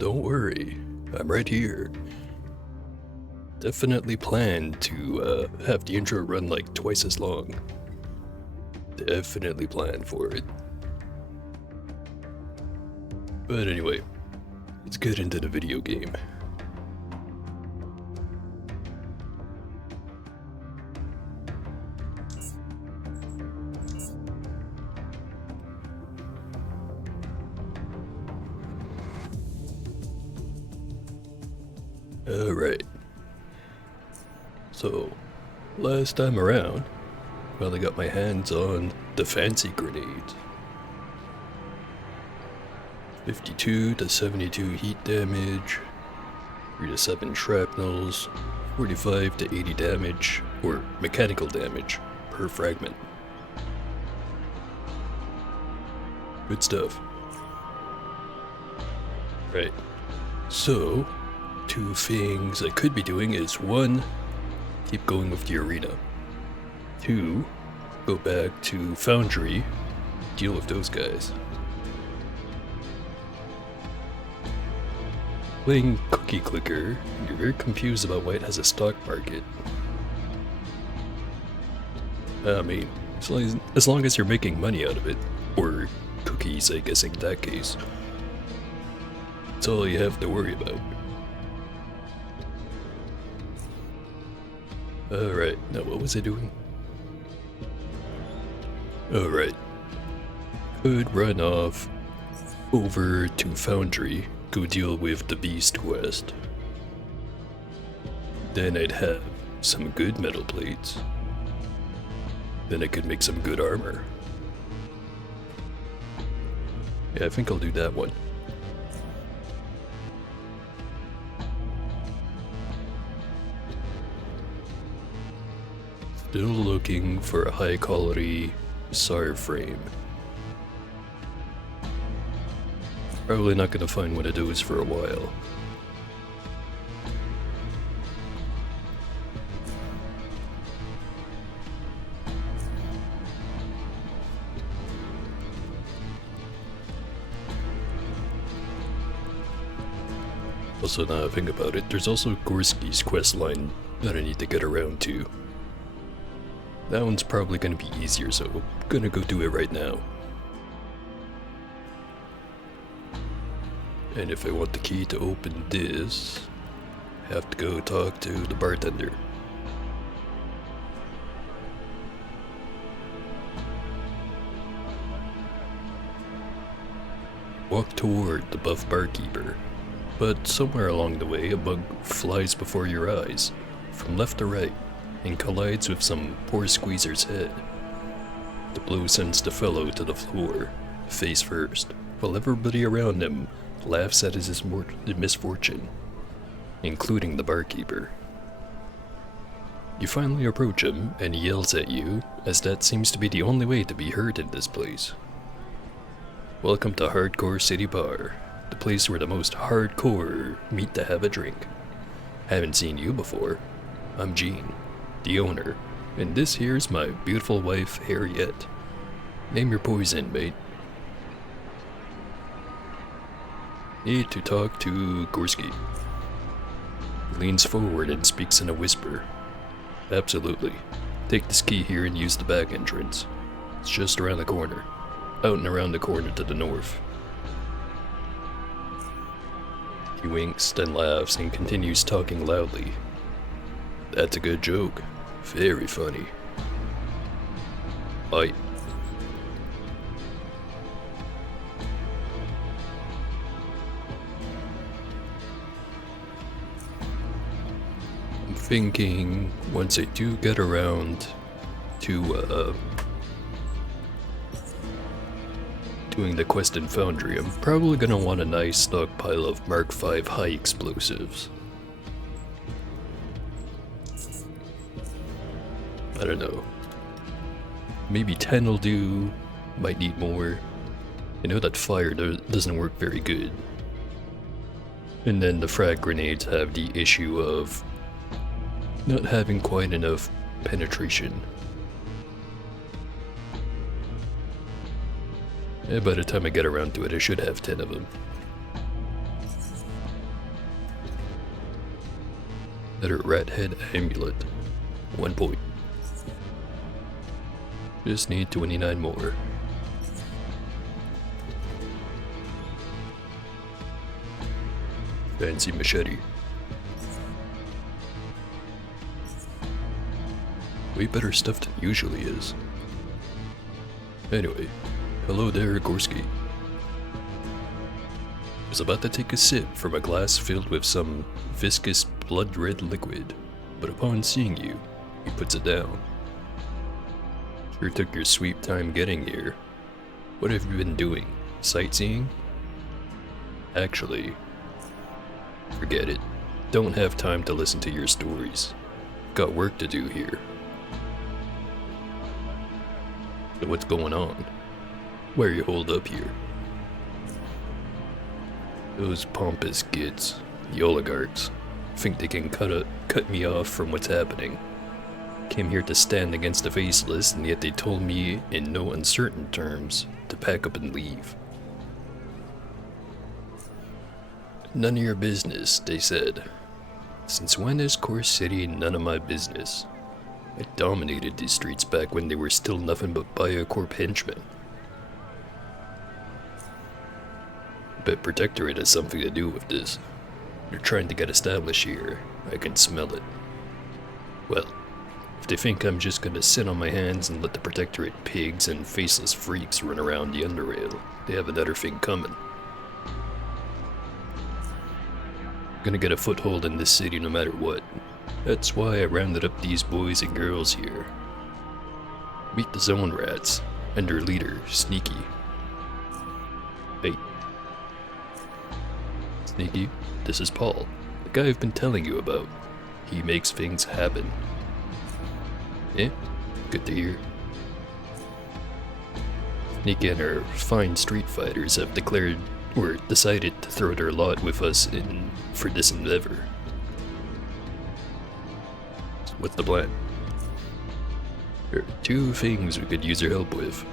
Don't worry, I'm right here. Definitely plan to have the intro run like twice as long. Definitely plan for it. But anyway, let's get into the video game. Alright. So, last time around, well, I got my hands on the fancy grenades. 52 to 72 heat damage, 3 to 7 shrapnels, 45 to 80 damage, or mechanical damage, per fragment. Good stuff. Right. So, two things I could be doing is 1, keep going with the arena. 2, go back to Foundry, deal with those guys. Playing Cookie Clicker, you're very confused about why it has a stock market. I mean, as long as you're making money out of it, or cookies, I guess in that case. That's all you have to worry about. Alright, now what was I doing? Alright. Could run off over to Foundry, go deal with the Beast quest. Then I'd have some good metal plates. Then I could make some good armor. Yeah, I think I'll do that one. Still looking for a high quality SAR frame. Probably not gonna find one of those for a while. Also, now I think about it, there's also Gorski's quest line that I need to get around to. That one's probably gonna be easier, so I'm gonna go do it right now. And if I want the key to open this, I have to go talk to the bartender. Walk toward the buff barkeeper, but somewhere along the way a bug flies before your eyes, from left to right, and collides with some poor squeezer's head. The blow sends the fellow to the floor, face first, while everybody around him laughs at his misfortune, including the barkeeper. You finally approach him, and he yells at you, as that seems to be the only way to be heard in this place. Welcome to Hardcore City Bar, the place where the most hardcore meet to have a drink. Haven't seen you before. I'm Gene, the owner, and this here's my beautiful wife, Harriet. Name your poison, mate. Need to talk to Gorski. He leans forward and speaks in a whisper. Absolutely. Take this key here and use the back entrance. It's just around the corner. Out and around the corner to the north. He winks, then laughs, and continues talking loudly. That's a good joke. Very funny. I'm thinking once I do get around to doing the quest in Foundry, I'm probably gonna want a nice stockpile of Mark V high explosives. I don't know. Maybe 10 will do, might need more. I know that fire doesn't work very good. And then the frag grenades have the issue of not having quite enough penetration. By the time I get around to it, I should have 10 of them. That rat head amulet. 1 point. Just need 29 more. Fancy machete. Way better stuff than usually is. Anyway, hello there, Gorski. I was about to take a sip from a glass filled with some viscous blood-red liquid, but upon seeing you, he puts it down. Sure took your sweet time getting here. What have you been doing? Sightseeing? Actually, forget it. Don't have time to listen to your stories. Got work to do here. So what's going on? Why are you holed up here? Those pompous gits, the oligarchs, think they can cut me off from what's happening. Came here to stand against the faceless, and yet they told me in no uncertain terms to pack up and leave. None of your business, they said. Since when is Core City none of my business? I dominated these streets back when they were still nothing but Biocorp henchmen. Bet Protectorate has something to do with this. They're trying to get established here. I can smell it. Well, if they think I'm just gonna sit on my hands and let the Protectorate pigs and faceless freaks run around the Underrail, they have another thing coming. Gonna get a foothold in this city no matter what. That's why I rounded up these boys and girls here. Meet the Zone Rats and their leader, Sneaky. Hey. Sneaky, this is Paul, the guy I've been telling you about. He makes things happen. Eh? Good to hear. Sneaky and her fine street fighters have decided to throw their lot with us in for this endeavor. So what's the plan? There are 2 things we could use your help with.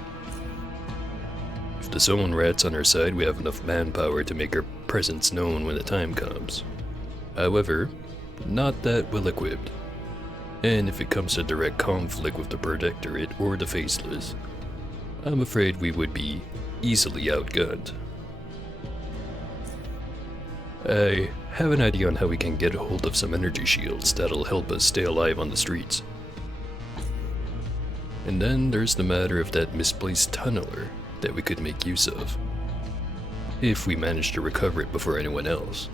If the Zone Rat's on our side, we have enough manpower to make our presence known when the time comes. However, not that well equipped. And if it comes to direct conflict with the Protectorate or the Faceless, I'm afraid we would be easily outgunned. I have an idea on how we can get a hold of some energy shields that'll help us stay alive on the streets. And then there's the matter of that misplaced tunneler that we could make use of, if we manage to recover it before anyone else.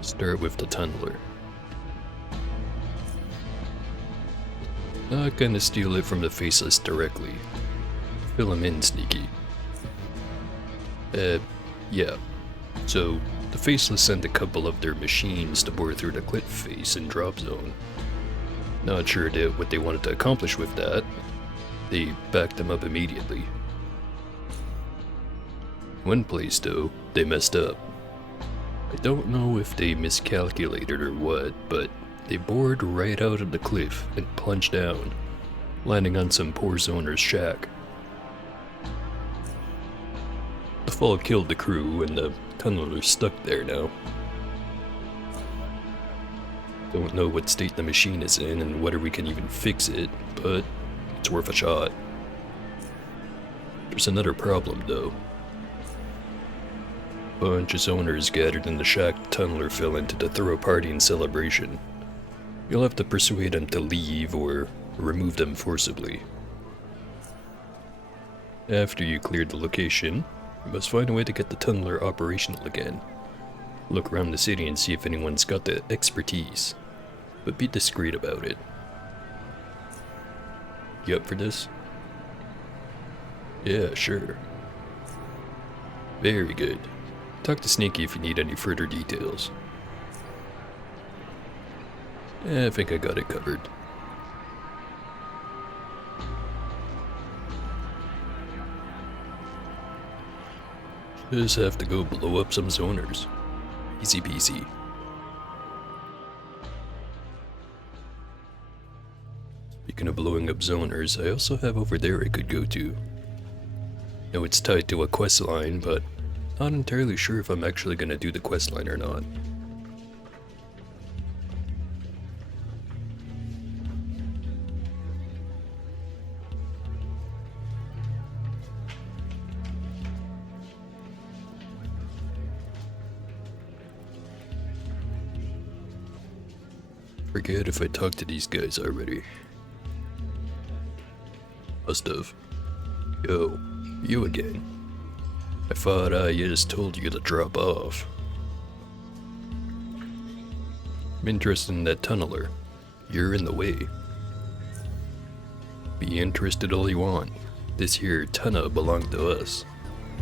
Start with the tunneler. Not gonna steal it from the Faceless directly. Fill him in, Sneaky. Yeah. So, the Faceless sent a couple of their machines to bore through the cliff face and drop zone. Not sure what they wanted to accomplish with that. They backed them up immediately. One place, though, they messed up. I don't know if they miscalculated or what, but they bored right out of the cliff and plunged down, landing on some poor zoner's shack. The fall killed the crew, and the tunneler's stuck there now. Don't know what state the machine is in and whether we can even fix it, but it's worth a shot. There's another problem, though. Bunch of zoners gathered in the shack the tunneler fell into to throw a party and celebration. You'll have to persuade them to leave or remove them forcibly. After you cleared the location, you must find a way to get the tunneler operational again. Look around the city and see if anyone's got the expertise, but be discreet about it. You up for this? Yeah, sure. Very good. Talk to Sneaky if you need any further details. I think I got it covered. Just have to go blow up some zoners. Easy peasy. Speaking of blowing up zoners, I also have over there I could go to. Know it's tied to a quest line, but Not entirely sure if I'm actually gonna do the questline or not. Forget if I talked to these guys already. Must have. Yo, you again. I thought I just told you to drop off. I'm interested in that tunneler. You're in the way. Be interested all you want. This here tunna belonged to us.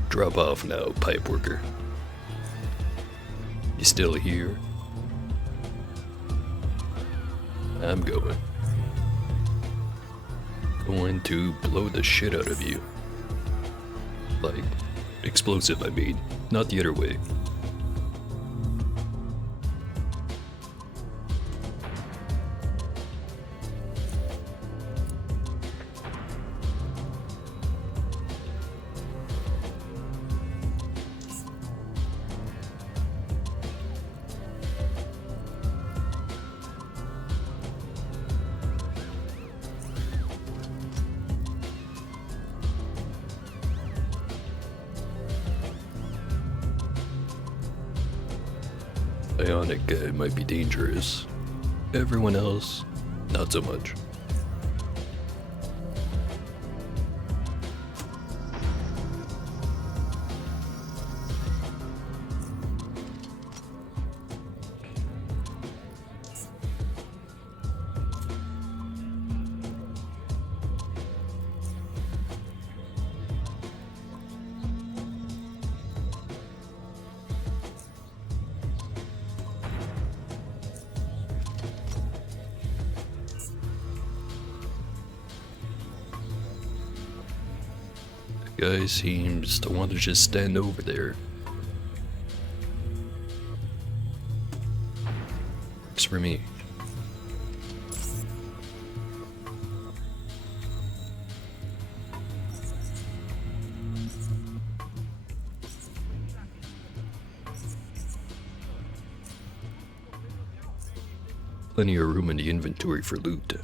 Drop off now, pipe worker. You still here? I'm going. Going to blow the shit out of you. Like, explosive I mean, not the other way. Ionic guy might be dangerous. Everyone else, not so much. Guy seems to want to just stand over there. Works for me. Plenty of room in the inventory for loot.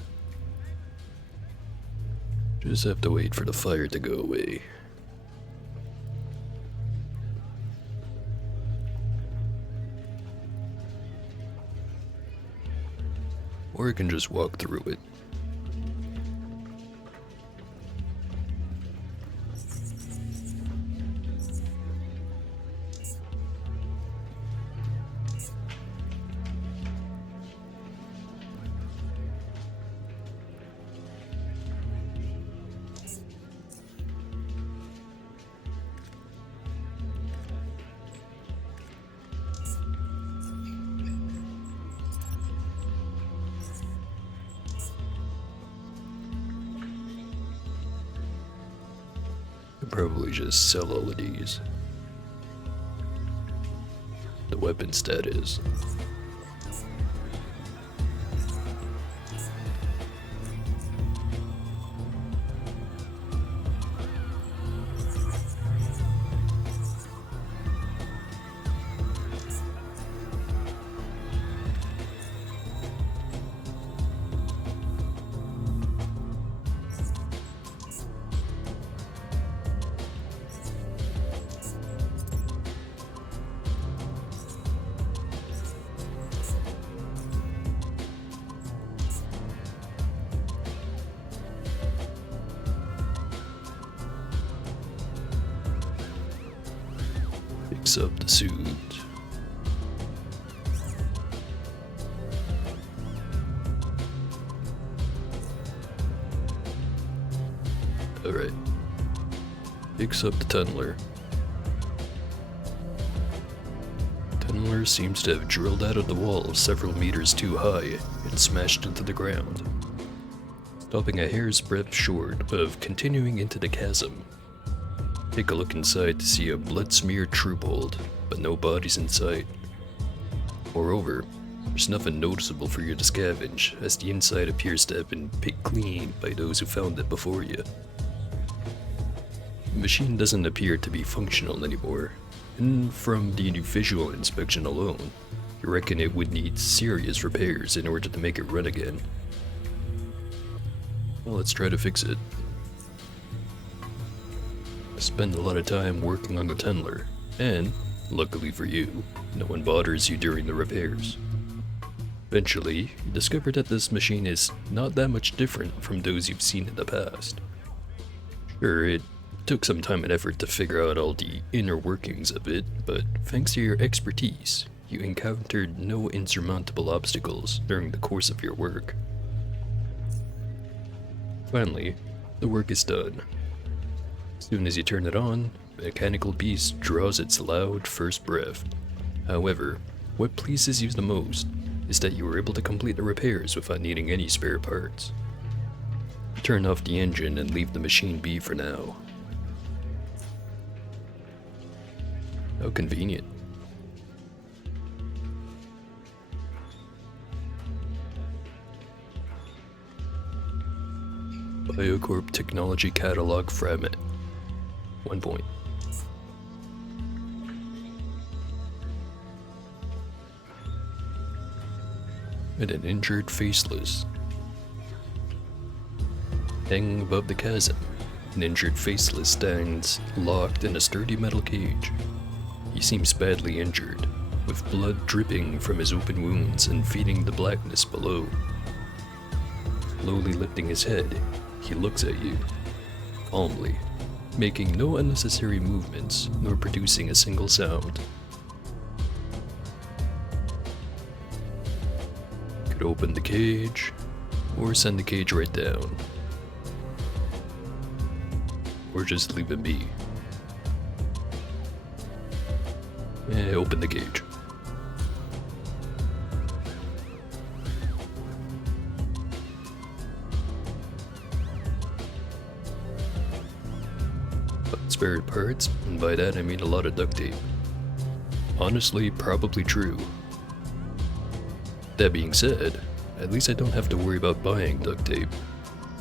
Just have to wait for the fire to go away. Or I can just walk through it. I'd probably just sell all of these. The weapons, that is. Fix up the suit. Alright. Fix up the tunneler. Tunneler seems to have drilled out of the wall several meters too high and smashed into the ground, stopping a hair's breadth short of continuing into the chasm. Take a look inside to see a blood-smeared troop hold, but no bodies in sight. Moreover, there's nothing noticeable for you to scavenge, as the inside appears to have been picked clean by those who found it before you. The machine doesn't appear to be functional anymore, and from the visual inspection alone, you reckon it would need serious repairs in order to make it run again. Well, let's try to fix it. I spend a lot of time working on the Tendler, and, luckily for you, no one bothers you during the repairs. Eventually, you discover that this machine is not that much different from those you've seen in the past. Sure, it took some time and effort to figure out all the inner workings of it, but thanks to your expertise, you encountered no insurmountable obstacles during the course of your work. Finally, the work is done. As soon as you turn it on, the mechanical beast draws its loud first breath. However, what pleases you the most is that you were able to complete the repairs without needing any spare parts. Turn off the engine and leave the machine be for now. How convenient. Biocorp Technology Catalog Fragment. 1 point. And an injured faceless. Hanging above the chasm, an injured faceless stands locked in a sturdy metal cage. He seems badly injured, with blood dripping from his open wounds and feeding the blackness below. Slowly lifting his head, he looks at you, calmly, making no unnecessary movements nor producing a single sound. Could open the cage, or send the cage right down. Or just leave him be. Open the cage. Spare parts, and by that I mean a lot of duct tape. Honestly, probably true. That being said, at least I don't have to worry about buying duct tape,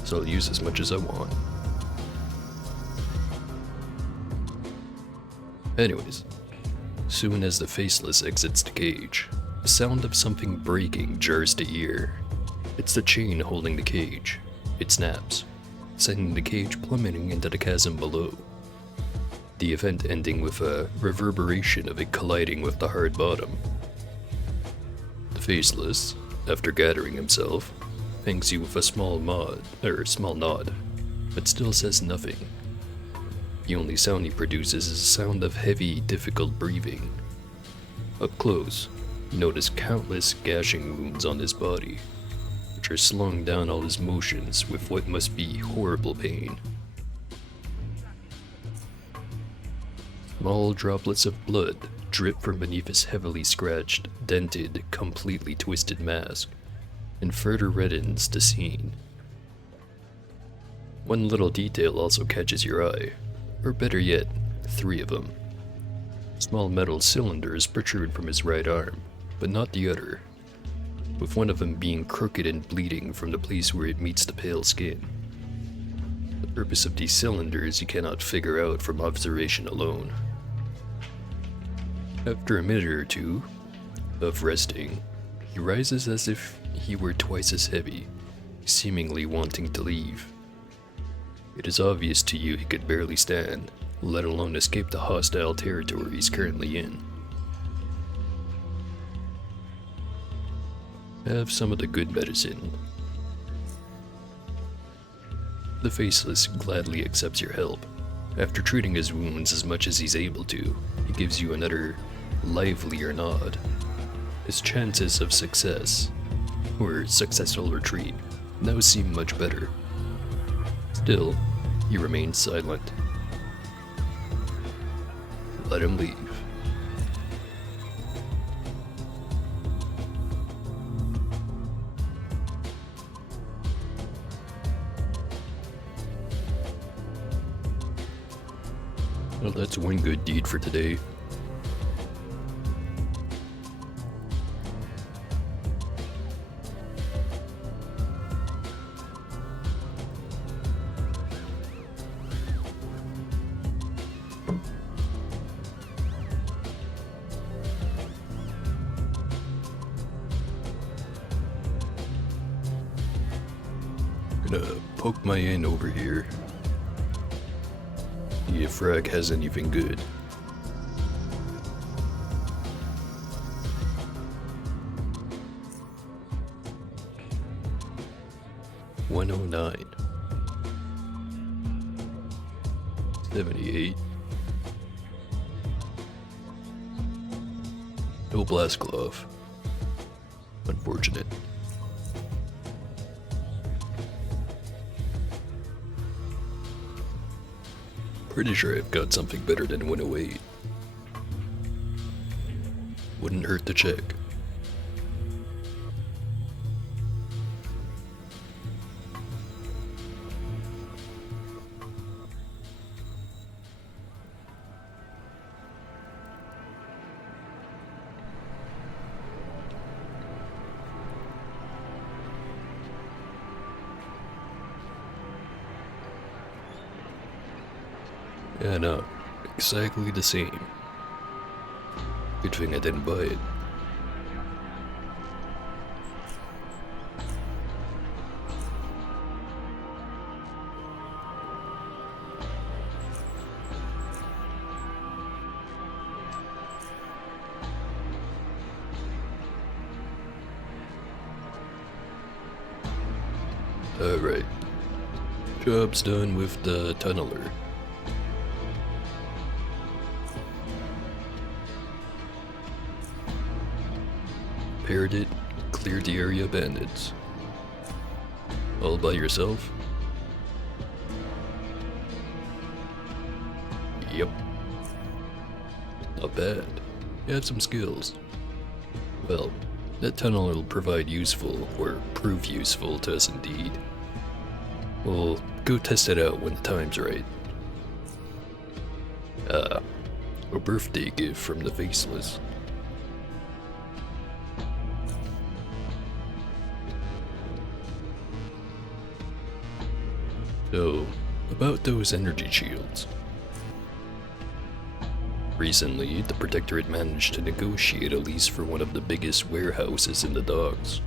so I'll use as much as I want. Anyways, soon as the faceless exits the cage, the sound of something breaking jars the ear. It's the chain holding the cage. It snaps, sending the cage plummeting into the chasm below. The event ending with a reverberation of it colliding with the hard bottom. The faceless, after gathering himself, thanks you with a small nod, but still says nothing. The only sound he produces is a sound of heavy, difficult breathing. Up close, you notice countless gashing wounds on his body, which are slowing down all his motions with what must be horrible pain. Small droplets of blood drip from beneath his heavily scratched, dented, completely twisted mask, and further reddens the scene. One little detail also catches your eye, or better yet, 3 of them. Small metal cylinders protrude from his right arm, but not the other, with one of them being crooked and bleeding from the place where it meets the pale skin. The purpose of these cylinders you cannot figure out from observation alone. After a minute or two of resting, he rises as if he were twice as heavy, seemingly wanting to leave. It is obvious to you he could barely stand, let alone escape the hostile territory he's currently in. Have some of the good medicine. The faceless gladly accepts your help. After treating his wounds as much as he's able to, he gives you another livelier nod. His chances of success, or successful retreat, now seem much better. Still, he remains silent. Let him leave. Well, that's one good deed for today. Gonna poke my in over here. See if Frag has anything good. $109. 78. No blast glove. Unfortunate. Pretty sure I've got something better than 108. Wouldn't hurt to check. Yeah, no, exactly the same. Good thing I didn't buy it. Alright. Job's done with the tunneler. Repaired it, cleared the area of bandits. All by yourself? Yep. Not bad. You have some skills. Well, that tunnel will provide useful, or prove useful to us indeed. We'll go test it out when the time's right. A birthday gift from the Faceless. So, about those energy shields. Recently, the Protectorate managed to negotiate a lease for one of the biggest warehouses in the docks.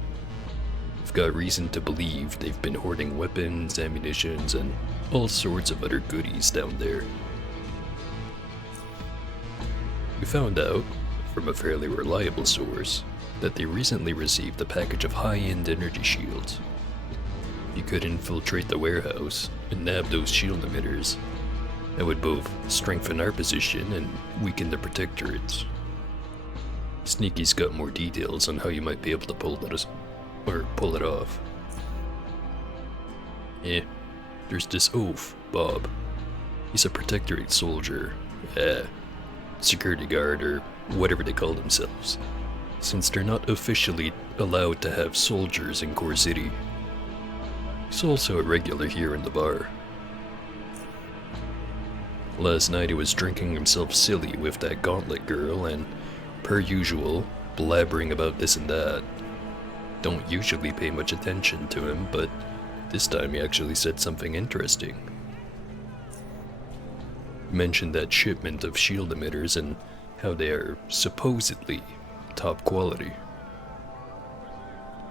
We've got reason to believe they've been hoarding weapons, ammunitions, and all sorts of other goodies down there. We found out, from a fairly reliable source, that they recently received a package of high-end energy shields. You could infiltrate the warehouse and nab those shield emitters. That would both strengthen our position and weaken the Protectorate's. Sneaky's got more details on how you might be able to pull it off. There's this oaf, Bob. He's a Protectorate soldier, security guard, or whatever they call themselves, since they're not officially allowed to have soldiers in Core City. He's also a regular here in the bar. Last night he was drinking himself silly with that gauntlet girl and, per usual, blabbering about this and that. Don't usually pay much attention to him, but this time he actually said something interesting. He mentioned that shipment of shield emitters and how they are supposedly top quality.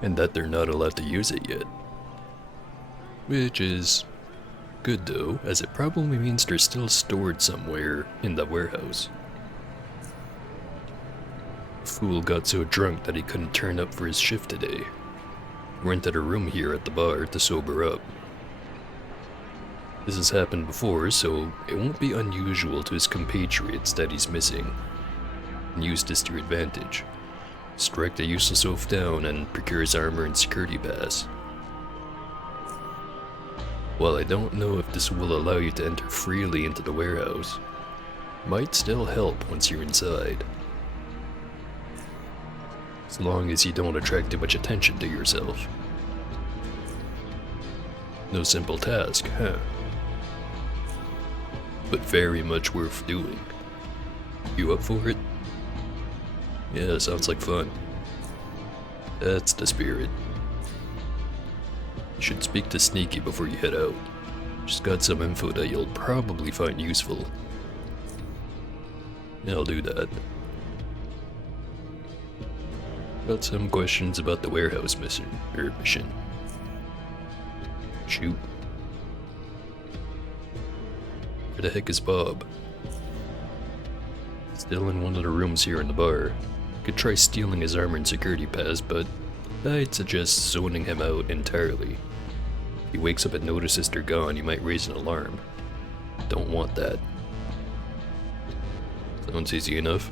And that they're not allowed to use it yet. Which is good though, as it probably means they're still stored somewhere in the warehouse. Fool got so drunk that he couldn't turn up for his shift today. Rented a room here at the bar to sober up. This has happened before, so it won't be unusual to his compatriots that he's missing. And use this to your advantage. Strike the useless oaf down and procure his armor and security pass. While I don't know if this will allow you to enter freely into the warehouse, might still help once you're inside. As long as you don't attract too much attention to yourself. No simple task, huh? But very much worth doing. You up for it? Yeah, sounds like fun. That's the spirit. You should speak to Sneaky before you head out. She's got some info that you'll probably find useful. Yeah, I'll do that. Got some questions about the warehouse mission. Shoot. Where the heck is Bob? Still in one of the rooms here in the bar. Could try stealing his armor and security pass, but I'd suggest zoning him out entirely. If he wakes up and notices they're gone, you might raise an alarm. Don't want that. Sounds easy enough.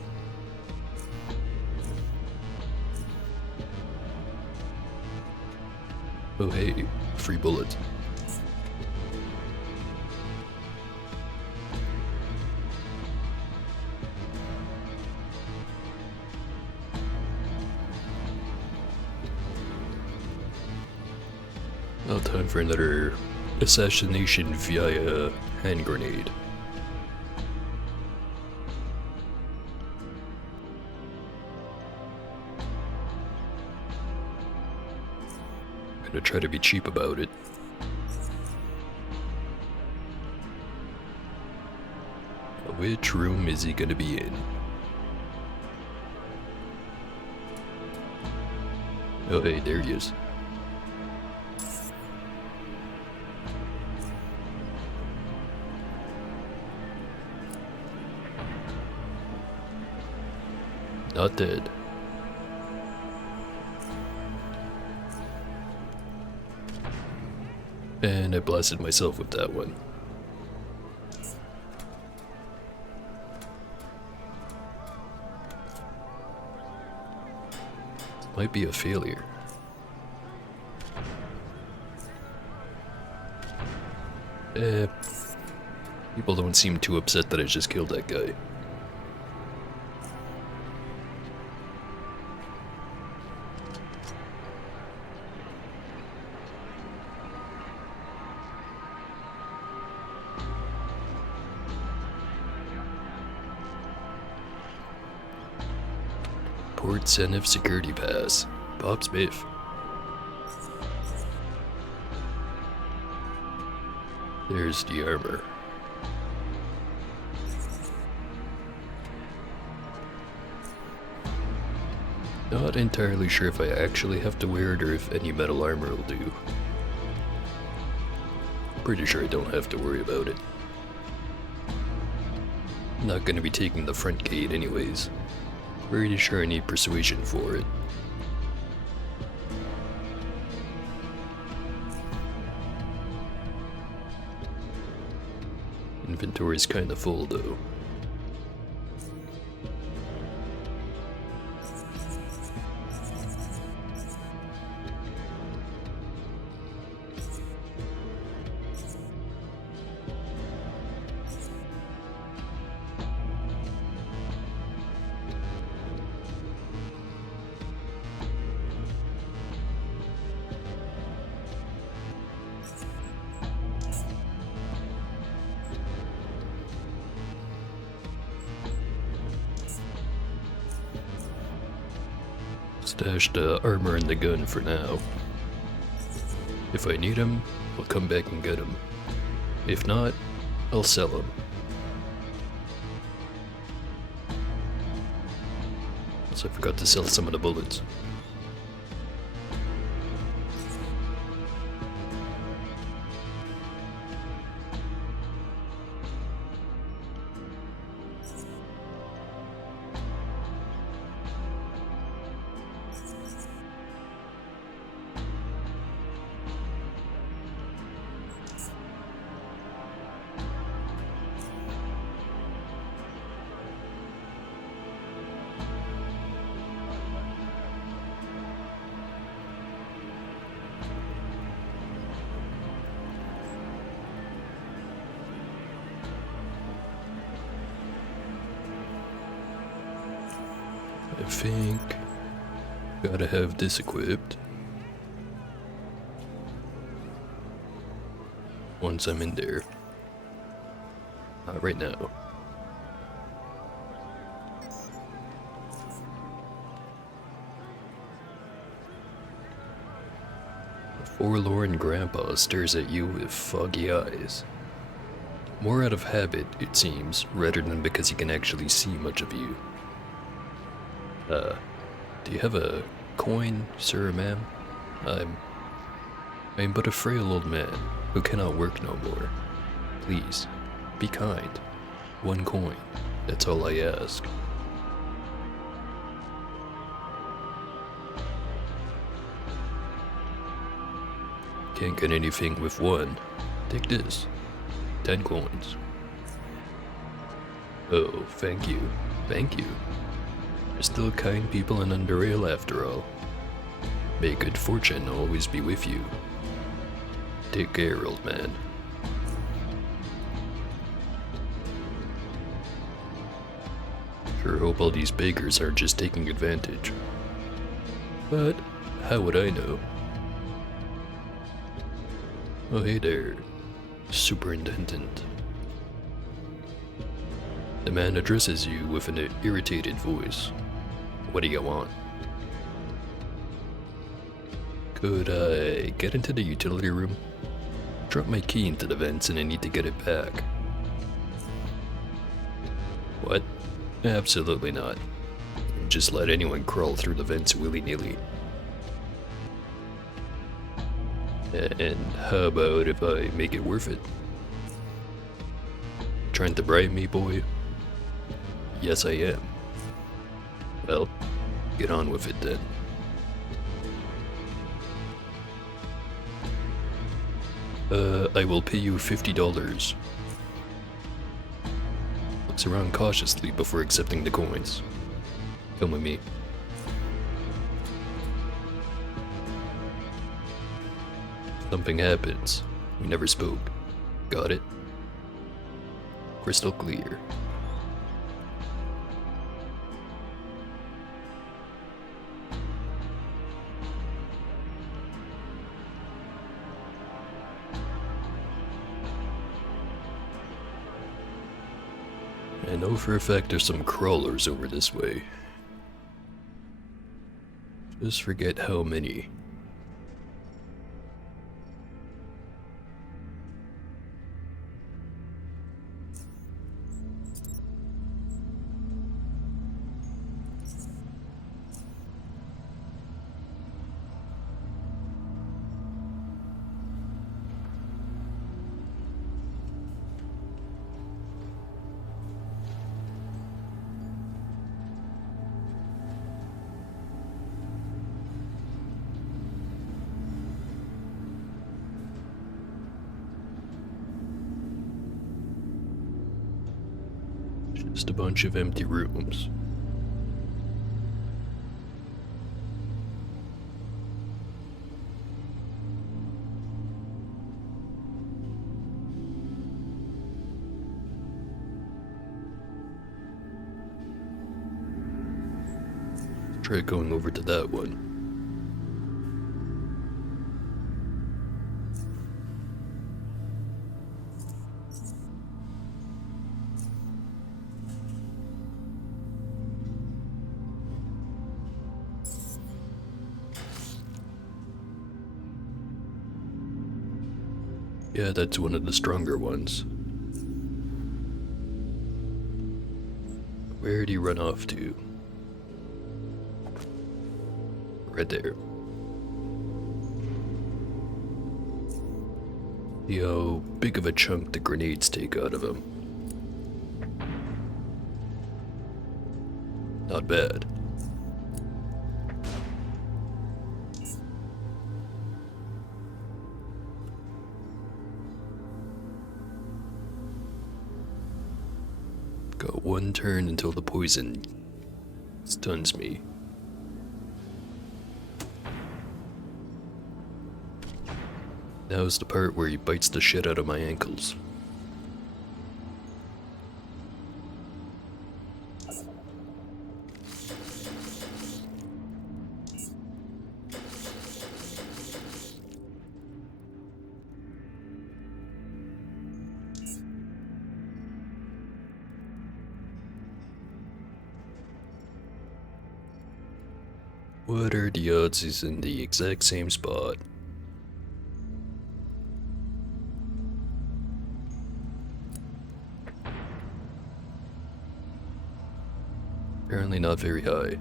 Oh hey, free bullets. Now time for another assassination via hand grenade. Gonna try to be cheap about it. Which room is he gonna be in? Oh hey, there he is. Not dead. And I blasted myself with that one. Might be a failure. People don't seem too upset that I just killed that guy. Port Senif security pass. Bob's Biff. There's the armor. Not entirely sure if I actually have to wear it or if any metal armor will do. Pretty sure I don't have to worry about it. Not gonna be taking the front gate anyways. Pretty sure I need persuasion for it. Inventory's kinda full though. Stash the armor and the gun for now. If I need them, I'll come back and get them. If not, I'll sell them. So I forgot to sell some of the bullets. I think gotta have this equipped once I'm in there. Not right now. A forlorn grandpa stares at you with foggy eyes. More out of habit, it seems, rather than because he can actually see much of you. Do you have a coin, sir or ma'am? I'm I am but a frail old man who cannot work no more. Please, be kind. 1 coin, that's all I ask. Can't get anything with 1. Take this. 10 coins. Oh, thank you. Thank you. There's still kind people in Underrail after all. May good fortune always be with you. Take care, old man. Sure hope all these beggars aren't just taking advantage. But how would I know? Oh, hey there, Superintendent. The man addresses you with an irritated voice. What do you want? Could I get into the utility room? Dropped my key into the vents and I need to get it back. What? Absolutely not. Just let anyone crawl through the vents willy-nilly. And how about if I make it worth it? Trying to bribe me, boy? Yes, I am. Well, get on with it then. I will pay you $50. Looks around cautiously before accepting the coins. Come with me. Something happens. We never spoke. Got it? Crystal clear. I know for a fact there's some crawlers over this way. Just forget how many. Just a bunch of empty rooms. Try going over to that one. Yeah, that's one of the stronger ones. Where do you run off to? Right there. Yo, big of a chunk the grenades take out of him. Not bad. Got 1 turn until the poison stuns me. Now's the part where he bites the shit out of my ankles. What are the odds he's in the exact same spot? Apparently not very high.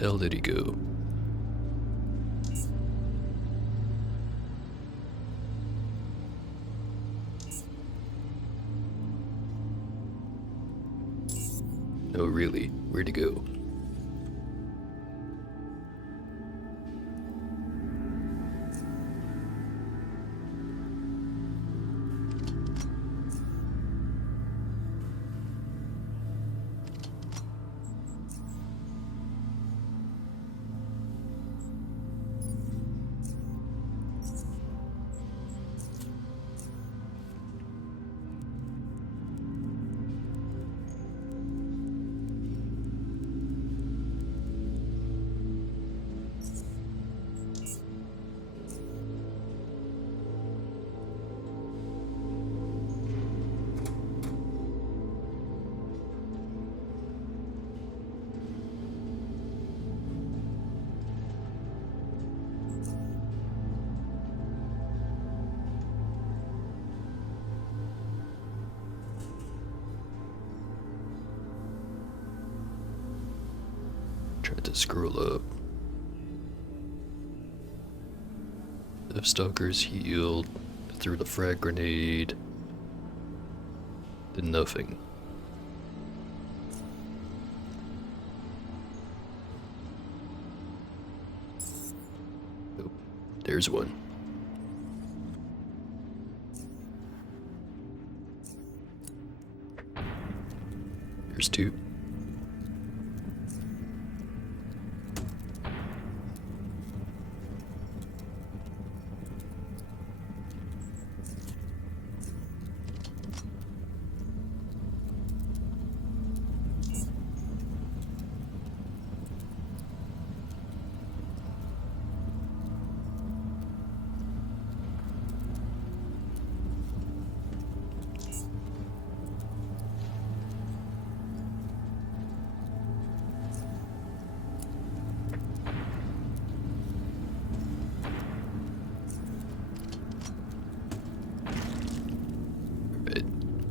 hell did he go? No, really, where'd he go? Tried to scroll up. Deathstalker's healed. Threw the frag grenade. Did nothing. Oh, there's one. There's two.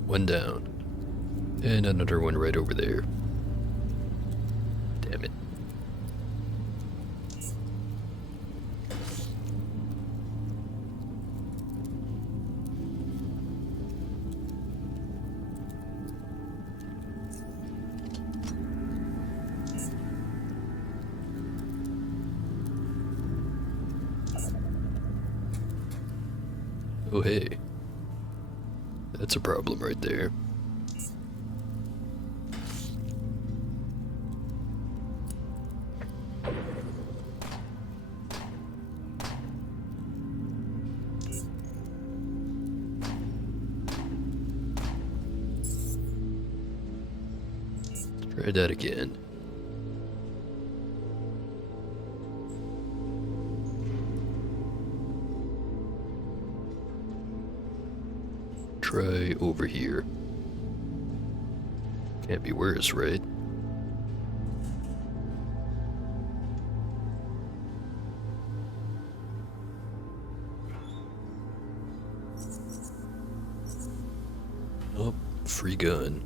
One down. And another one right over there. Damn it. Oh hey. That's a problem right there. Try that again. Try over here. Can't be worse, right? Oh, free gun.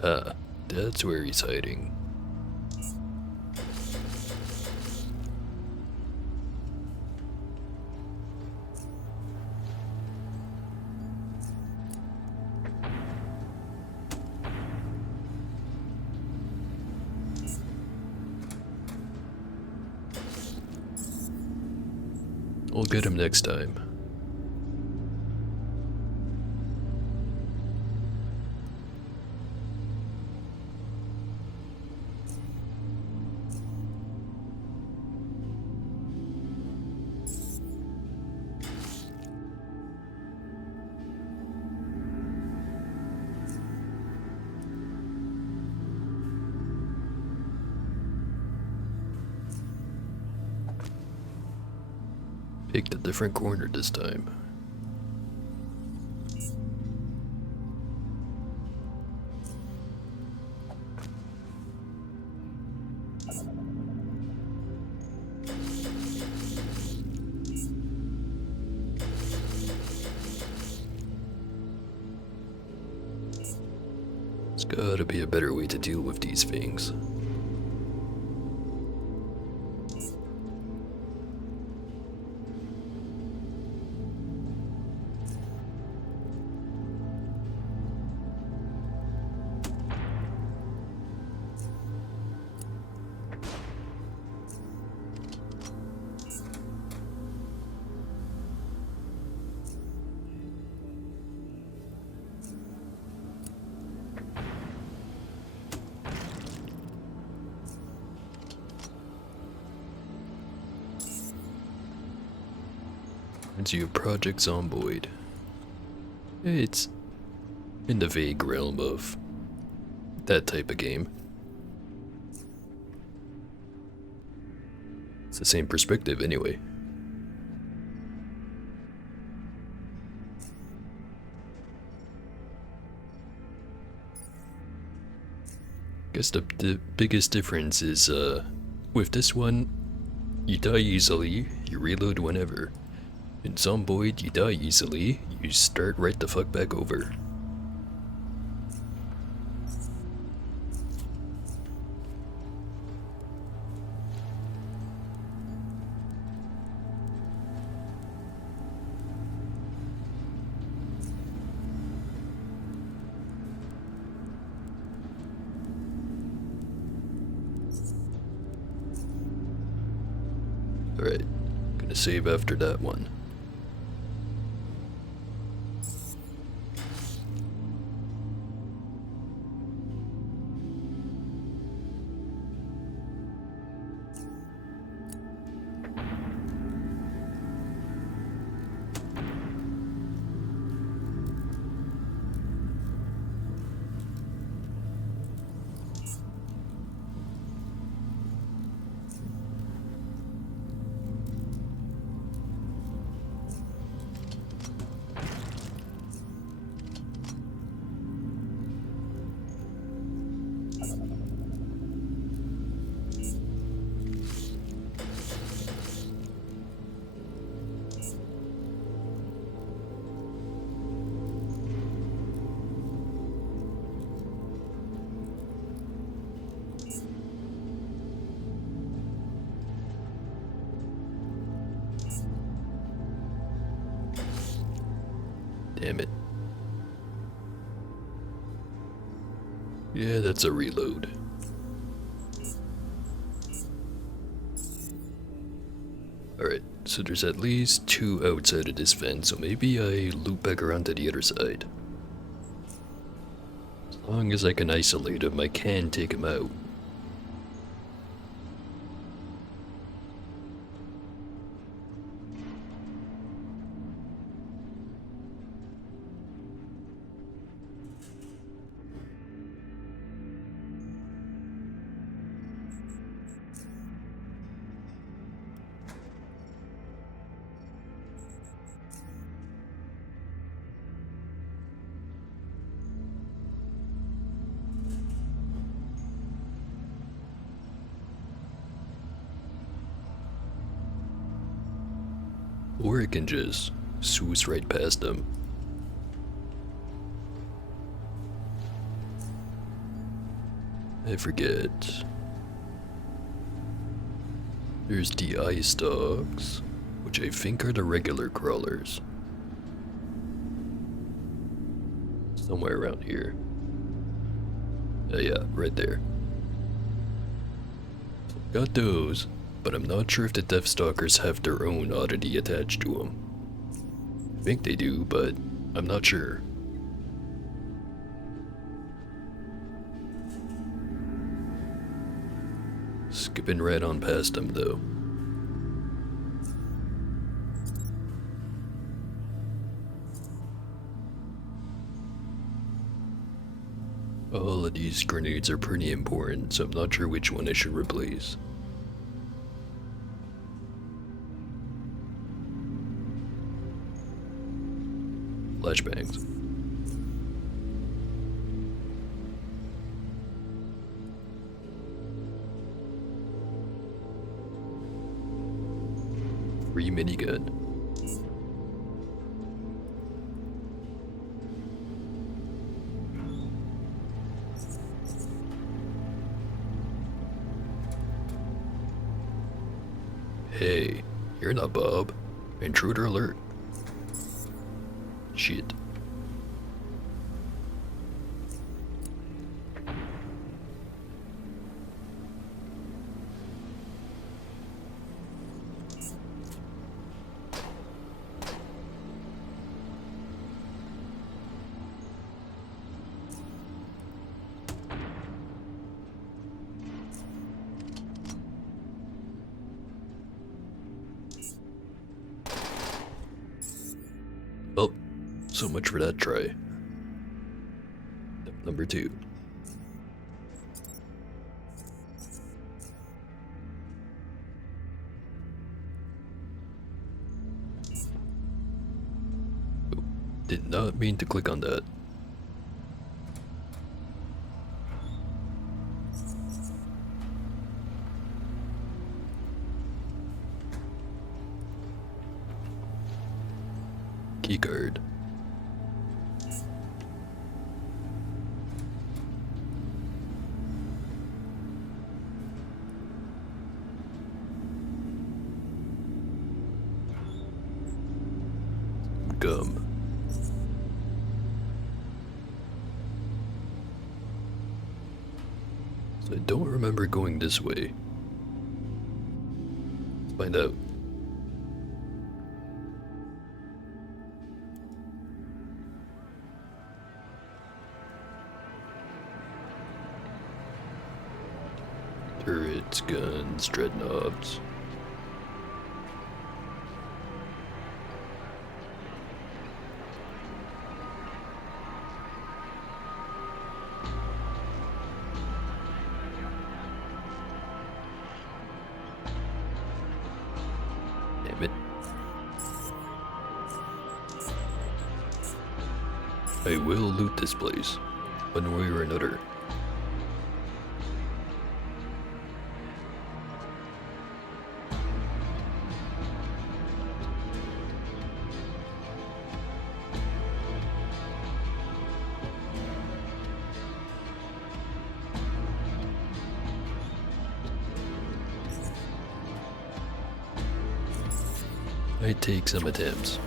Ah, that's where he's hiding. We'll get him next time. Take the different corner this time. There's gotta be a better way to deal with these things. Reminds you of Project Zomboid. It's in the vague realm of that type of game. It's the same perspective anyway. Guess the biggest difference is with this one, you die easily, you reload whenever. In Zomboid, you die easily, you start right the fuck back over. Alright, gonna save after that one. Damn it. Yeah, that's a reload. Alright, so there's at least 2 outside of this vent, so maybe I loop back around to the other side. As long as I can isolate him, I can take him out. Or it can just swoosh right past them. I forget. There's the ice dogs, which I think are the regular crawlers. Somewhere around here. Yeah, right there. Got those. But I'm not sure if the Deathstalkers have their own oddity attached to them. I think they do, but I'm not sure. Skipping right on past them, though. All of these grenades are pretty important, so I'm not sure which one I should replace. flashbangs. Free minigun. Hey, you're not Bob. Intruder alert. Shit. Oh, so much for that try. Number 2. Oh, did not mean to click on that. Keycard. Gum. So I don't remember going this way. Let's find out. Turrets, guns, dreadnoughts. Damn it. I will loot this place, one way or another. I take some attempts.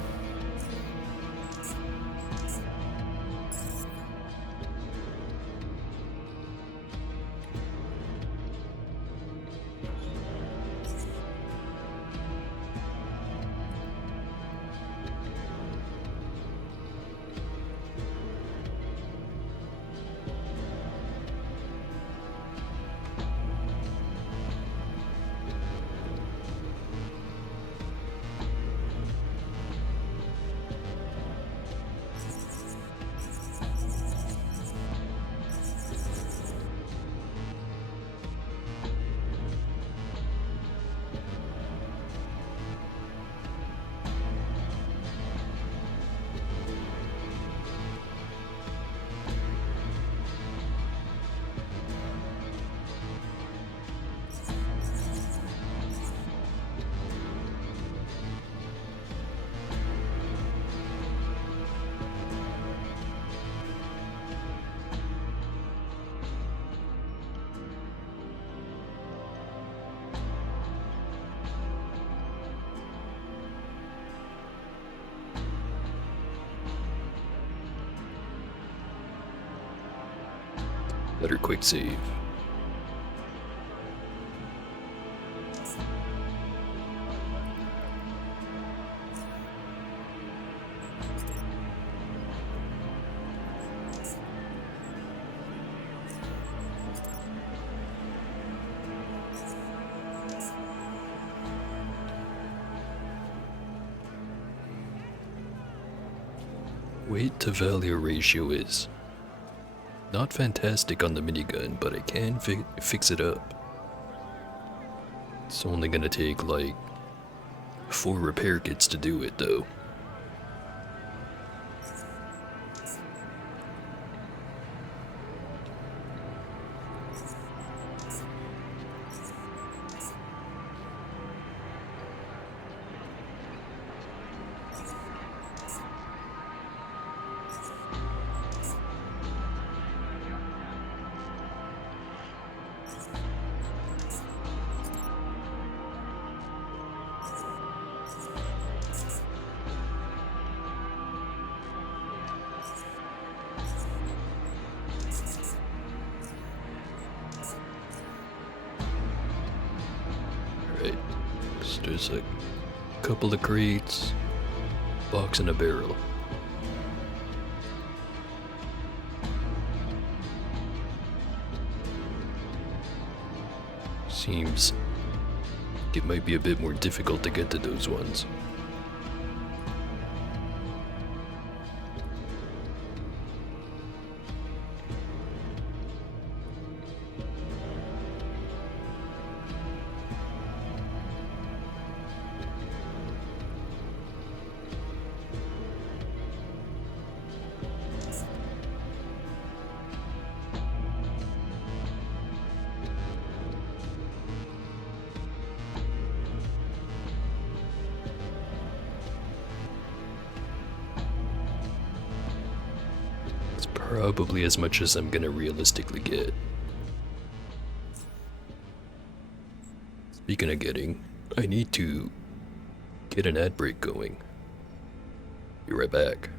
Better quick save. Weight to value ratio is not fantastic on the minigun, but I can fix it up. It's only gonna take like 4 repair kits to do it though. there's a couple of crates, box and a barrel. Seems it might be a bit more difficult to get to those ones. Probably as much as I'm gonna realistically get. Speaking of getting, I need to get an ad break going. Be right back.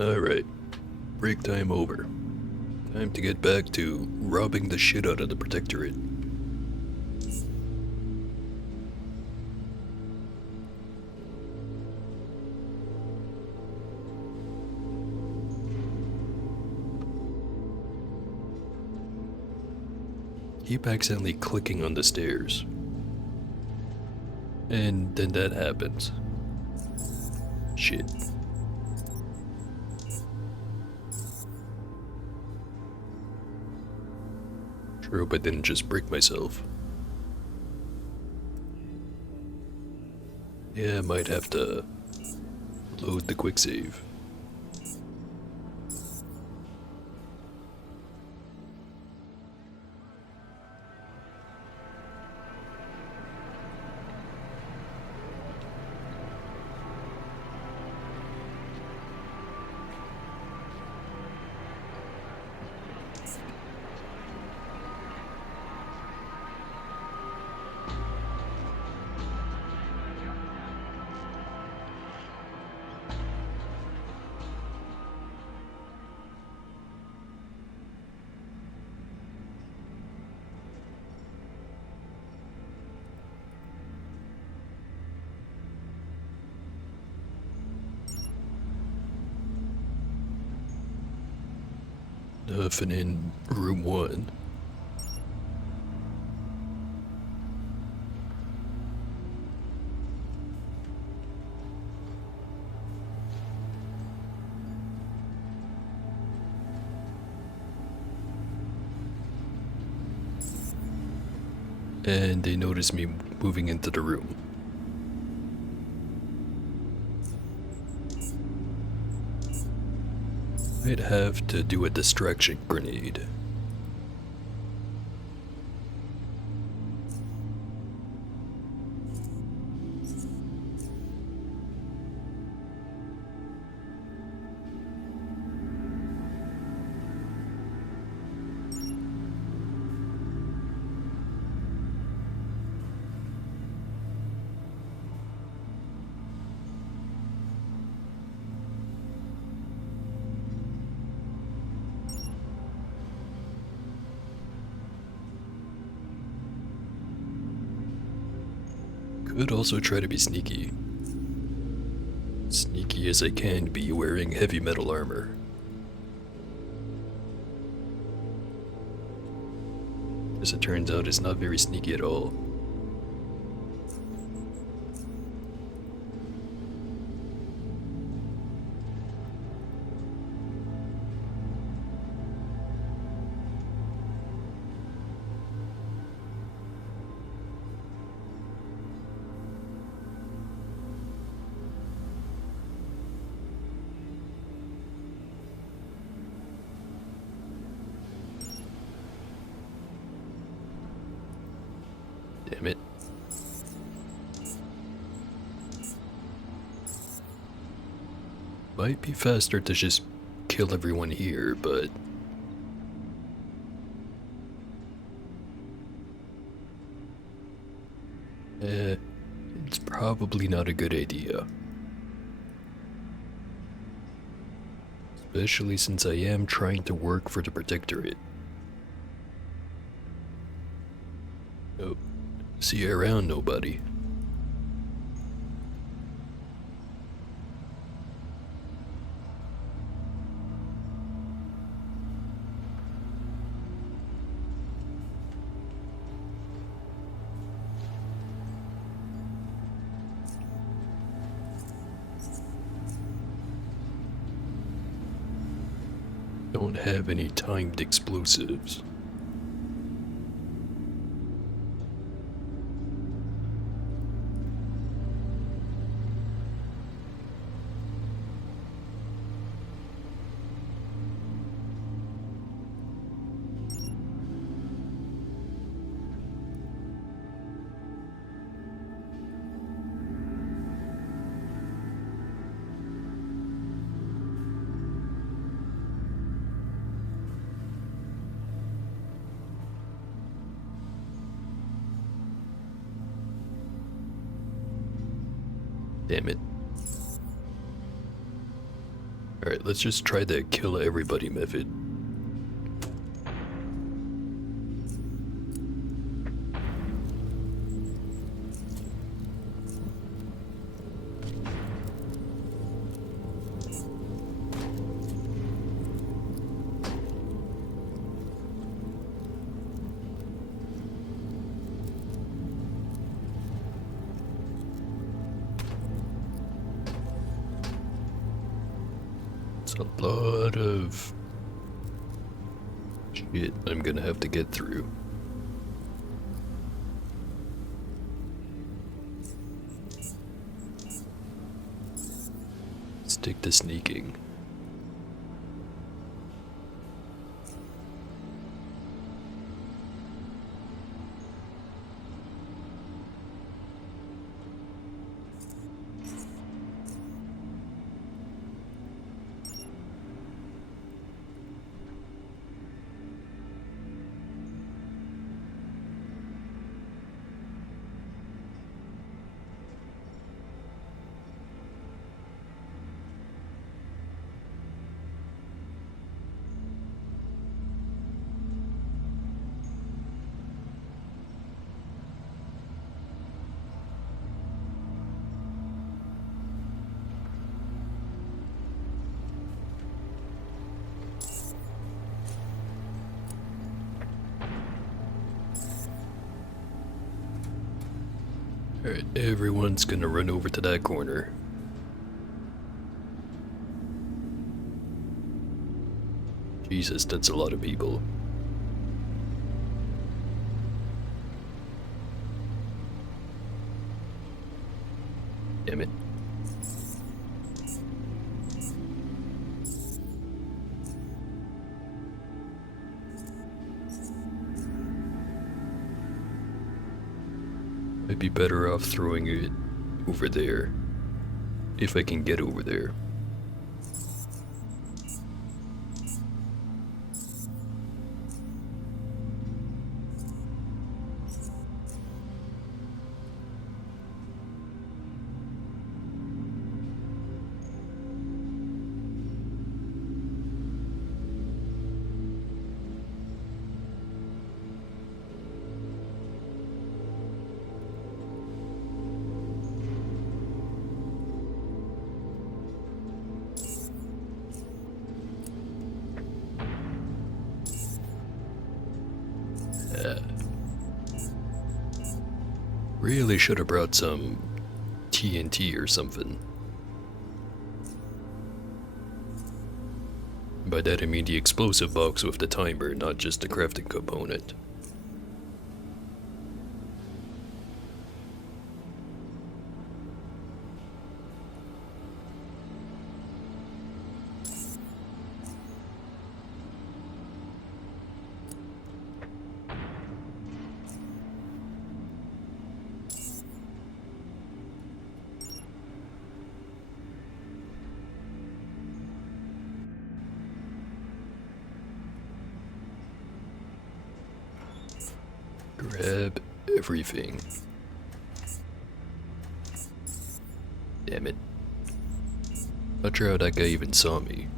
Alright, break time over. Time to get back to robbing the shit out of the Protectorate. keep accidentally clicking on the stairs. And then that happens. Shit. Sure hope I didn't just break myself. Yeah, I might have to load the quick save. Nothing in room 1. And they notice me moving into the room. I'd have to do a distraction grenade. Could also try to be sneaky. Sneaky as I can be wearing heavy metal armor. As it turns out, it's not very sneaky at all. Damn it. Might be faster to just kill everyone here, but... it's probably not a good idea. Especially since I am trying to work for the Protectorate. Oh, see you around, nobody. Don't have any timed explosives. Damn it. Alright, let's just try the kill everybody method. a lot of shit I'm gonna have to get through. Stick to sneaking. Alright, everyone's gonna run over to that corner. Jesus, that's a lot of people. Damn it. I'd be better off throwing it over there. If I can get over there. Really should have brought some TNT or something. By that I mean the explosive box with the timer, not just the crafting component. Grab everything. Damn it. Not sure how that guy even saw me.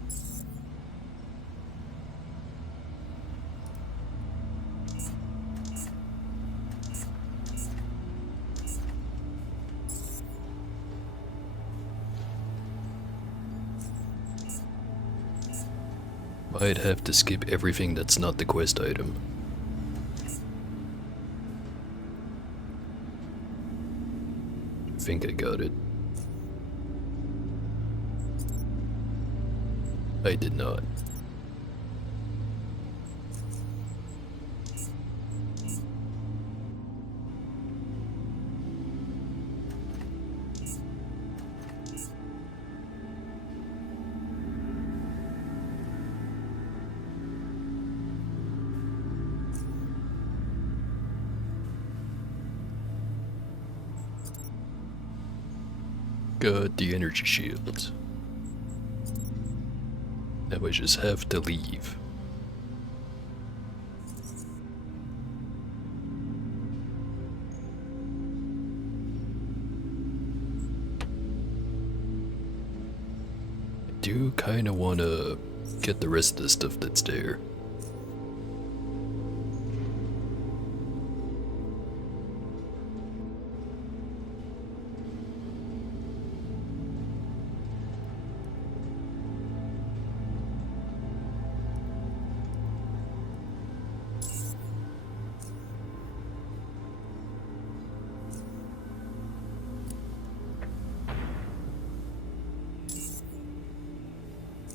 Might have to skip everything that's not the quest item. I think I got it. I did not. Got the energy shields. Now I just have to leave. I do kinda wanna get the rest of the stuff that's there.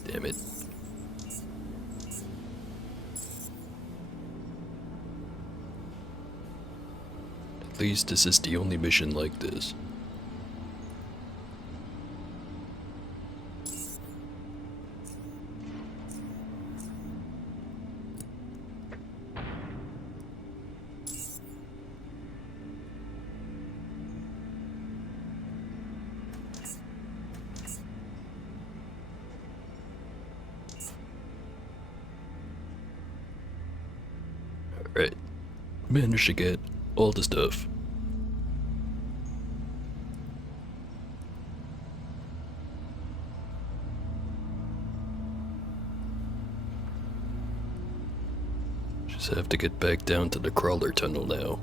Damn damn it. At least this is the only mission like this. Alright, managed to get all the stuff. Just have to get back down to the crawler tunnel now.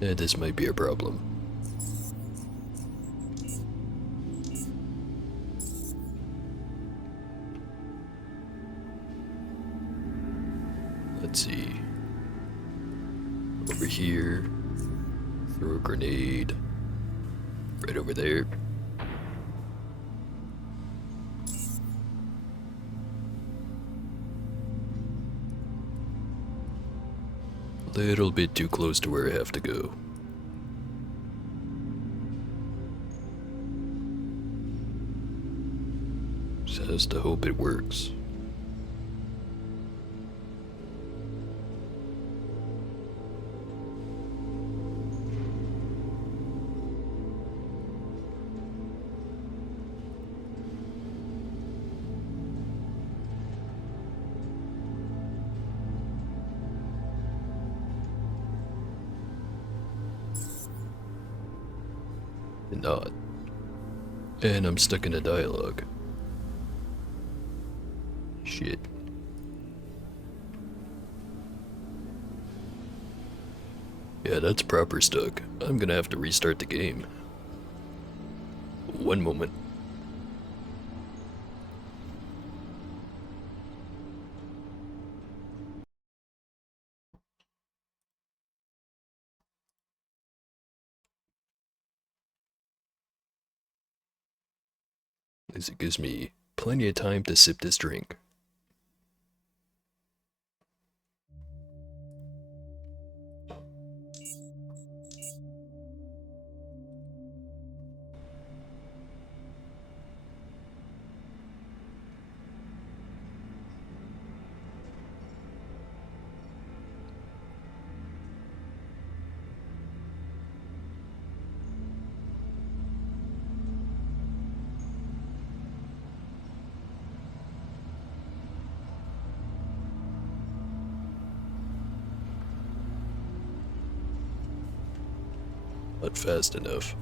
Yeah, this might be a problem. Let's see. Over here. Throw a grenade. Right over there. Little bit too close to where I have to go. Just has to hope it works. Not. And I'm stuck in a dialogue. Shit. Yeah, that's proper stuck. I'm gonna have to restart the game. One moment. At least it gives me plenty of time to sip this drink. Not fast enough.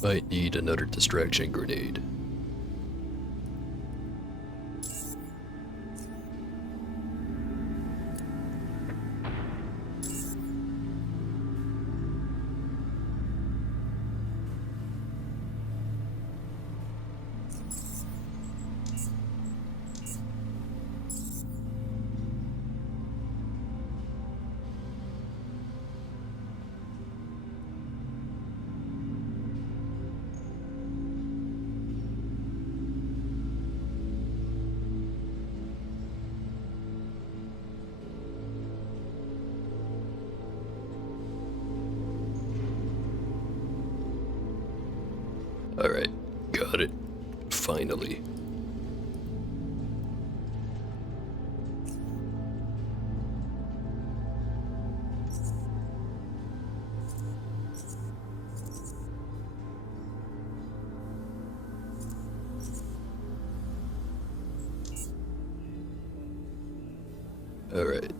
Might need another distraction grenade. Alright, got it. Finally. Alright.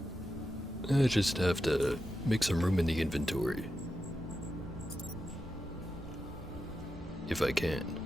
I just have to make some room in the inventory. If I can.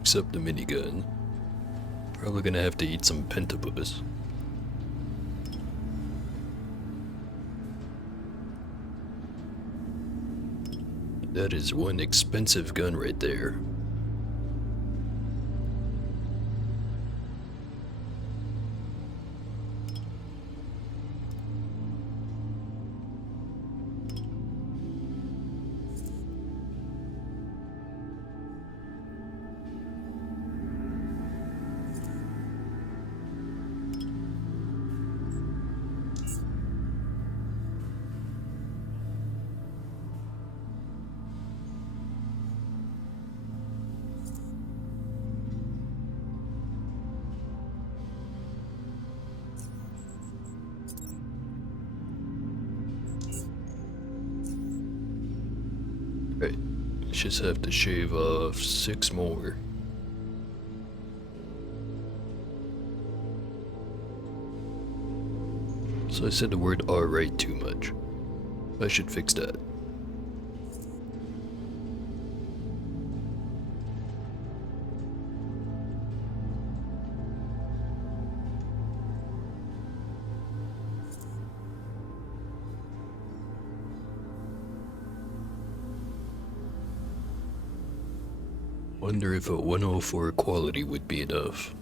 Except the minigun. Probably gonna have to eat some pentapus. That is one expensive gun right there. Right, just have to shave off 6 more. So I said the word alright too much. I should fix that. Wonder if a 104 quality would be enough.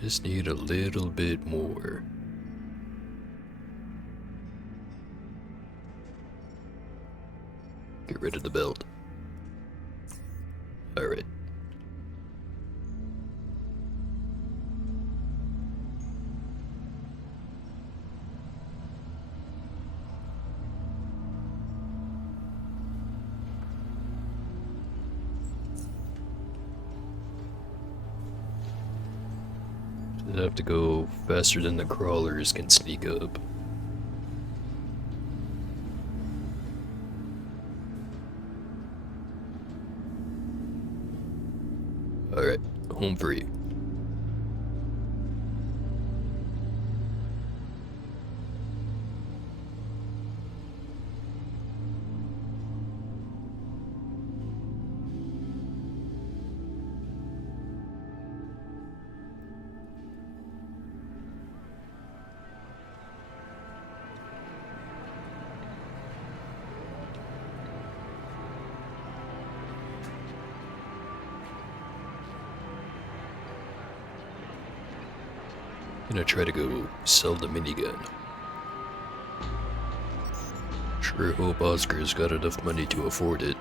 Just need a little bit more. Get rid of the belt. Alright. I have to go faster than the crawlers can sneak up. Alright, home free. Gonna try to go sell the minigun. Sure hope Oscar's got enough money to afford it.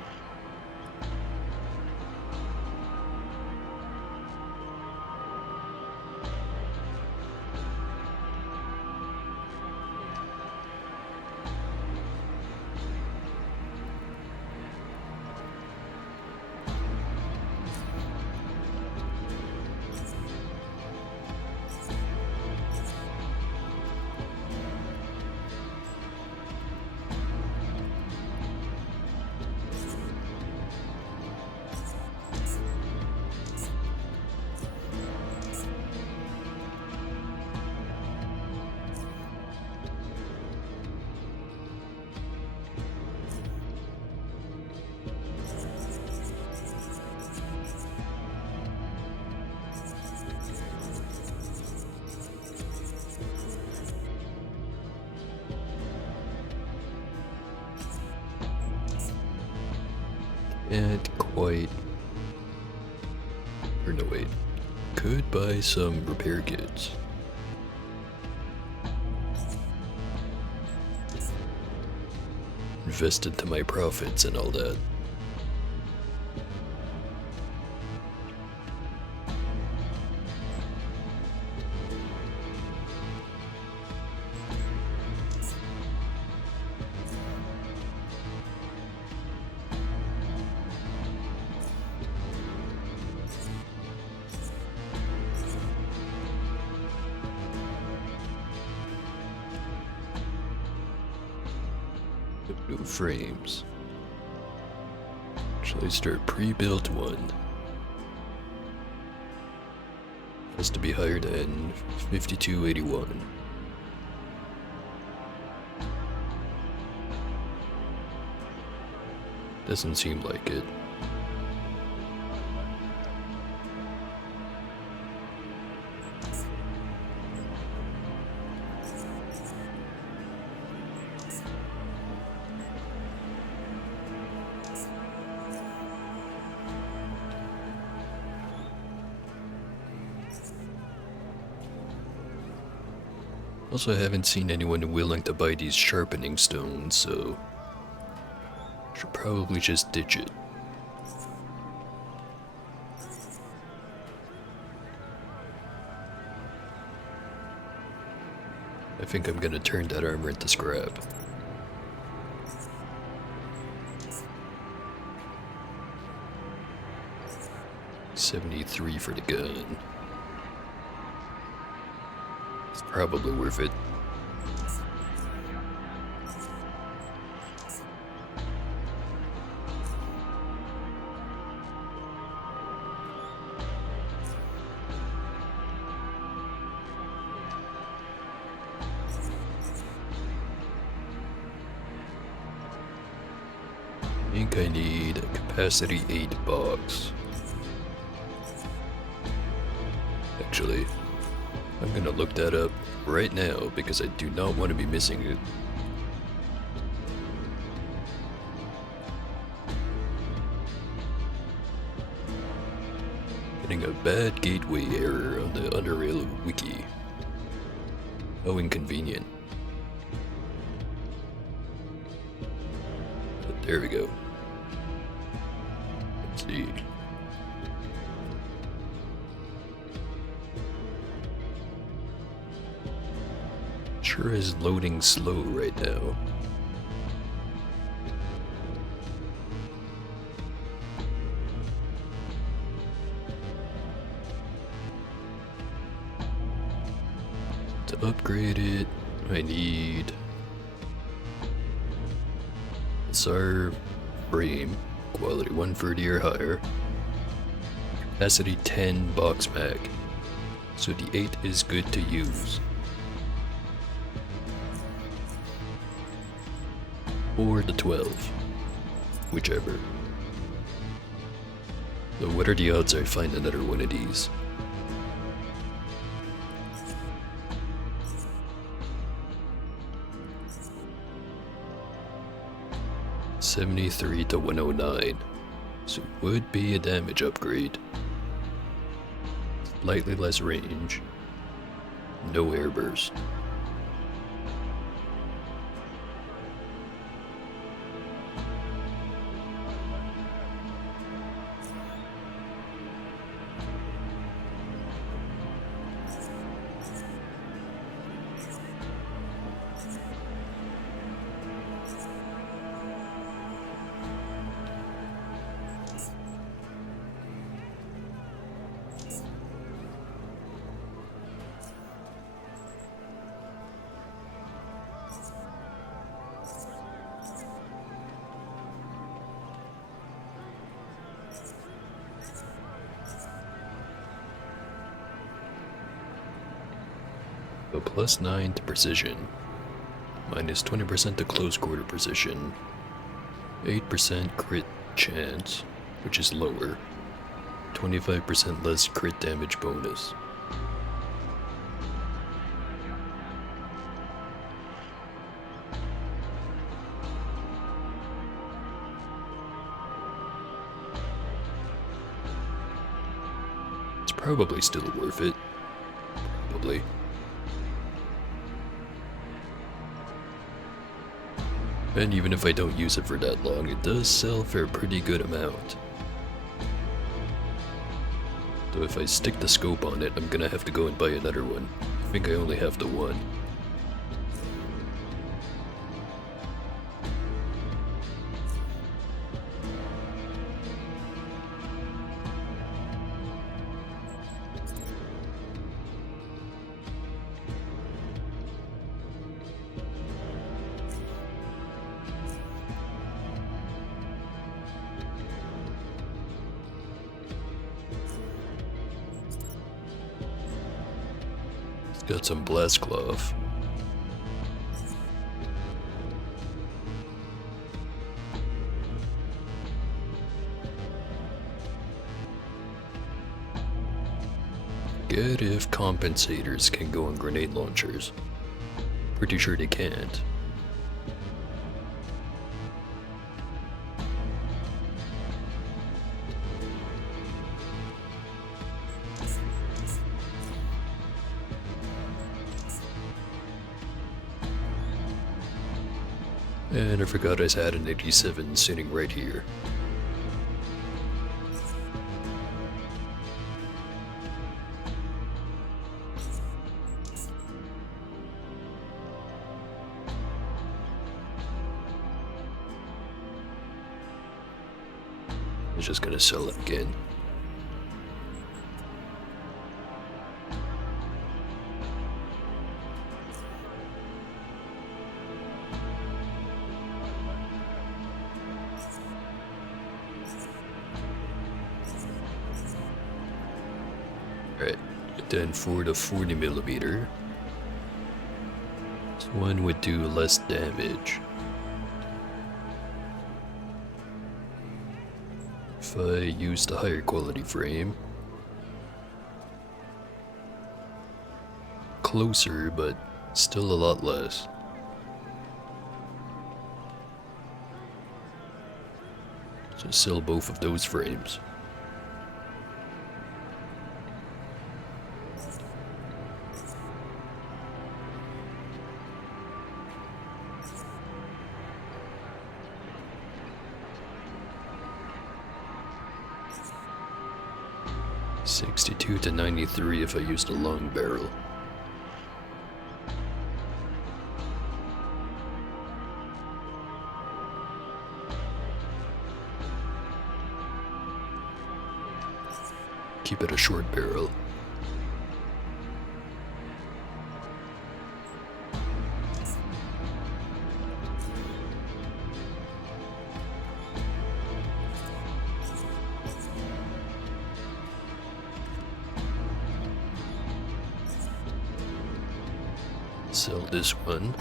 Can't quite... Or no, wait. Could buy some repair kits. Invest into my profits and all that. New frames. Shall I start pre-built one? Has to be higher than 5281. Doesn't seem like it. Also, I haven't seen anyone willing to buy these sharpening stones, so should probably just ditch it. I think I'm gonna turn that armor into scrap. $73 for the gun. It's probably worth it. I think I need a capacity 8 box. Actually, I'm gonna look that up right now because I do not want to be missing it. Getting a bad gateway error on the Underrail wiki. How inconvenient. But there we go. Let's see. Sure is loading slow right now. To upgrade it, I need SR frame, quality 130 or higher, capacity 10 box mag, so the 8 is good to use. Or the 12, whichever. So what are the odds I find another one of these? $73 to 109, so it would be a damage upgrade. Slightly less range, no air burst. A +9 to precision, minus 20% to close quarter precision, 8% crit chance, which is lower, 25% less crit damage bonus. Probably still worth it. Probably. And even if I don't use it for that long, it does sell for a pretty good amount. Though if I stick the scope on it, I'm gonna have to go and buy another one. I think I only have the one. Got some blast cloth. Get if compensators can go on grenade launchers. Pretty sure they can't. And I forgot I had an 87 sitting right here. I'm just gonna sell it again. Alright, then for the 40mm, this one would do less damage. If I use the higher quality frame, closer but still a lot less. So sell both of those frames. $62 to $93 if I used a long barrel. Keep it a short barrel. Sell this one.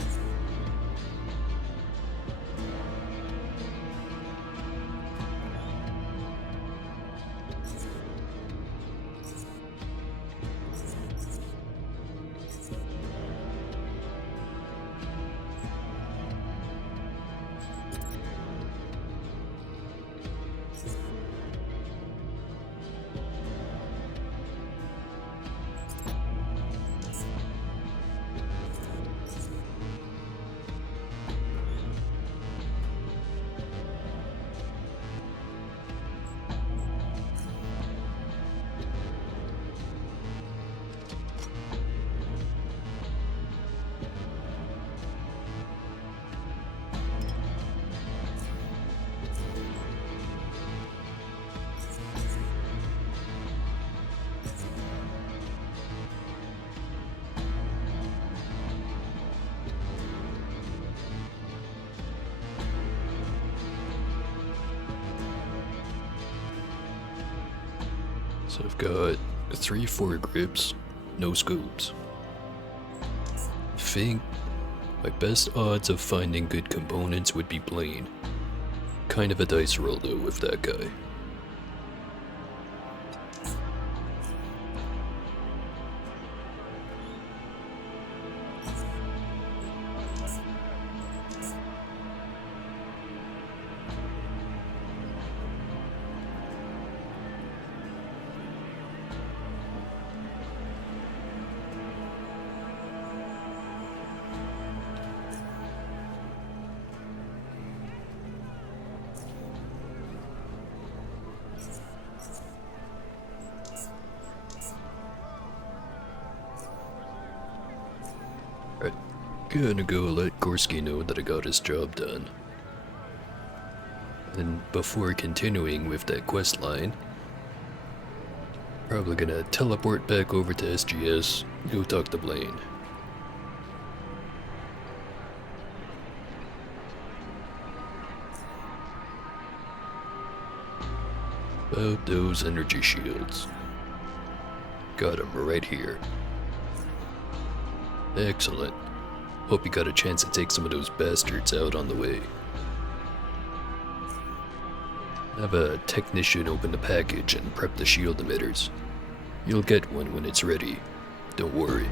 So I've got 3 foregrips, no scoops. I think my best odds of finding good components would be plain. Kind of a dice roll though with that guy. Alright, gonna go let Gorski know that I got his job done. And before continuing with that quest line, probably gonna teleport back over to SGS, go talk to Blaine. About those energy shields. Got 'em right here. Excellent. Hope you got a chance to take some of those bastards out on the way. Have a technician open the package and prep the shield emitters. You'll get one when it's ready. Don't worry.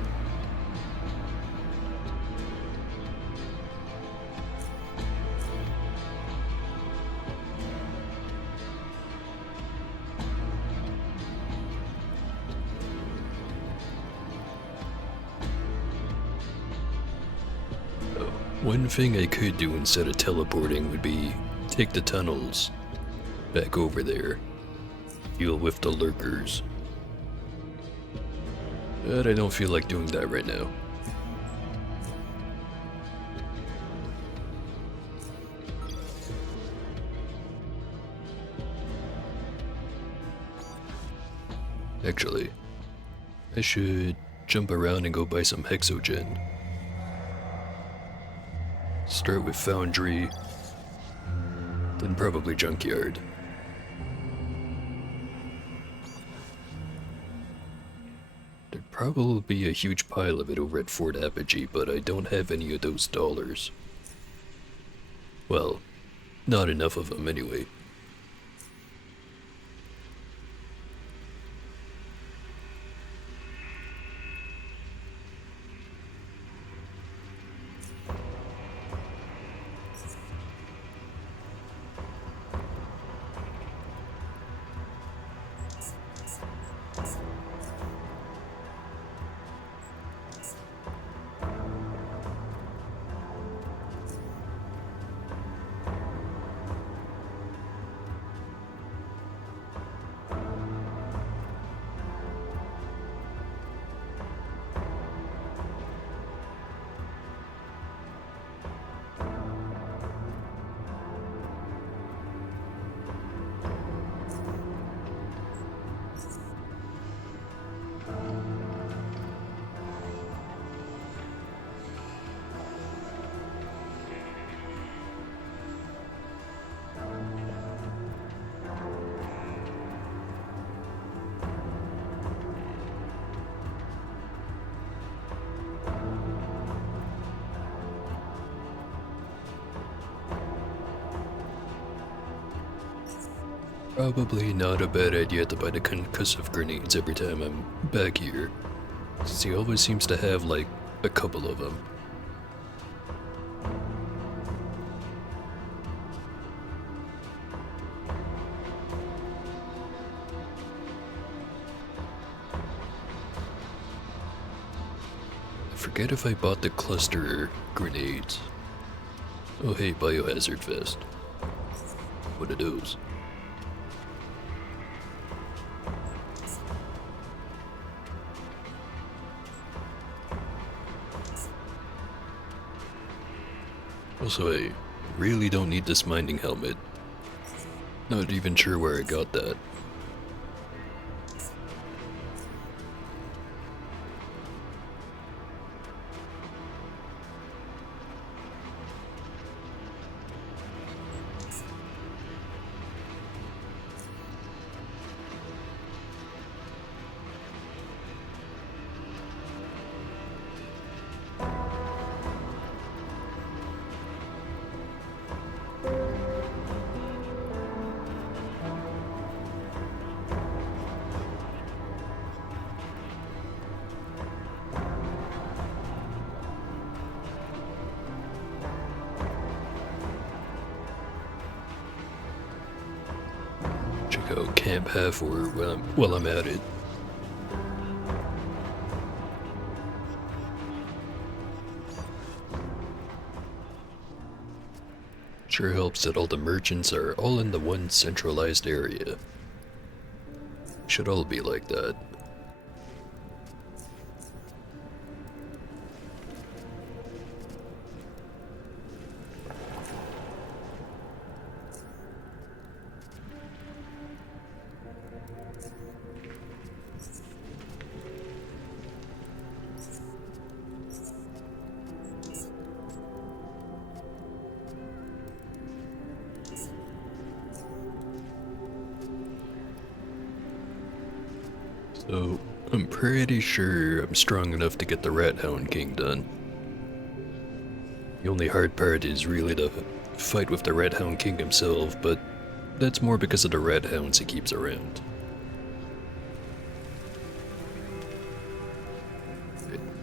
One thing I could do instead of teleporting would be take the tunnels back over there. Deal with the lurkers. But I don't feel like doing that right now. Actually, I should jump around and go buy some hexogen. Start with Foundry, then probably Junkyard. There'd probably be a huge pile of it over at Fort Apogee, but I don't have any of those dollars. Well, not enough of them anyway. Probably not a bad idea to buy the concussive grenades every time I'm back here, since he always seems to have like a couple of them. I forget if I bought the cluster grenades. Oh hey, biohazard vest. What are those? Also, I really don't need this mining helmet. Not even sure where I got that. Check out Camp Halfward while I'm at it. Sure helps that all the merchants are all in the one centralized area. Should all be like that. So, I'm pretty sure I'm strong enough to get the Rat Hound King done. The only hard part is really to fight with the Rat Hound King himself, but that's more because of the rat hounds he keeps around.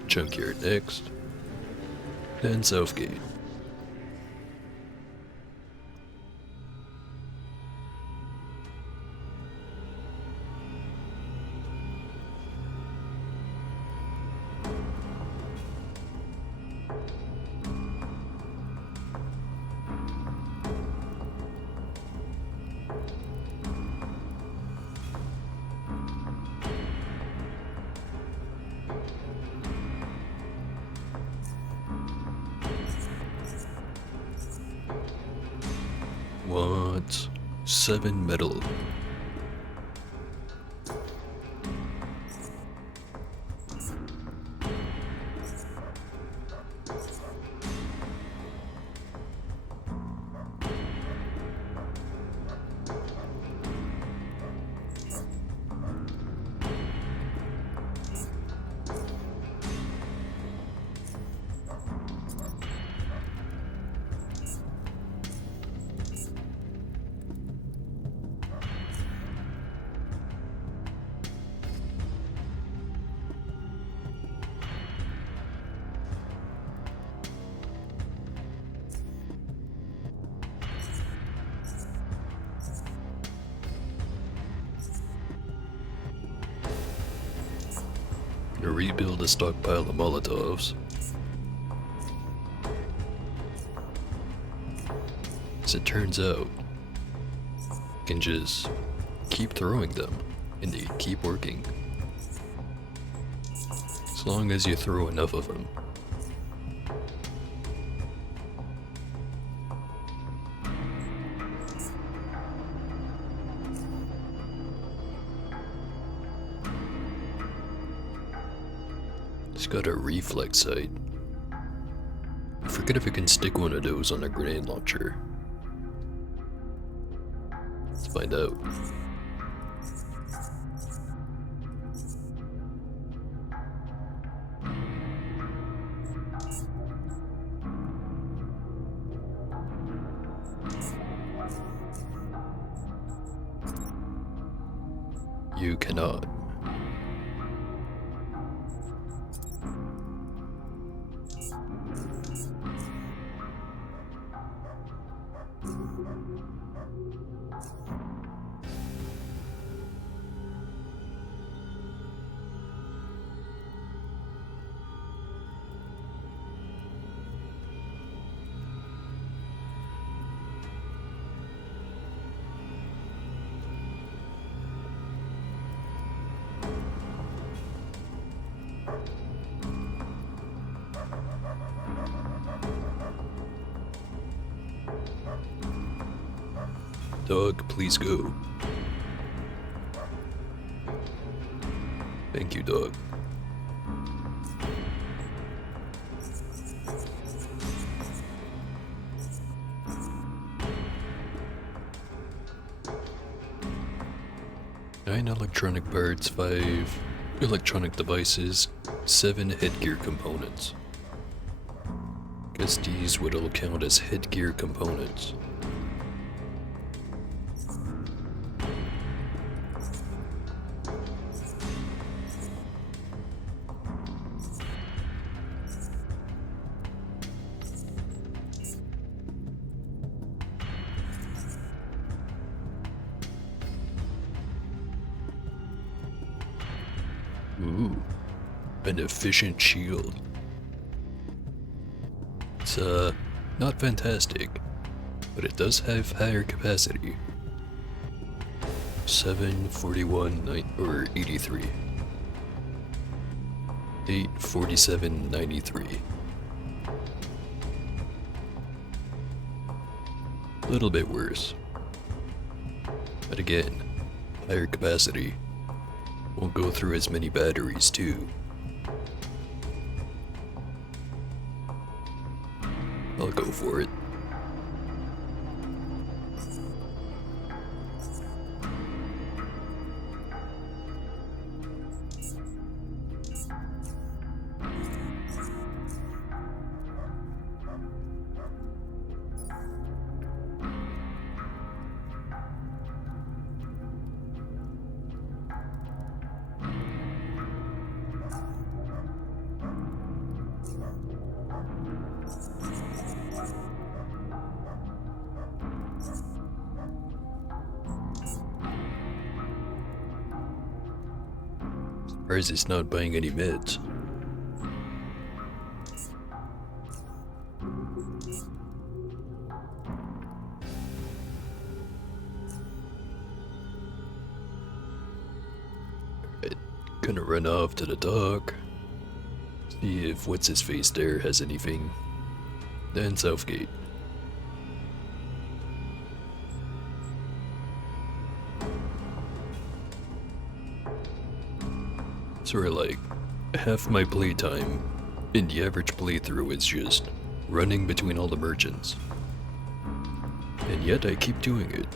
Junkyard next, then Southgate. Want 7 metal. Gonna rebuild a stockpile of Molotovs. As it turns out, you can just keep throwing them and they keep working. As long as you throw enough of them. It's got a reflex sight. I forget if I can stick one of those on a grenade launcher. Let's find out. You cannot. Dog, please go. Thank you, dog. Nine electronic parts, 5 electronic devices, 7 headgear components. Guess these would all count as headgear components. Ooh, an efficient shield. It's, not fantastic, but it does have higher capacity. 741 or 83. 847 93. A little bit worse. But again, higher capacity. Won't go through as many batteries too. I'll go for it. Ours is not buying any meds. Alright, gonna run off to the dock. See if what's-his-face there has anything. Then Southgate. Sort of like half my playtime in the average playthrough is just running between all the merchants. And yet I keep doing it.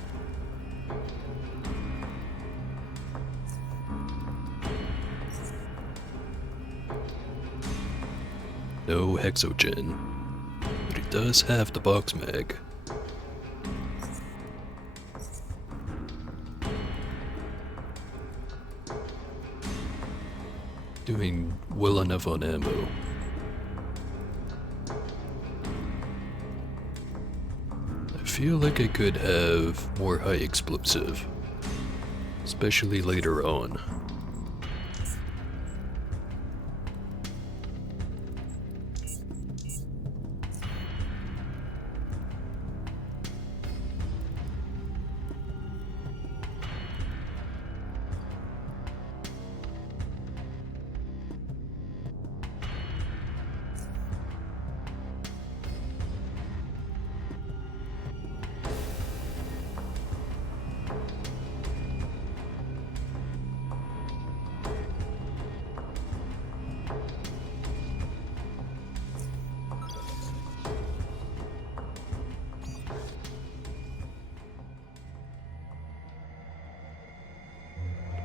No hexogen, but it does have the box mag. Doing well enough on ammo. I feel like I could have more high explosive, especially later on.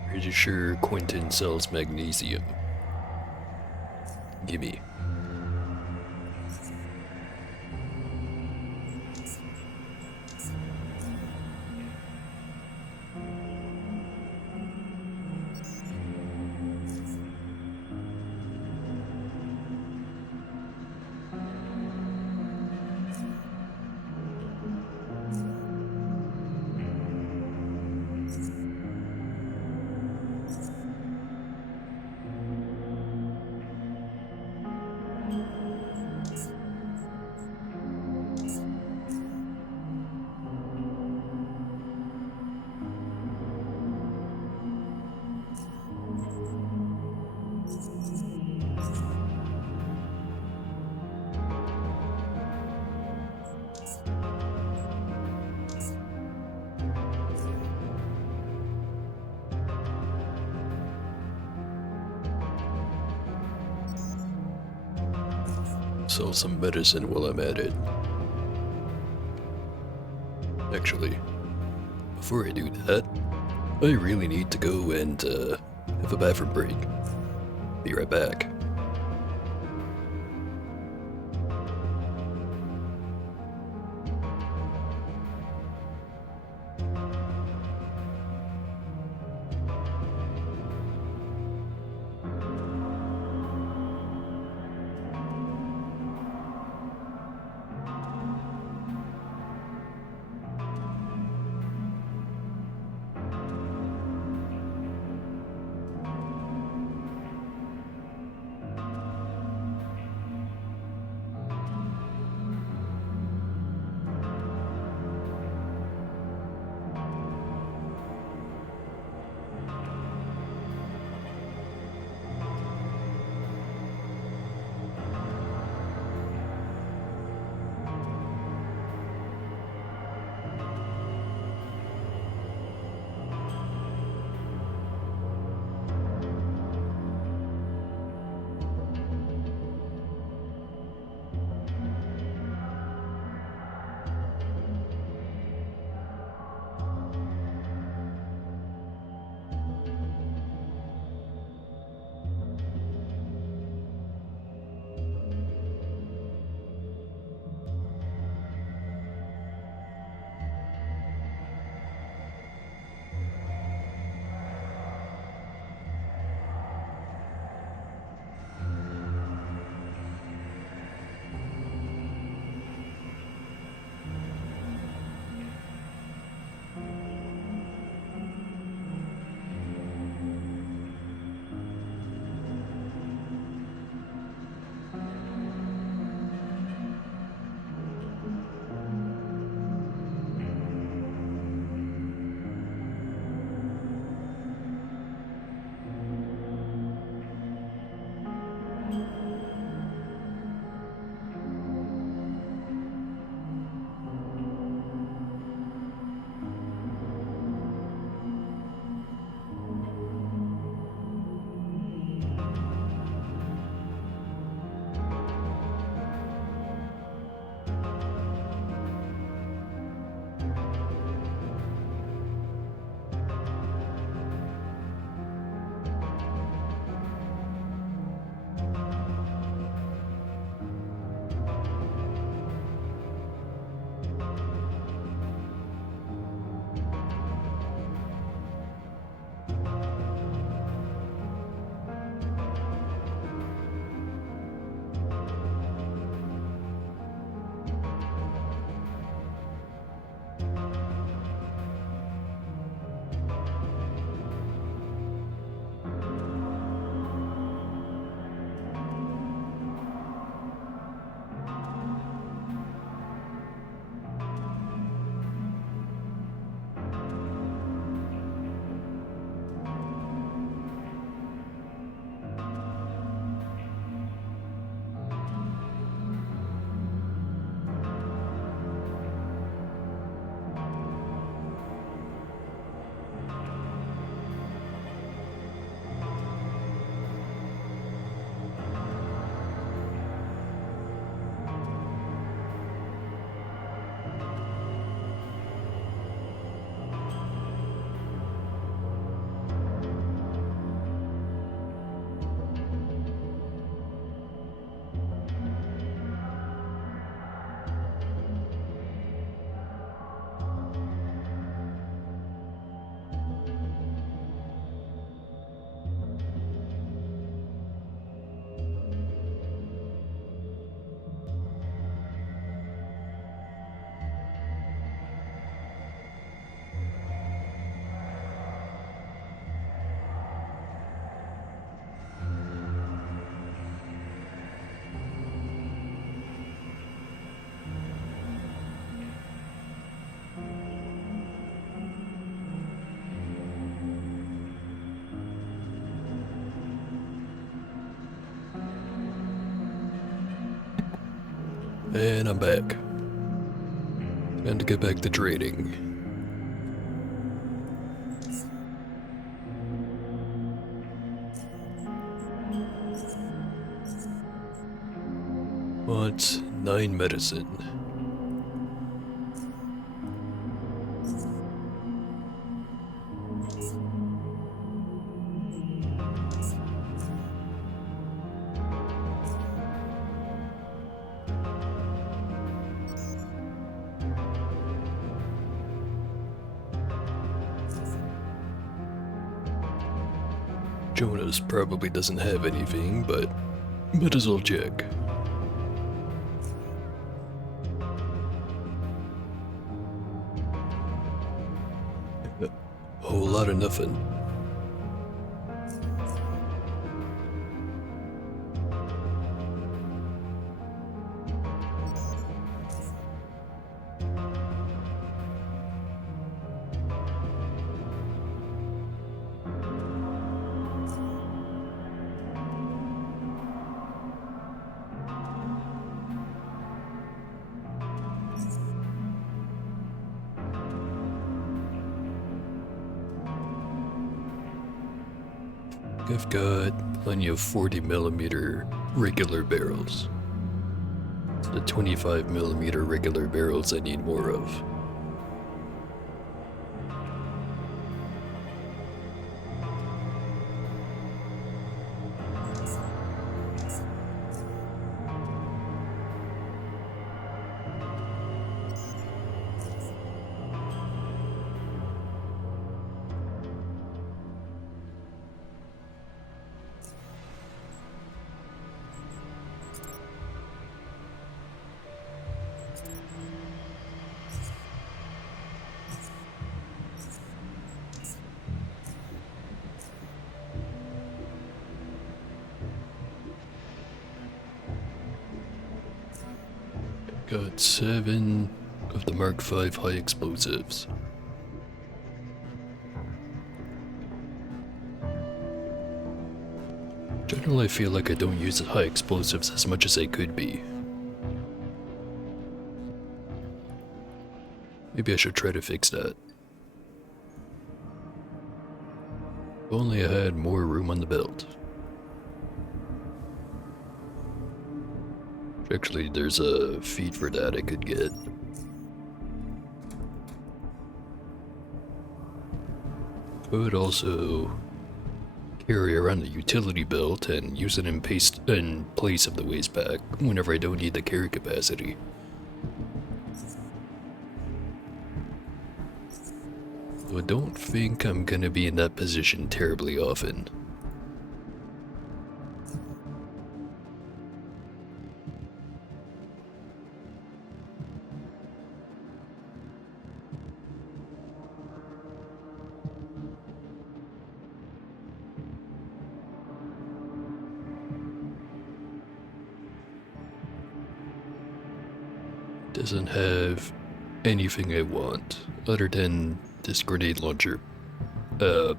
Pretty sure Quentin sells magnesium. Gimme. Sell some medicine while I'm at it. Actually, before I do that, I really need to go and have a bathroom break. Be right back. And I'm back. Time to get back to trading. What's 9 medicine? Jonas probably doesn't have anything, but might as well check. Whole lot of nothing. I've got plenty of 40mm regular barrels. It's the 25mm regular barrels I need more of. Got 7 of the Mark V high explosives. Generally, I feel like I don't use high explosives as much as I could be. Maybe I should try to fix that. If only I had more room on the belt. Actually, there's a feed for that I could get. Could also carry around the utility belt and use it in place of the waist pack whenever I don't need the carry capacity. Though I don't think I'm gonna be in that position terribly often. Doesn't have anything I want other than this grenade launcher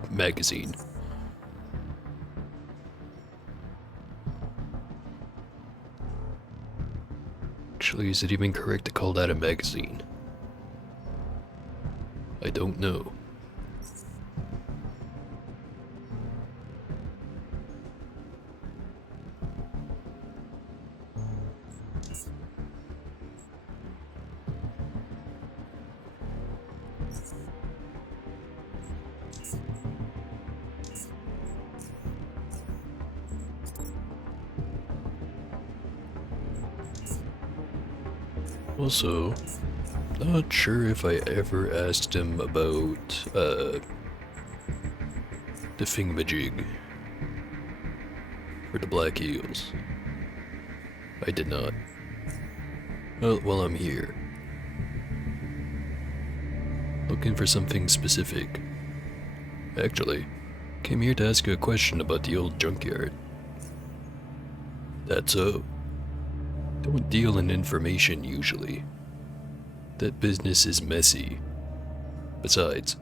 magazine. Actually, is it even correct to call that a magazine? I don't know. Also, not sure if I ever asked him about, the thingamajig for the black eels. I did not. Well, while I'm here. Looking for something specific. Actually, came here to ask you a question about the old junkyard. That's so. Don't deal in information usually. That business is messy. Besides,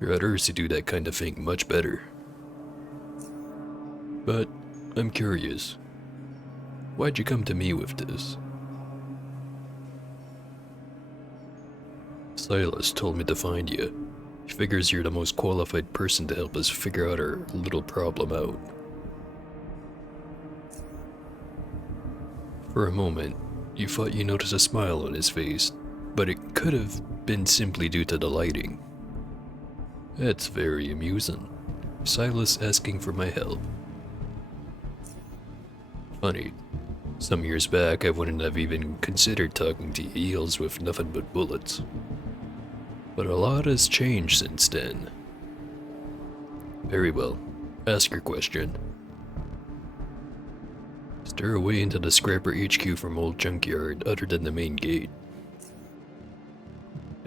you're others who do that kind of thing much better. But I'm curious. Why'd you come to me with this? Silas told me to find you. He figures you're the most qualified person to help us figure out our little problem out. For a moment, you thought you noticed a smile on his face, but it could have been simply due to the lighting. That's very amusing. Silas asking for my help. Funny, some years back I wouldn't have even considered talking to eels with nothing but bullets. But a lot has changed since then. Very well, ask your question. Is there a way into the Scrapper HQ from Old Junkyard other than the main gate?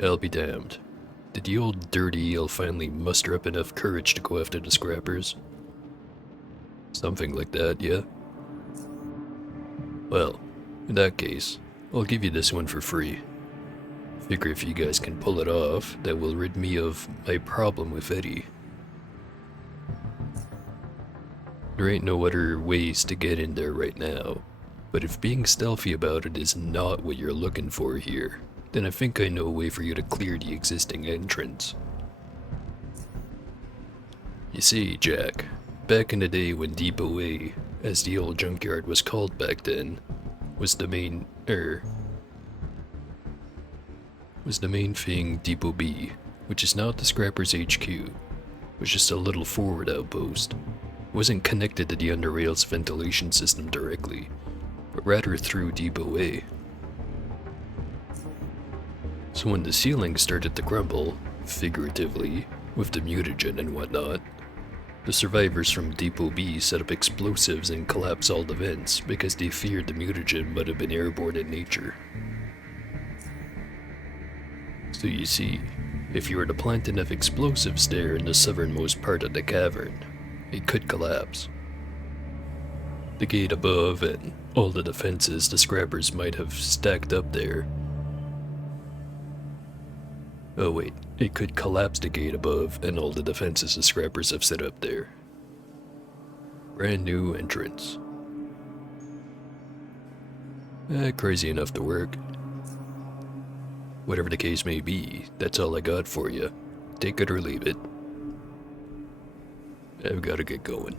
I'll be damned. Did the old dirty eel finally muster up enough courage to go after the Scrappers? Something like that, yeah? Well, in that case, I'll give you this one for free. Figure if you guys can pull it off, that will rid me of my problem with Eddie. There ain't no other ways to get in there right now, but if being stealthy about it is not what you're looking for here, then I think I know a way for you to clear the existing entrance. You see, Jack, back in the day when Depot A, as the old junkyard was called back then, was the main thing. Depot B, which is now the Scrappers HQ, was just a little forward outpost. It wasn't connected to the Underrail's ventilation system directly, but rather through Depot A. So when the ceiling started to crumble, figuratively, with the mutagen and whatnot, the survivors from Depot B set up explosives and collapsed all the vents because they feared the mutagen might have been airborne in nature. So you see, if you were to plant enough explosives there in the southernmost part of the cavern, it could collapse. The gate above and all the defenses the Scrappers might have stacked up there. Oh wait, it could collapse the gate above and all the defenses the Scrappers have set up there. Brand new entrance. Crazy enough to work. Whatever the case may be, that's all I got for you. Take it or leave it. I've gotta get going.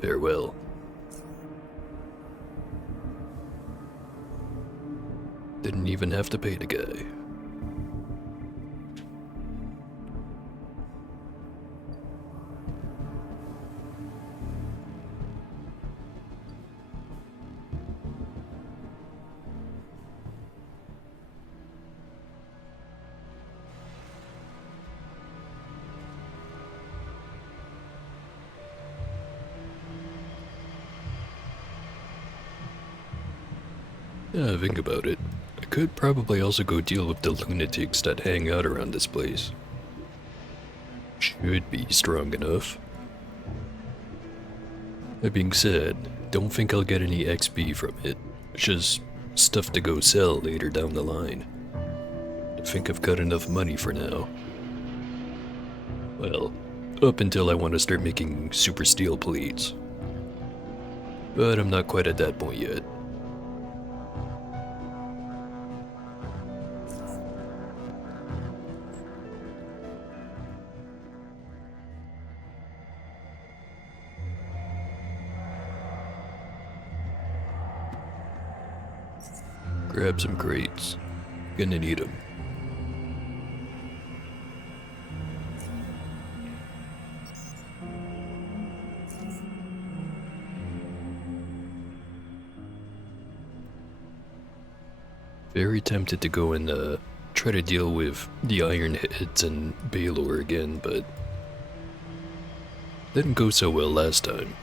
Farewell. Didn't even have to pay the guy. Think about it. I could probably also go deal with the lunatics that hang out around this place. Should be strong enough. That being said, don't think I'll get any XP from it. It's just stuff to go sell later down the line. I think I've got enough money for now. Well, up until I want to start making super steel plates. But I'm not quite at that point yet. Grab some crates. Gonna need them. Very tempted to go and try to deal with the Iron Heads and Baylor again, but didn't go so well last time.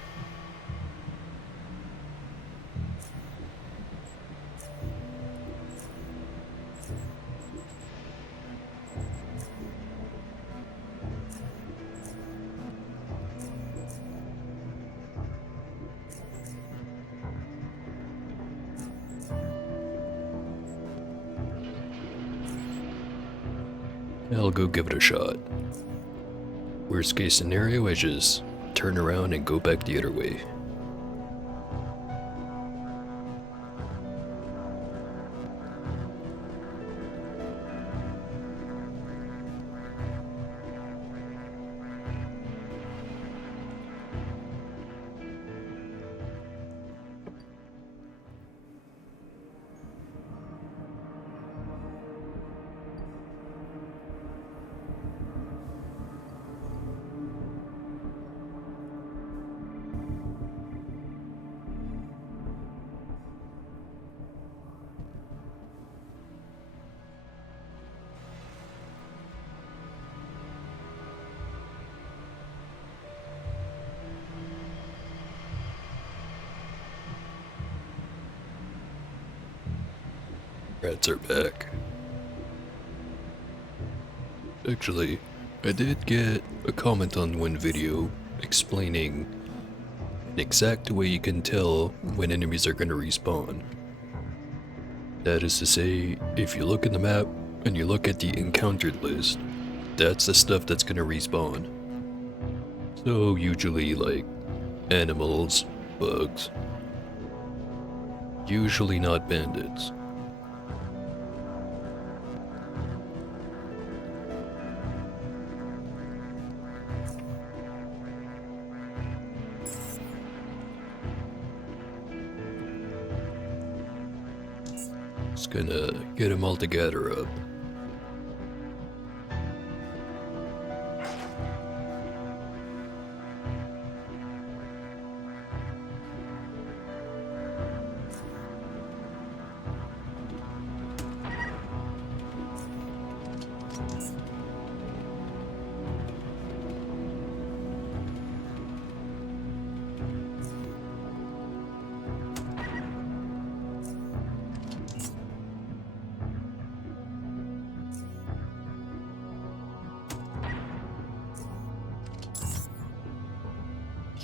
I'll go give it a shot. Worst case scenario, I just turn around and go back the other way. Rats are back. Actually, I did get a comment on one video explaining an exact way you can tell when enemies are going to respawn. That is to say, if you look in the map and you look at the encountered list, that's the stuff that's going to respawn. So usually like animals, bugs. Usually not bandits. Just gonna get them all to gather up.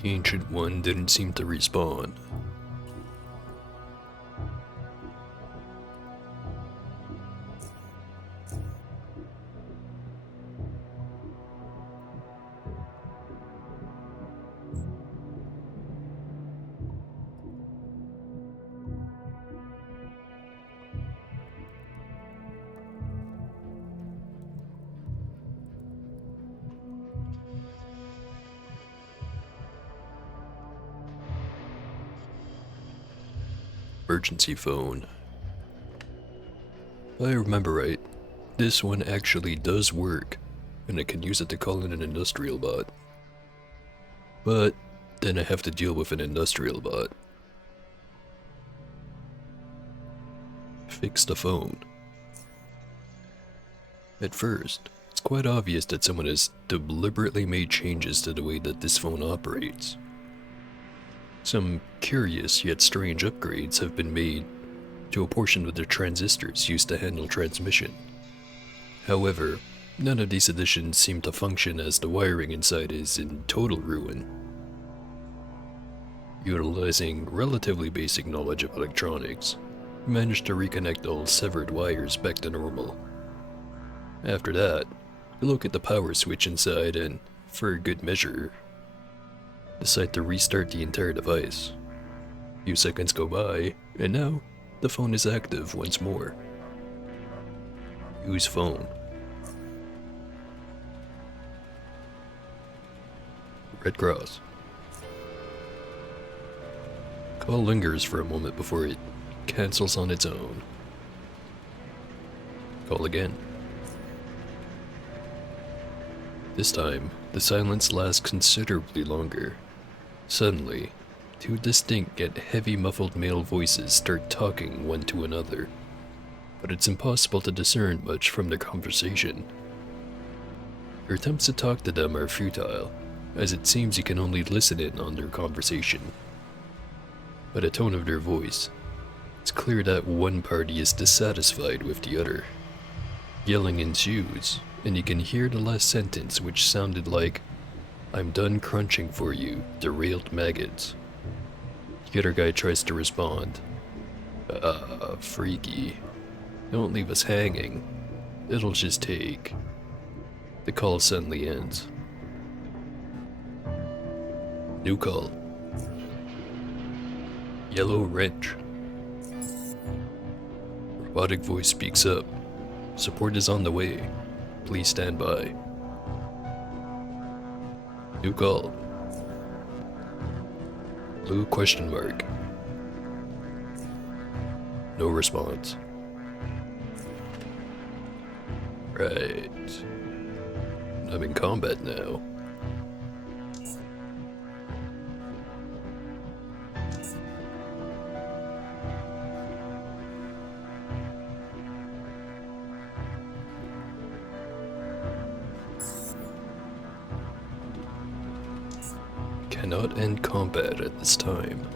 The ancient one didn't seem to respawn. Emergency phone. If I remember right, this one actually does work, and I can use it to call in an industrial bot. But then I have to deal with an industrial bot. Fix the phone. At first, it's quite obvious that someone has deliberately made changes to the way that this phone operates. Some curious yet strange upgrades have been made to a portion of the transistors used to handle transmission. However, none of these additions seem to function as the wiring inside is in total ruin. Utilizing relatively basic knowledge of electronics, we managed to reconnect all severed wires back to normal. After that, we look at the power switch inside and, for good measure, decide to restart the entire device. A few seconds go by, and now the phone is active once more. Use phone. Red cross. Call lingers for a moment before it cancels on its own. Call again. This time, the silence lasts considerably longer. Suddenly, two distinct yet heavy muffled male voices start talking one to another, but it's impossible to discern much from their conversation. Your attempts to talk to them are futile, as it seems you can only listen in on their conversation. By the tone of their voice, it's clear that one party is dissatisfied with the other. Yelling ensues, and you can hear the last sentence, which sounded like, "I'm done crunching for you, derailed maggots." The other guy tries to respond. Freaky. Don't leave us hanging. It'll just take. The call suddenly ends. New call. Yellow wrench. Robotic voice speaks up. Support is on the way. Please stand by. New call. Blue question mark. No response. Right. I'm in combat now. Cannot end combat at this time.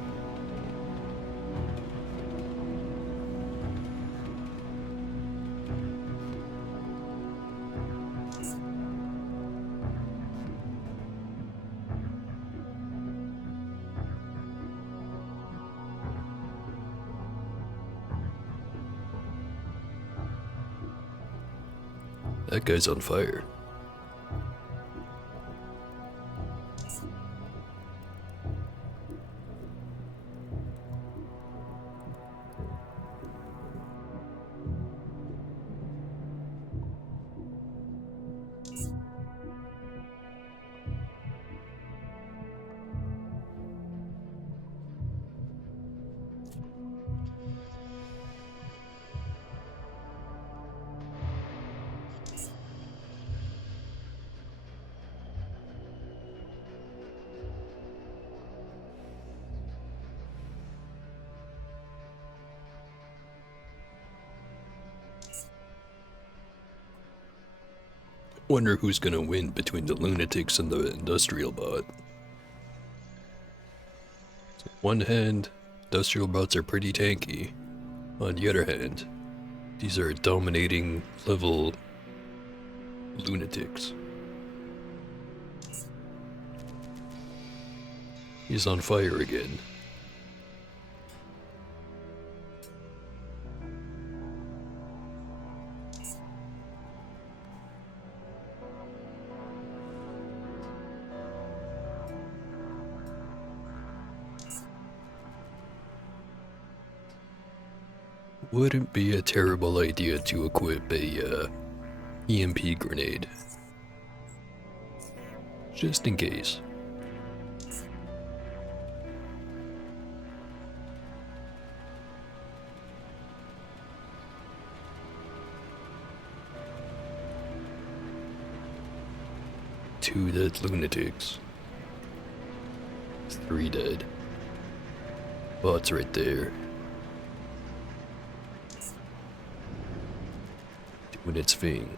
That guy's on fire. Wonder who's gonna win between the lunatics and the industrial bot. On one hand, industrial bots are pretty tanky. On the other hand, these are dominating level lunatics. He's on fire again. Wouldn't be a terrible idea to equip a EMP grenade. Just in case. Two dead lunatics. 3 dead. Bot's right there. Doing its thing.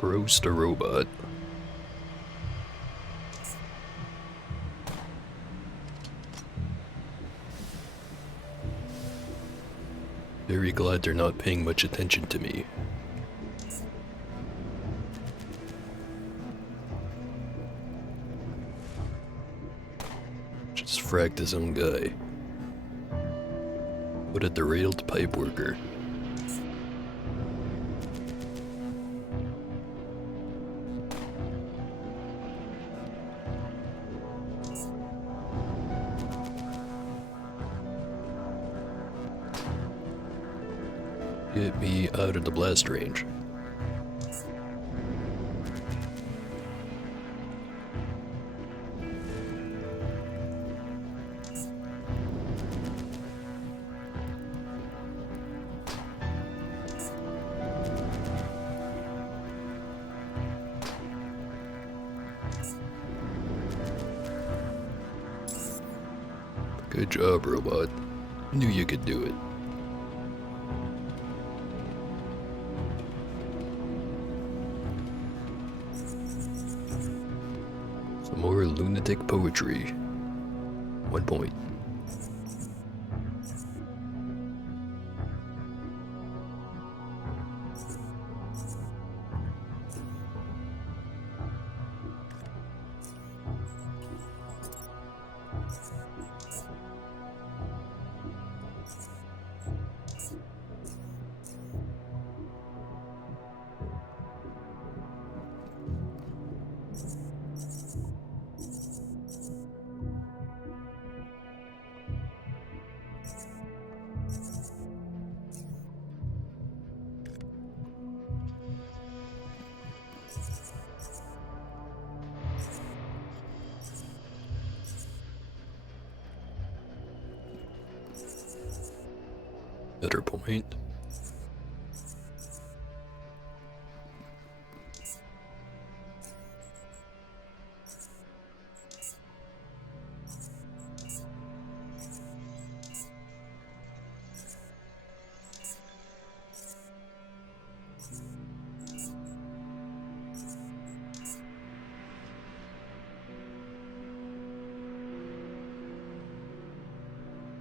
Roast a robot. Very glad they're not paying much attention to me. Just fragged his own guy. What a derailed pipe worker. Get me out of the blast range. Good job, robot. Knew you could do it. Some more lunatic poetry. 1 point. Better point.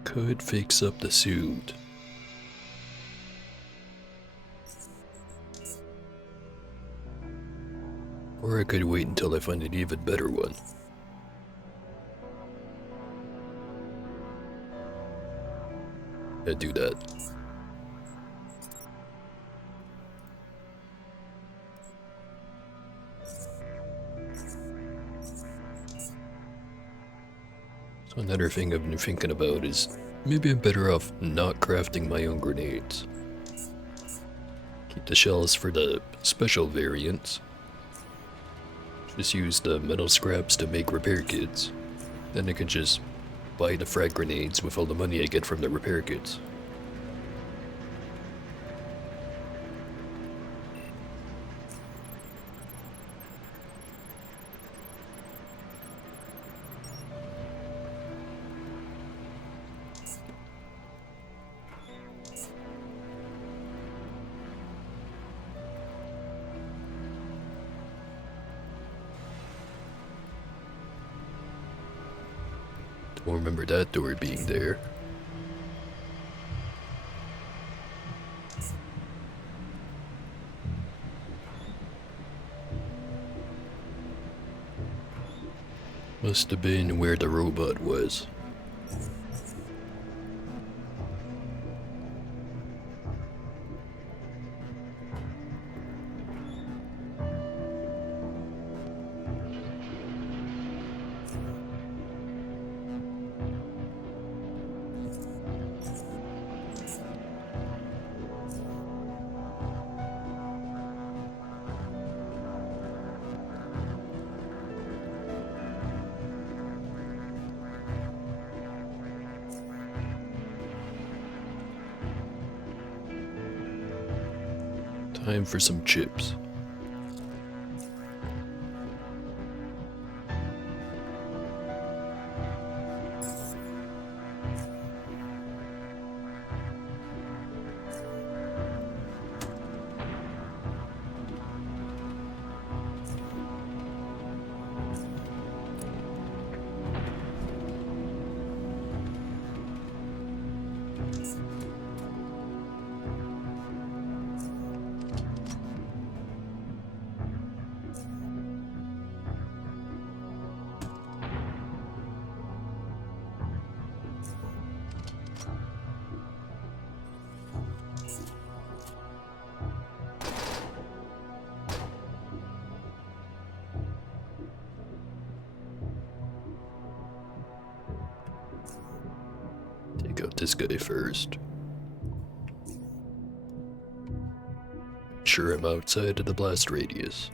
Could fix up the suit. Or I could wait until I find an even better one. I'd do that. So another thing I've been thinking about is maybe I'm better off not crafting my own grenades. Keep the shells for the special variants. Just use the metal scraps to make repair kits. Then I can just buy the frag grenades with all the money I get from the repair kits. Don't remember that door being there. Must have been where the robot was. Time for some chips. Take out this guy first. Sure, I'm outside of the blast radius.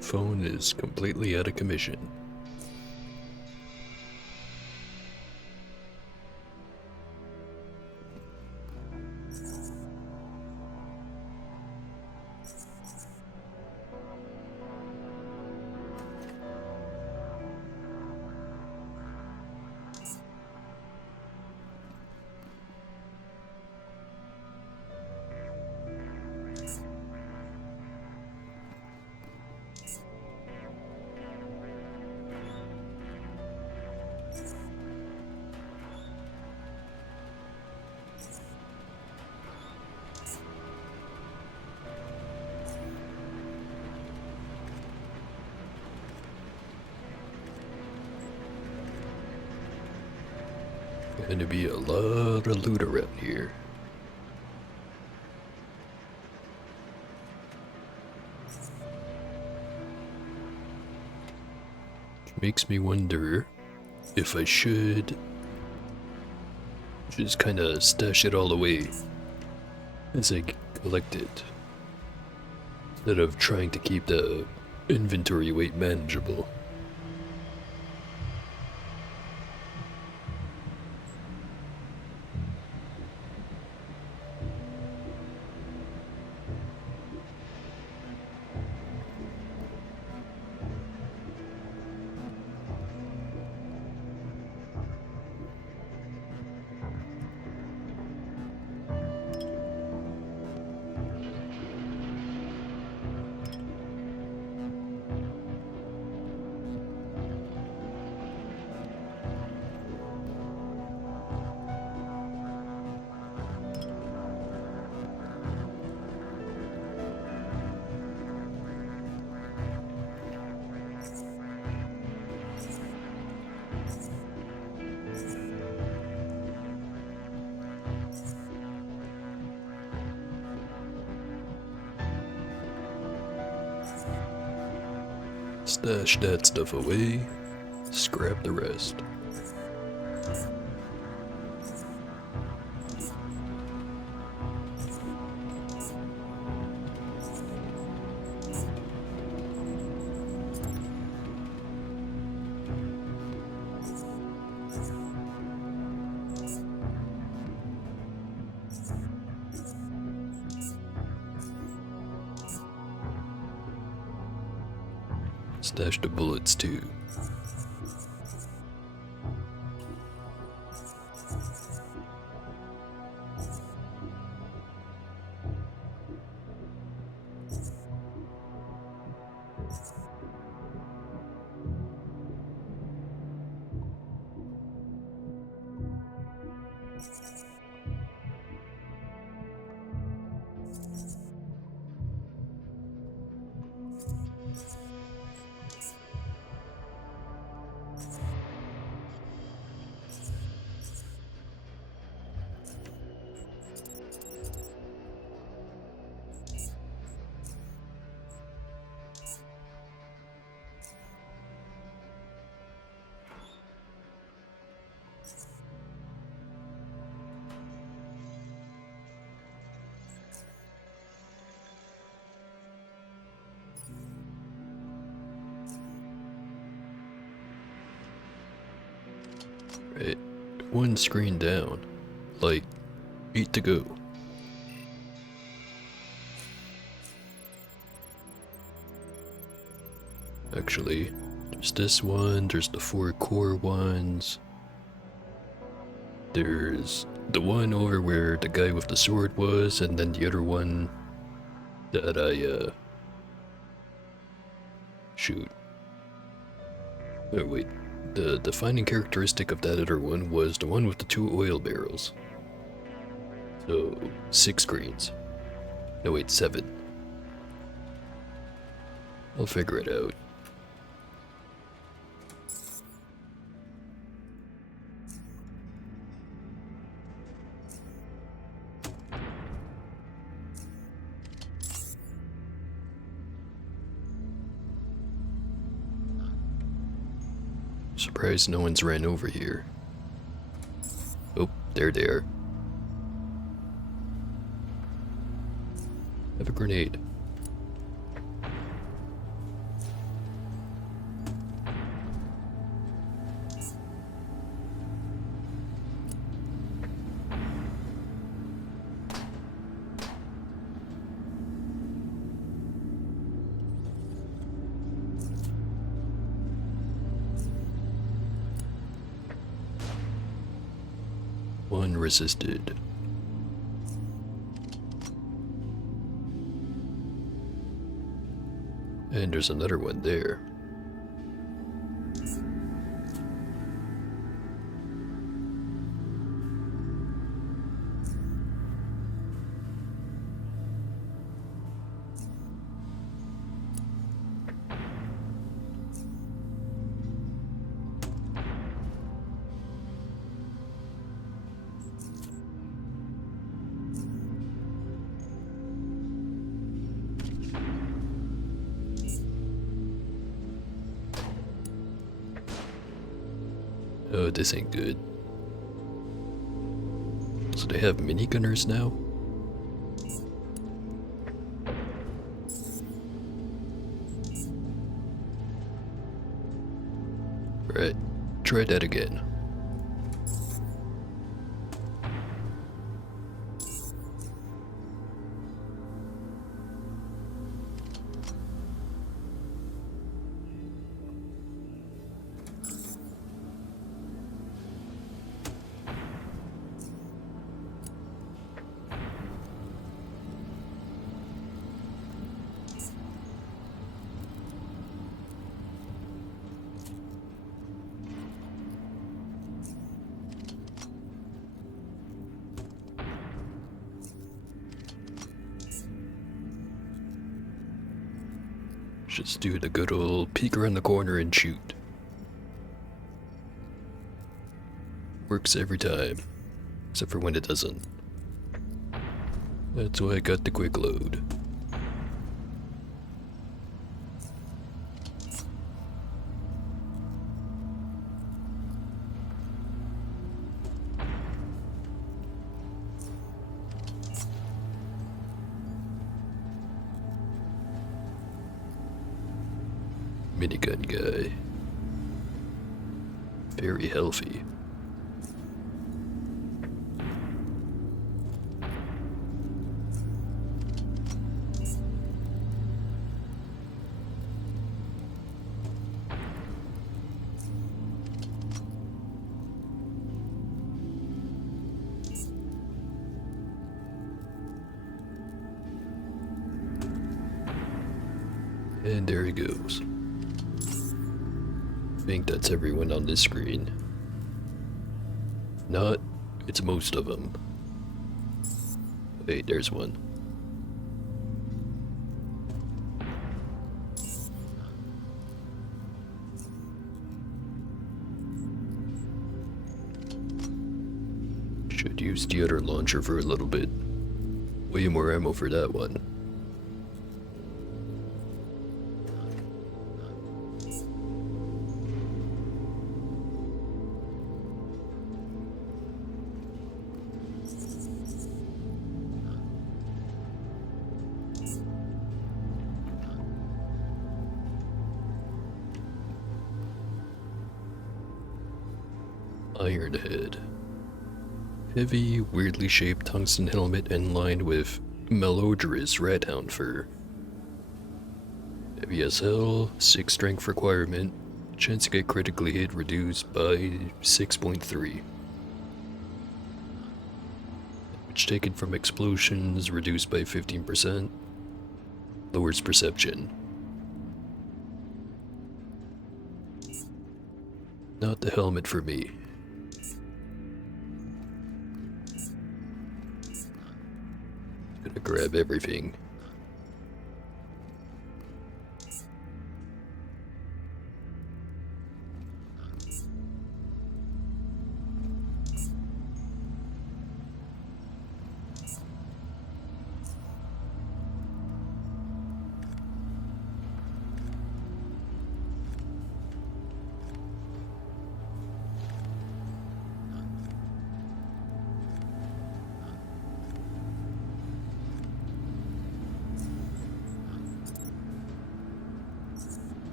Phone is completely out of commission. Gonna be a lot of loot around here. Which makes me wonder if I should just kinda stash it all away as I collect it, instead of trying to keep the inventory weight manageable. Stash that stuff away, scrap the rest. Stash the bullets too. Right, one screen down, like 8 to go. Actually, there's this one, there's the 4 core ones. There's the one over where the guy with the sword was, and then the other one that shoot. Oh wait, the defining characteristic of that other one was the one with the 2 oil barrels. So, 6 screens. No wait, 7. I'll figure it out. Surprised no one's ran over here. Oh, there they are. Have a grenade. One resisted. And there's another one there. Oh, this ain't good. So they have minigunners now? Right, try that again. Just do the good old peek around the corner and shoot. Works every time, except for when it doesn't. That's why I got the quick load. Minigun guy. Very healthy. And there he goes. I think that's everyone on this screen. Not, it's most of them. Wait, there's one. Should use the other launcher for a little bit. Way more ammo for that one. Iron Head. Heavy, weirdly shaped tungsten helmet and lined with malodorous rathound fur. Heavy as hell, 6 strength requirement, chance to get critically hit reduced by 6.3. Damage taken from explosions reduced by 15%. Lowers perception. Not the helmet for me. Gonna grab everything.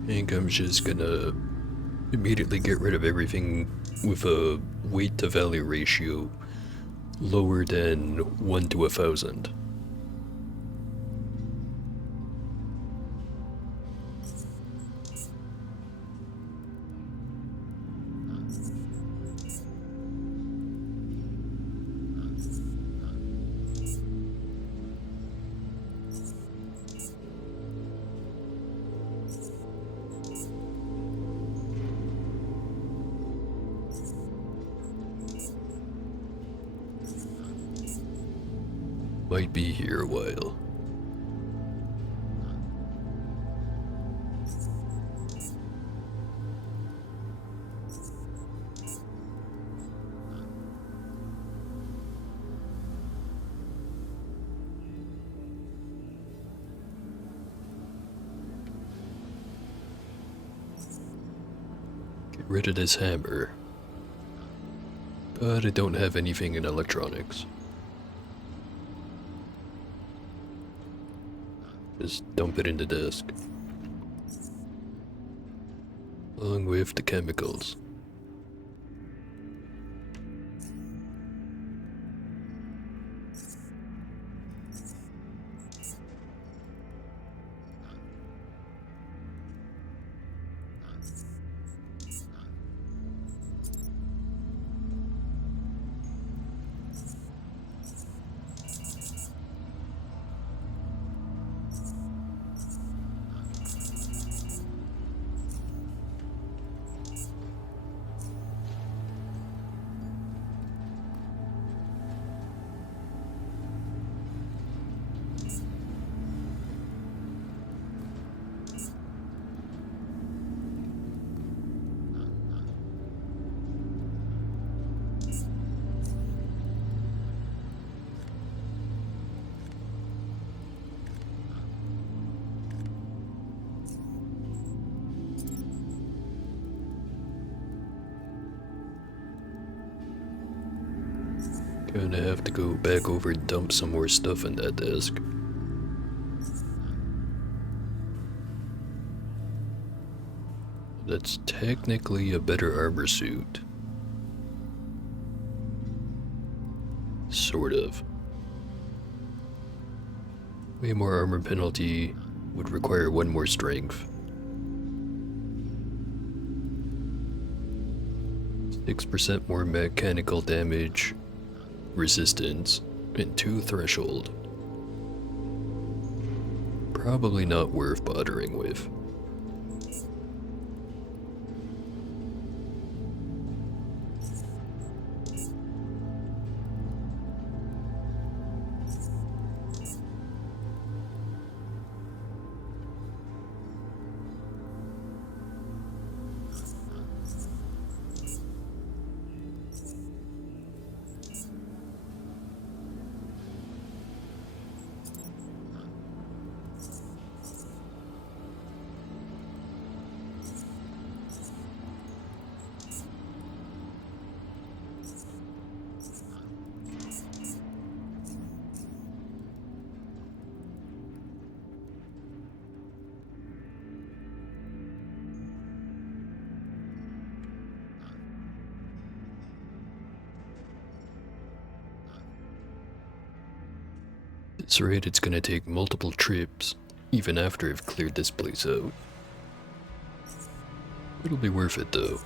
I think I'm just gonna immediately get rid of everything with a weight to value ratio lower than 1 to 1,000. Might be here a while. Get rid of this hammer. But I don't have anything in electronics. Just dump it in the desk. Along with the chemicals. Gonna have to go back over and dump some more stuff in that desk. That's technically a better armor suit. Sort of. Way more armor penalty would require 1 more strength. 6% more mechanical damage, resistance, and 2 threshold. Probably not worth bothering with. At this rate, it's gonna take multiple trips, even after I've cleared this place out. It'll be worth it though.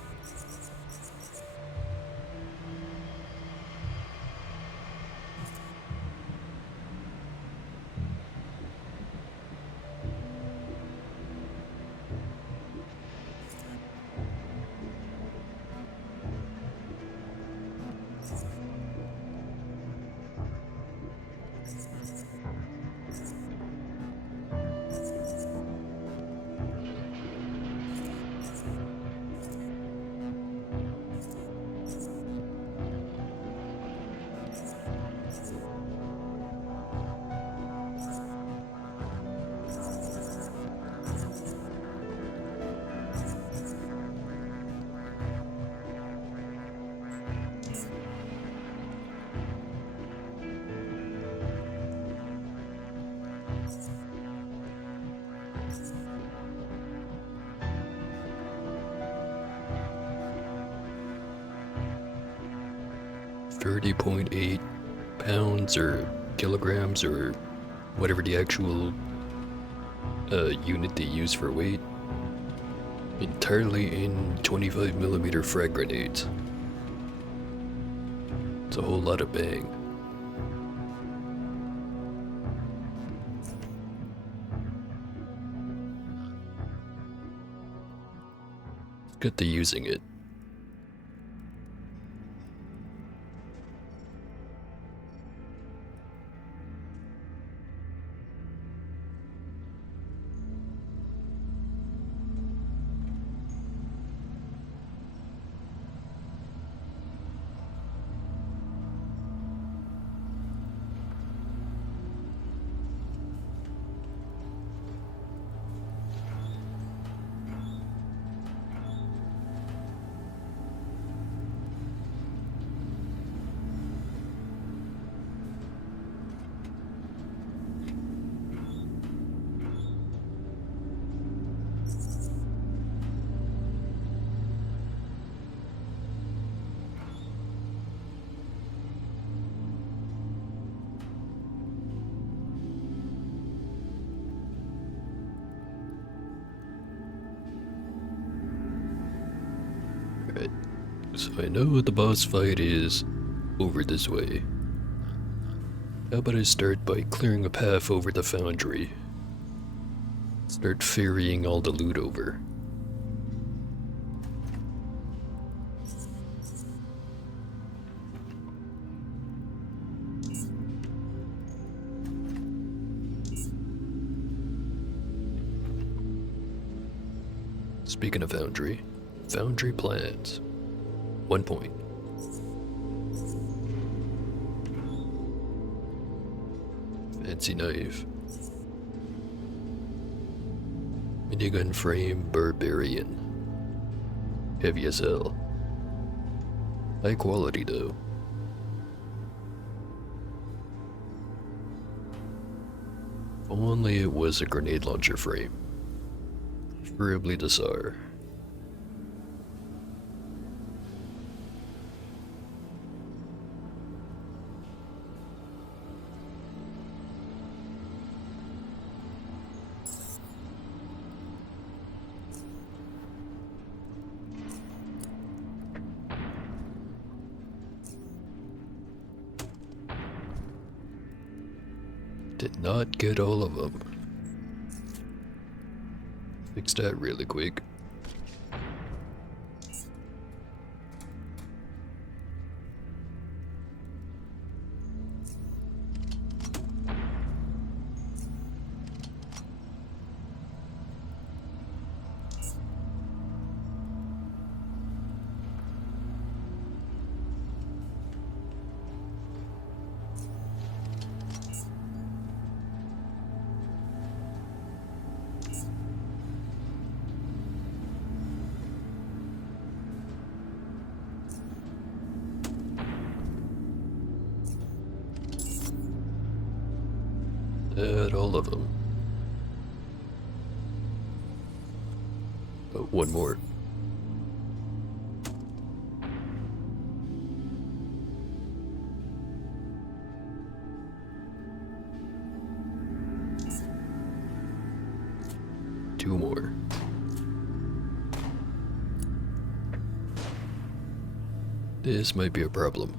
.8 pounds or kilograms or whatever the actual unit they use for weight, entirely in 25mm frag grenades. It's a whole lot of bang. Get to using it. Right, so I know what the boss fight is over this way. How about I start by clearing a path over the foundry? Start ferrying all the loot over. Speaking of foundry plans. 1 point. Fancy knife. Minigun frame barbarian. Heavy as hell. High quality though. only it was a grenade launcher frame. Preferably the SAR. Did not get all of them. Fix that really quick. At all of them. Oh, one more. Two more. This might be a problem.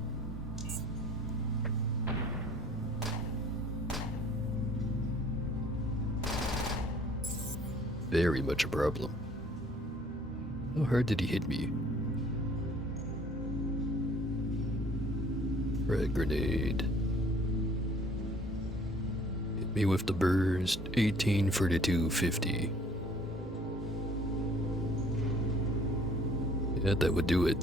Very much a problem. How hard did he hit me? Frag grenade. Hit me with the burst. 1842.50. Yeah, that would do it.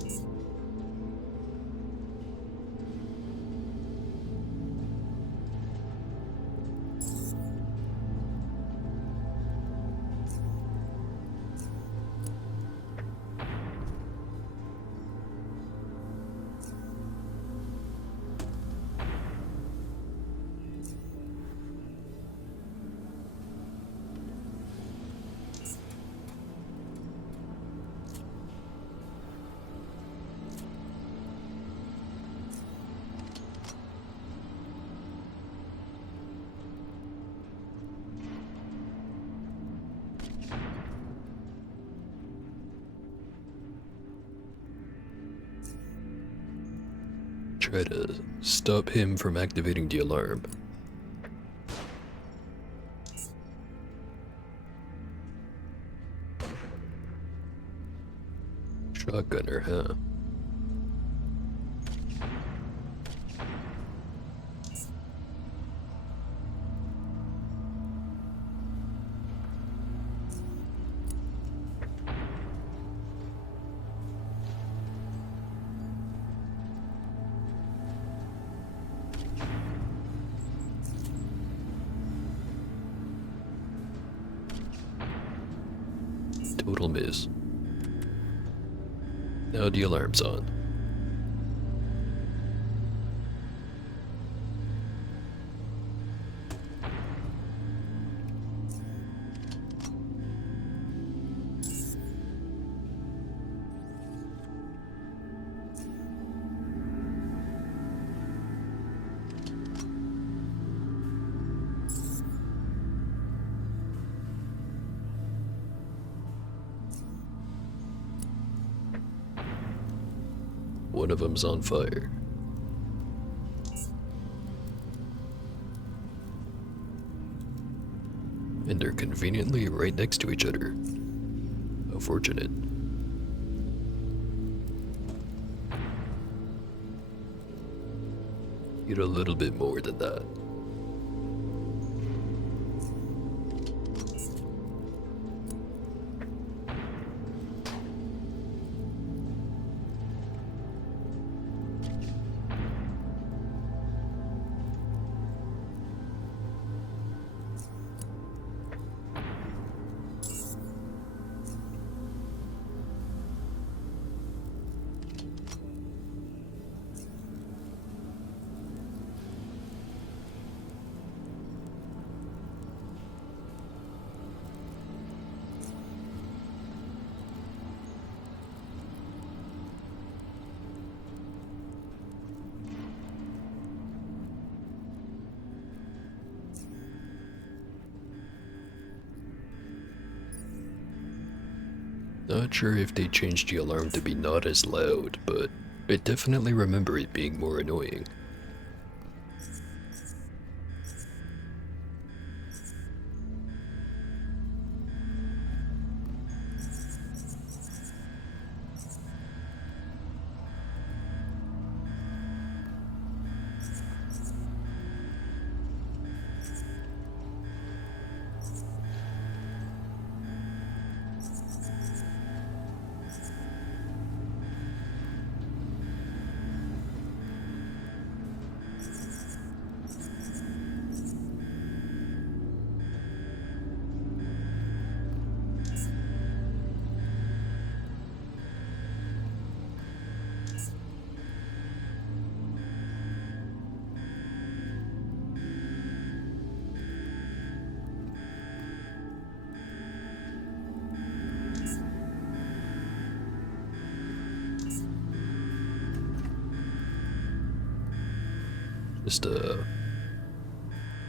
Try to stop him from activating the alarm. Shotgunner, huh? Total miss. Now the alarm's on. One of them's on fire. And they're conveniently right next to each other. How fortunate. Need a little bit more than that. Not sure if they changed the alarm to be not as loud, but I definitely remember it being more annoying. Just a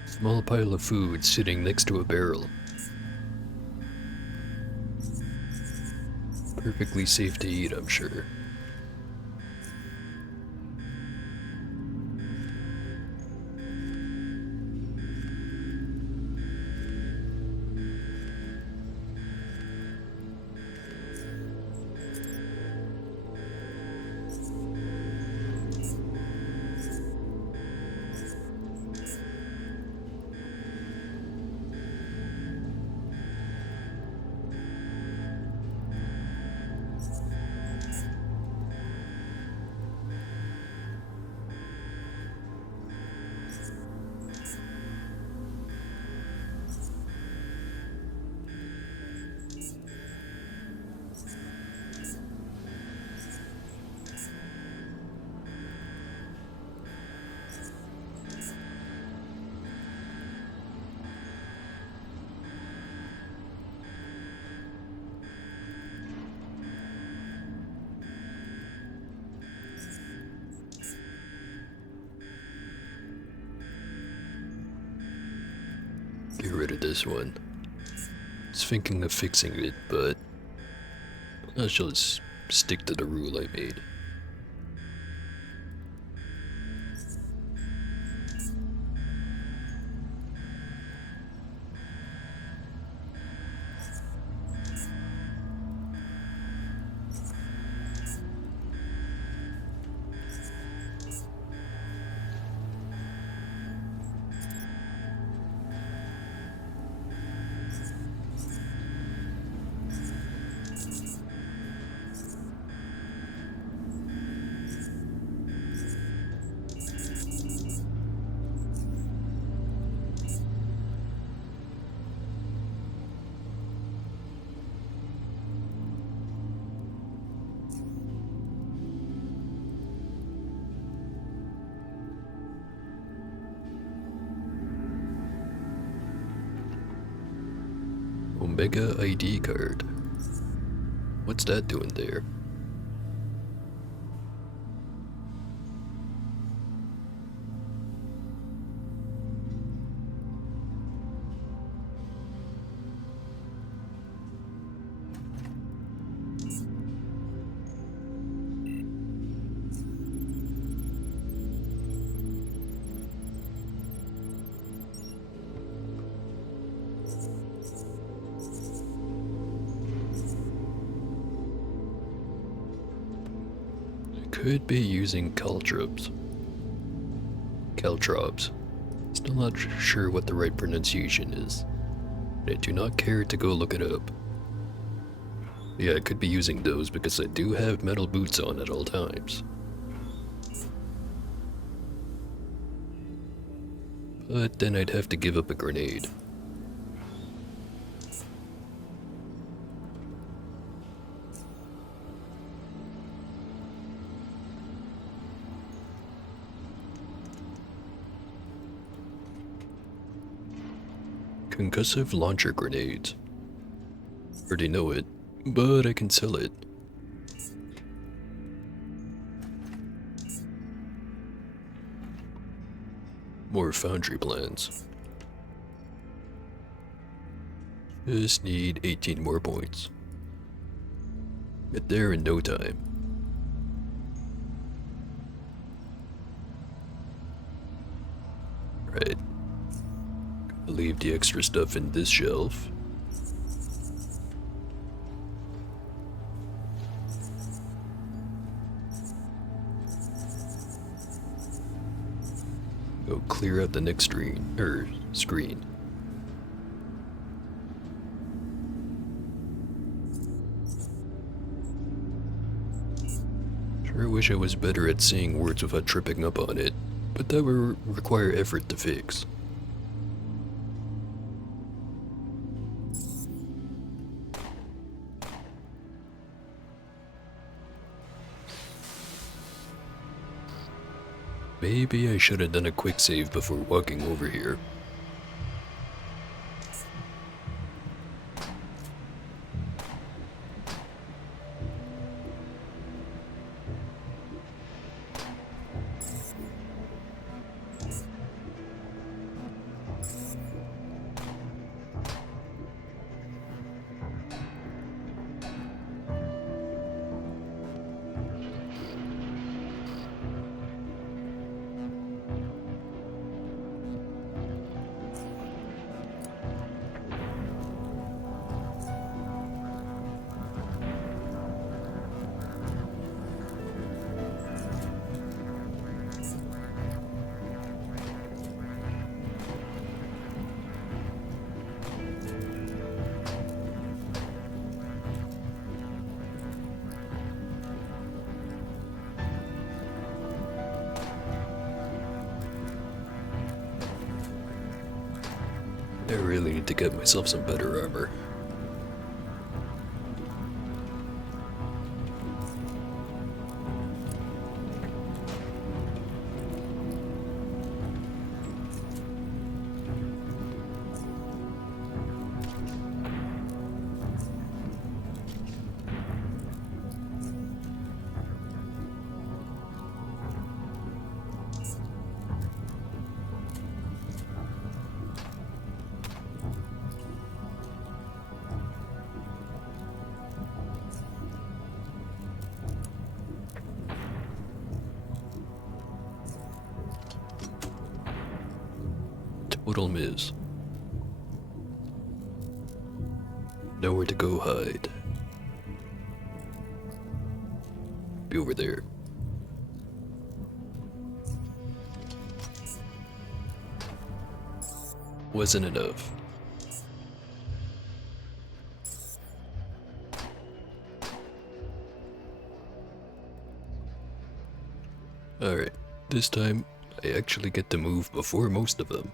small pile of food sitting next to a barrel. Perfectly safe to eat, I'm sure. Get rid of this one. Was thinking of fixing it, but I shall just stick to the rule I made. Omega ID card. What's that doing there? Could be using caltrobes. Caltrobes. Still not sure what the right pronunciation is. I do not care to go look it up. Yeah, I could be using those because I do have metal boots on at all times. But then I'd have to give up a grenade. Concussive launcher grenades. Already know it, but I can sell it. More foundry plans. Just need 18 more points. Get there in no time. Right. Gonna leave the extra stuff in this shelf. Go clear out the next screen. Sure wish I was better at seeing words without tripping up on it, but that would require effort to fix. Maybe I should have done a quick save before walking over here. I really need to get myself some better armor. Total miss. Nowhere to go hide. Be over there. Wasn't enough. Alright, this time I actually get to move before most of them.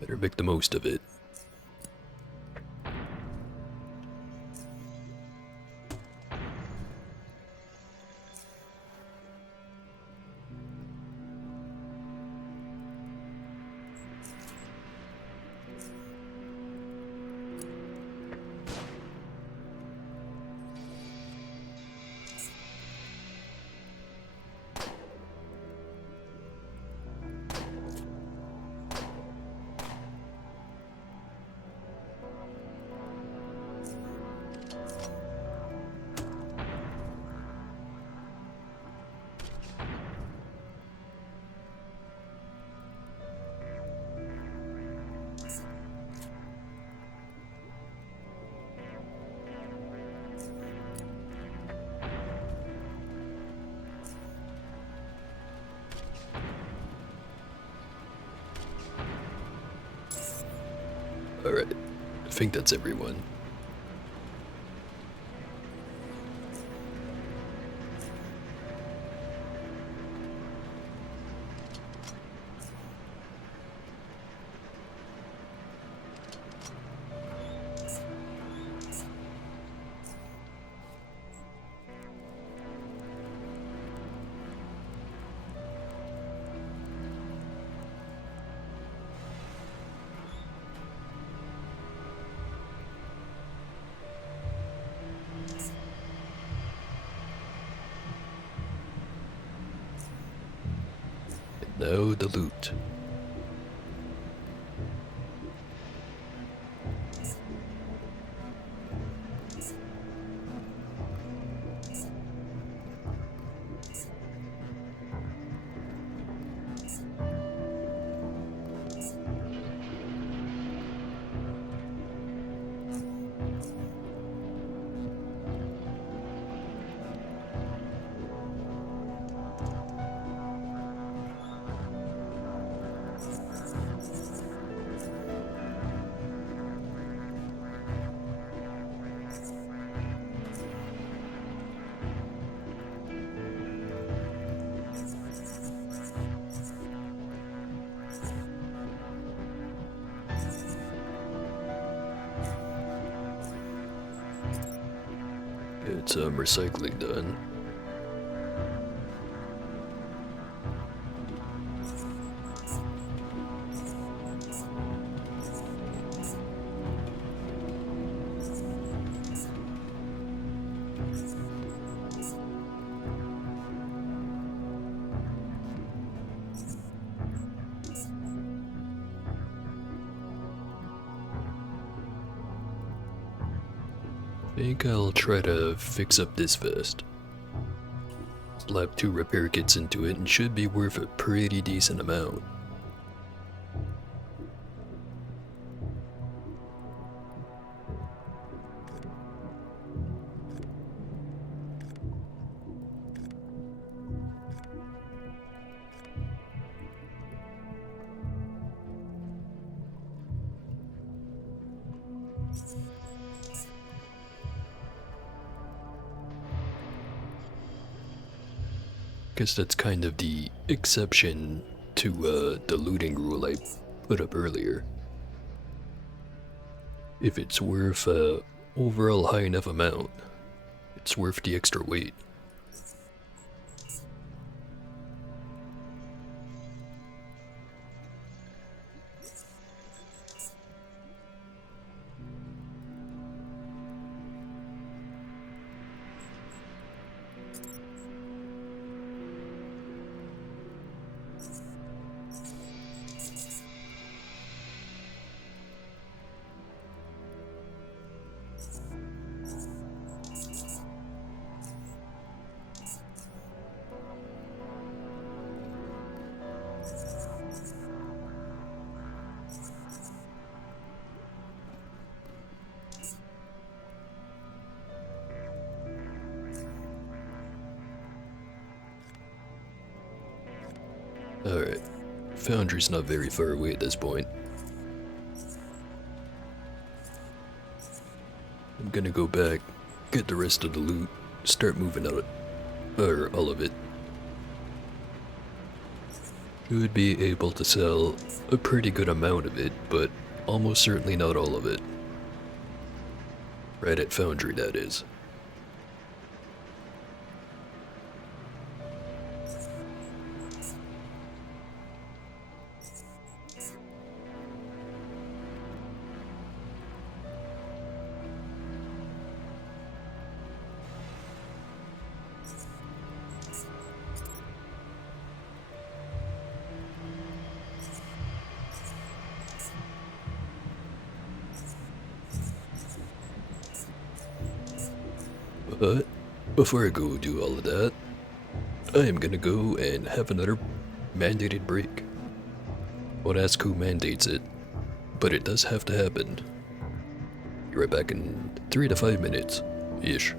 Better make the most of it. Alright, I think that's everyone. Now the loot. got some recycling done. Think I'll try to fix up this vest. Slap 2 repair kits into it and should be worth a pretty decent amount. Guess that's kind of the exception to the looting rule I put up earlier. If it's worth a overall high enough amount, it's worth the extra weight. Alright, Foundry's not very far away at this point. I'm gonna go back, get the rest of the loot, start moving out, or all of it. Should be able to sell a pretty good amount of it, but almost certainly not all of it. Right at Foundry, that is. But before I go do all of that, I am gonna go and have another mandated break. Won't ask who mandates it, but it does have to happen. Be right back in 3 to 5 minutes, ish.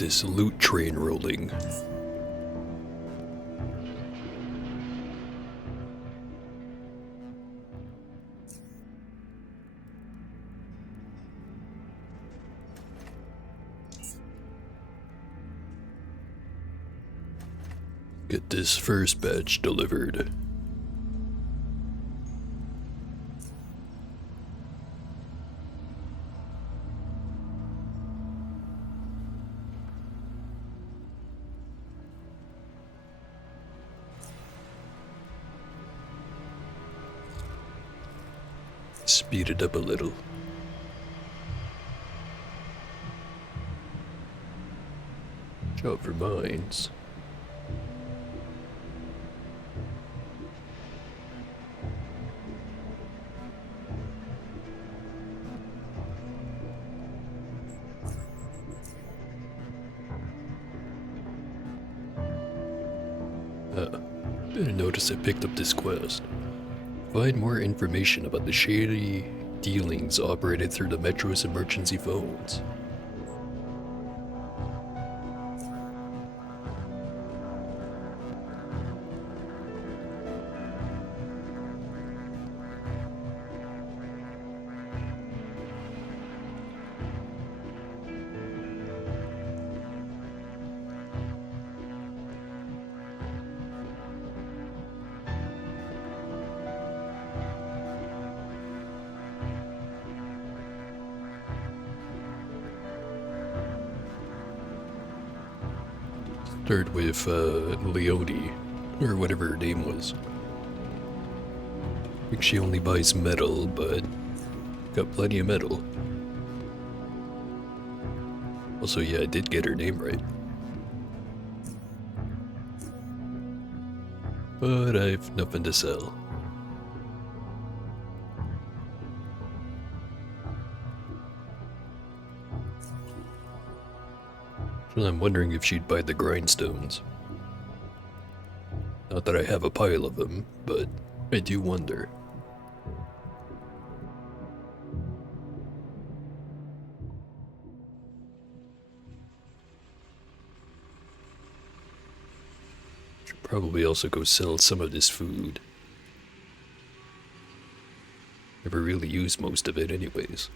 this loot train rolling. Get this first batch delivered. Speed it up a little. Job for mines. Didn't notice I picked up this quest. Find more information about the shady dealings operated through the Metro's emergency phones. Start with Leone, or whatever her name was. I think she only buys metal, but got plenty of metal. Also, yeah, I did get her name right. But I've nothing to sell. So I'm wondering if she'd buy the grindstones. Not that I have a pile of them, but I do wonder. Should probably also go sell some of this food. Never really use most of it anyways.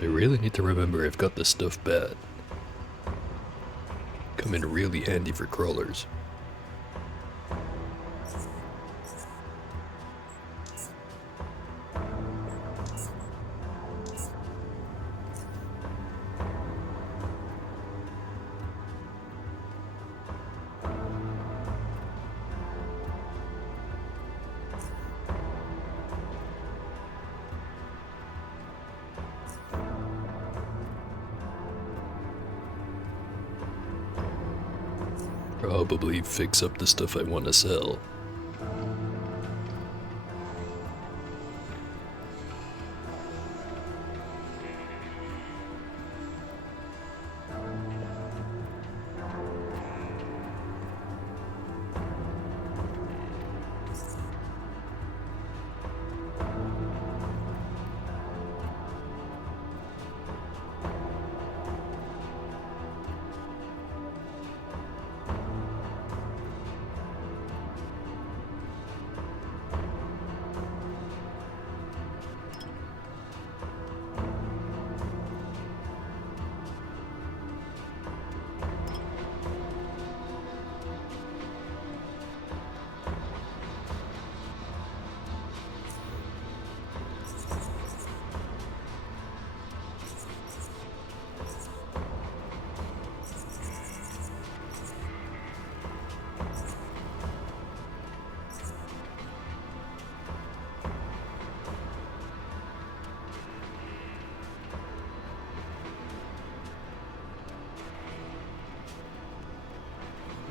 I really need to remember I've got this stuff bad. Come in really handy for crawlers. Probably fix up the stuff I want to sell.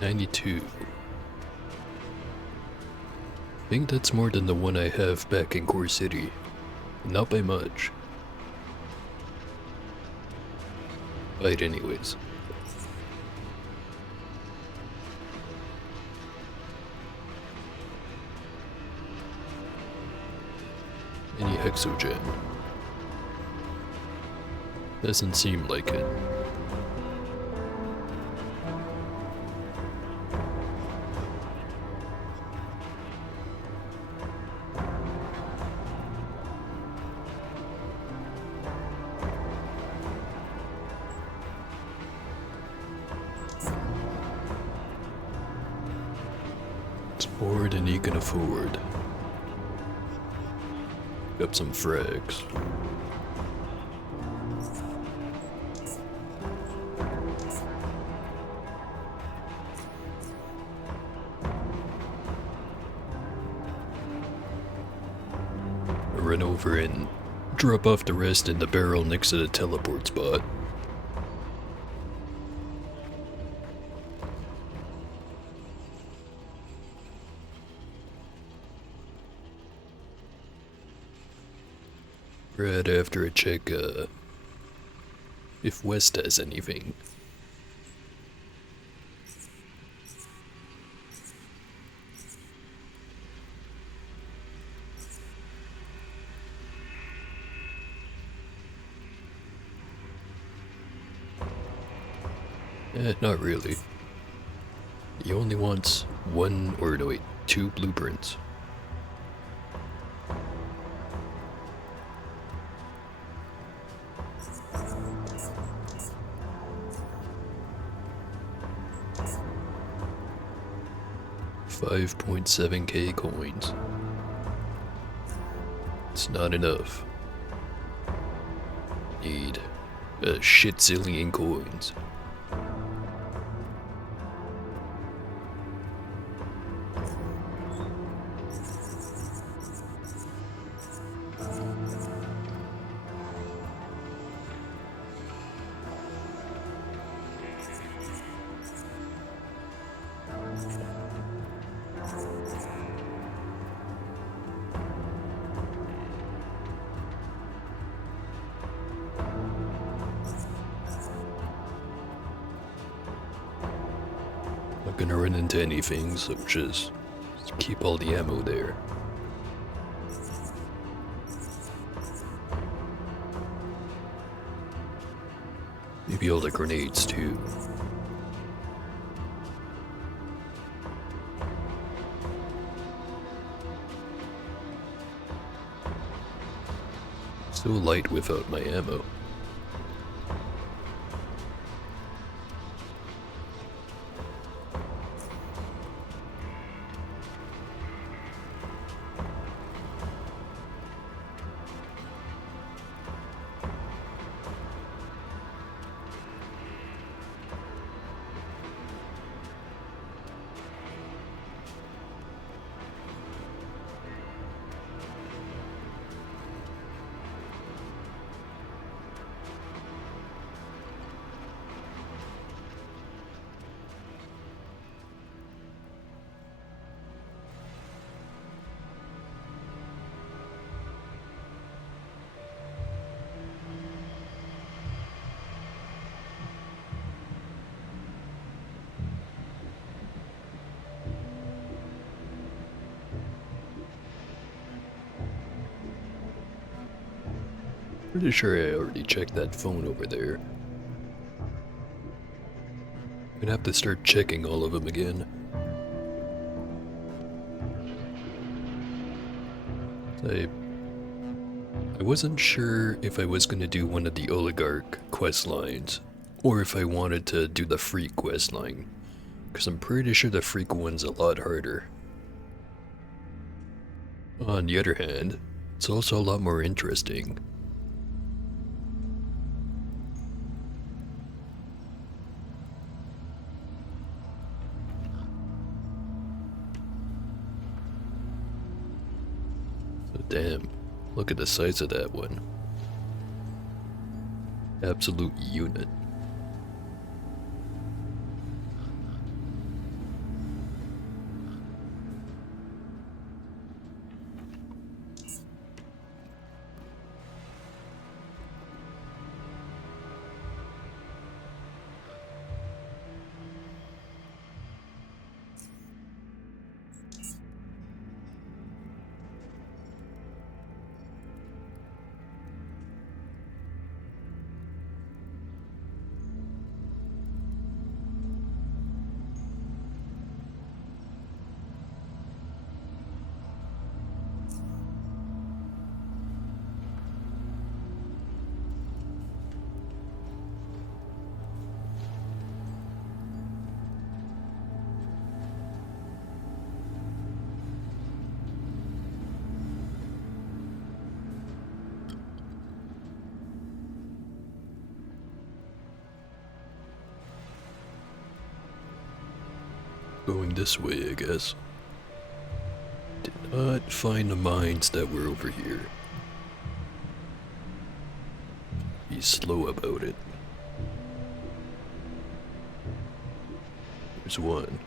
$92. I think that's more than the one I have back in Core City. Not by much. But anyways. Any hexogen? Doesn't seem like it. It's more than he can afford. Got some frags. Run over and drop off the rest in the barrel next to the teleport spot. Right after I check, if West has anything. Not really. He only wants two blueprints. $5.7k coins. It's not enough. Need a shitzillion coins. Not gonna run into anything, so just keep all the ammo there. Maybe all the grenades too. So light without my ammo. Pretty sure I already checked that phone over there. I'm gonna have to start checking all of them again. I wasn't sure if I was gonna do one of the oligarch quest lines, or if I wanted to do the freak quest line, because I'm pretty sure the freak one's a lot harder. On the other hand, it's also a lot more interesting. So damn, look at the size of that one. Absolute unit. Going this way, I guess. Did not find the mines that were over here. Be slow about it. There's one.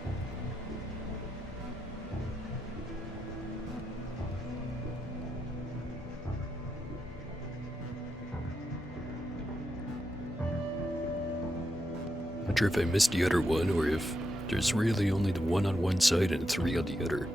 Not sure if I missed the other one or if there's really only the one on one side and three on the other.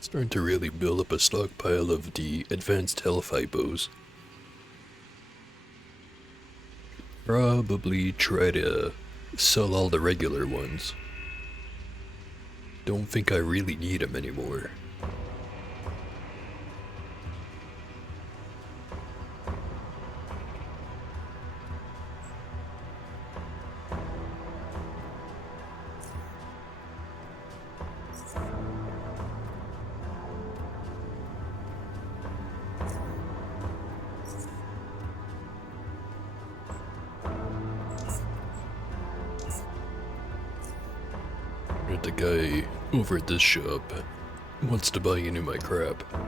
Starting to really build up a stockpile of the advanced health hypos. Probably try to sell all the regular ones. Don't think I really need them anymore. The guy over at this shop wants to buy any of my crap. I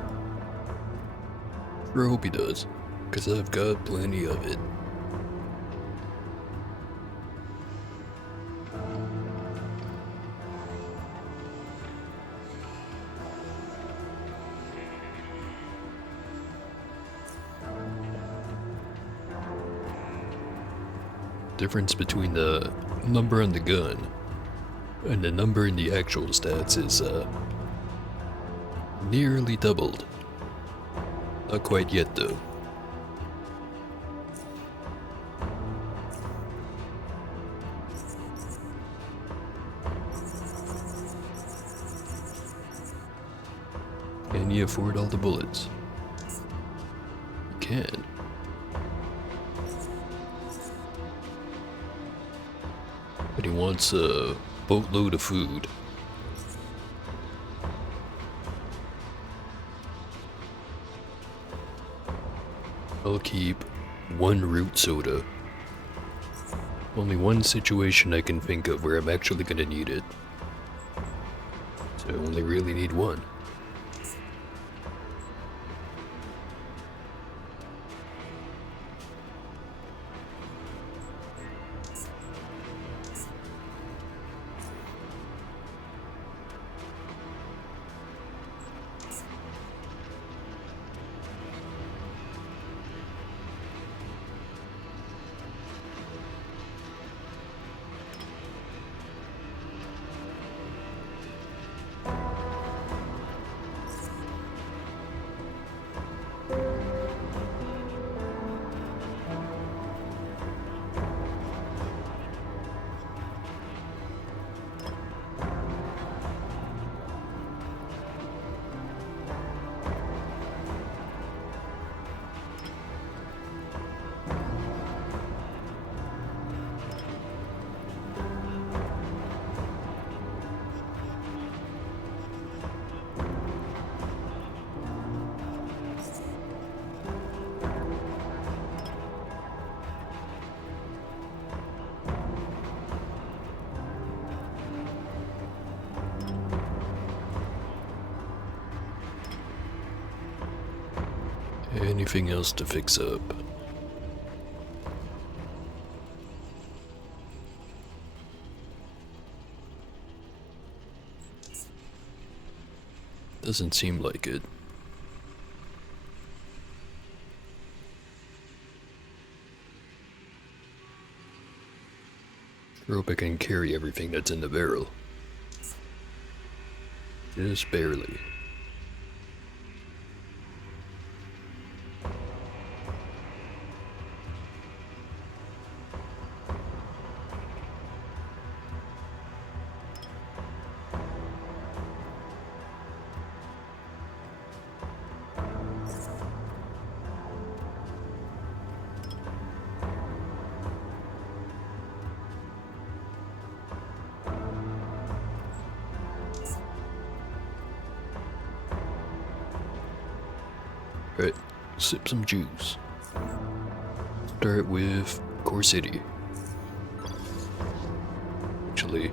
hope he does, because I've got plenty of it. Difference between the number on the gun and the number in the actual stats is nearly doubled. Not quite yet though. Can you afford all the bullets? You can. But he wants a boatload of food. I'll keep one root soda. Only one situation I can think of where I'm actually gonna need it. So I only really need one. Anything else to fix up? Doesn't seem like it. Hope I can carry everything that's in the barrel. Just barely. Right, sip some juice. Start with Core City. Actually,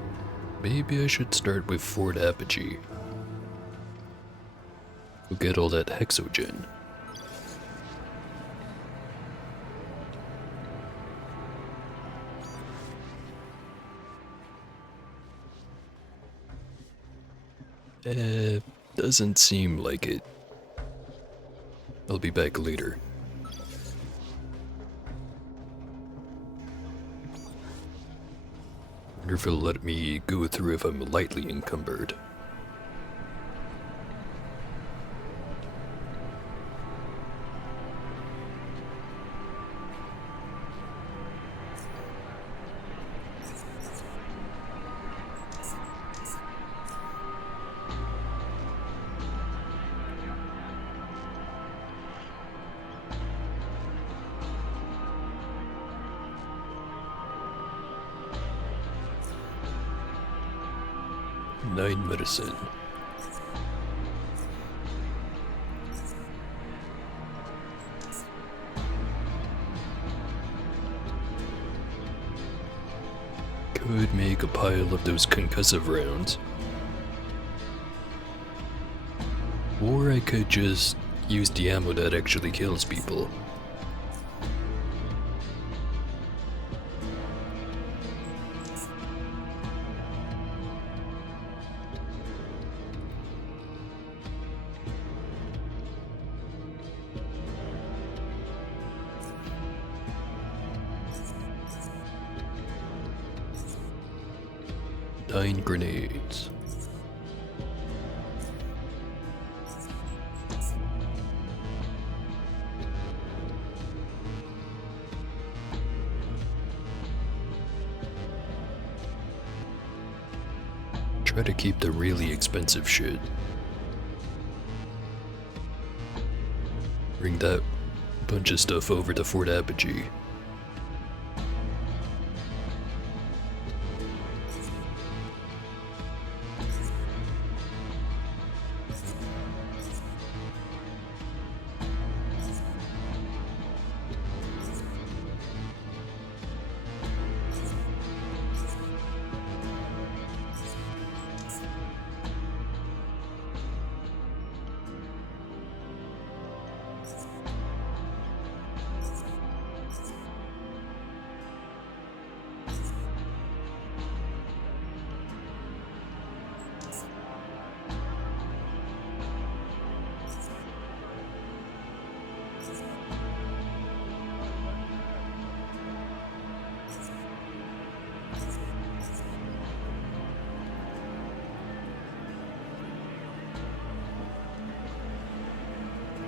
maybe I should start with Fort Apogee. We'll get all that hexogen. Doesn't seem like it. I'll be back later. Wonder if it'll let me go through if I'm lightly encumbered. Nine medicine. Could make a pile of those concussive rounds. Or I could just use the ammo that actually kills people. Nine grenades. Try to keep the really expensive shit. Bring that bunch of stuff over to Fort Apogee.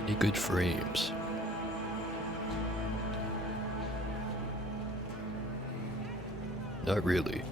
Any good frames? Not really.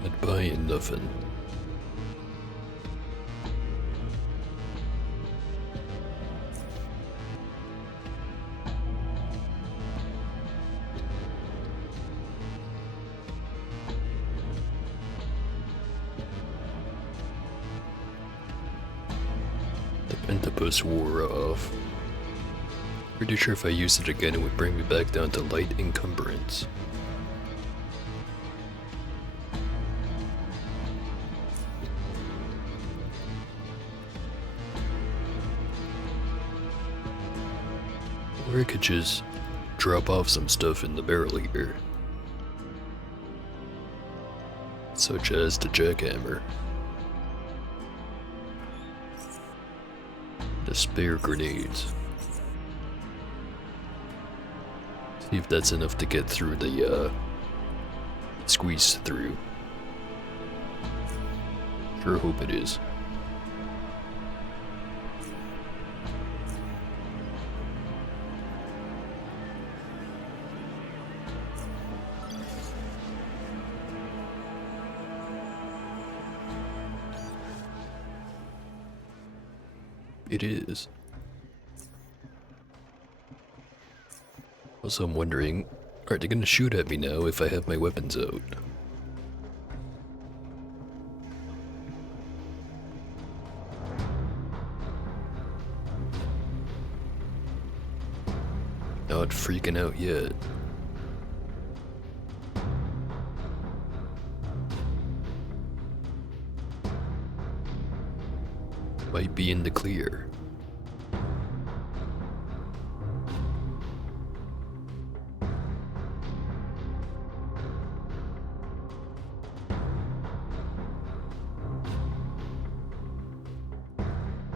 Not buying nothing. Pentapus wore off. Pretty sure if I used it again it would bring me back down to light encumbrance. Or I could just drop off some stuff in the barrel here. Such as the jackhammer. The spare grenades. See if that's enough to get through the, squeeze through. Sure hope it is. It is. Also, I'm wondering, are they gonna shoot at me now if I have my weapons out? Not freaking out yet. Might be in the clear.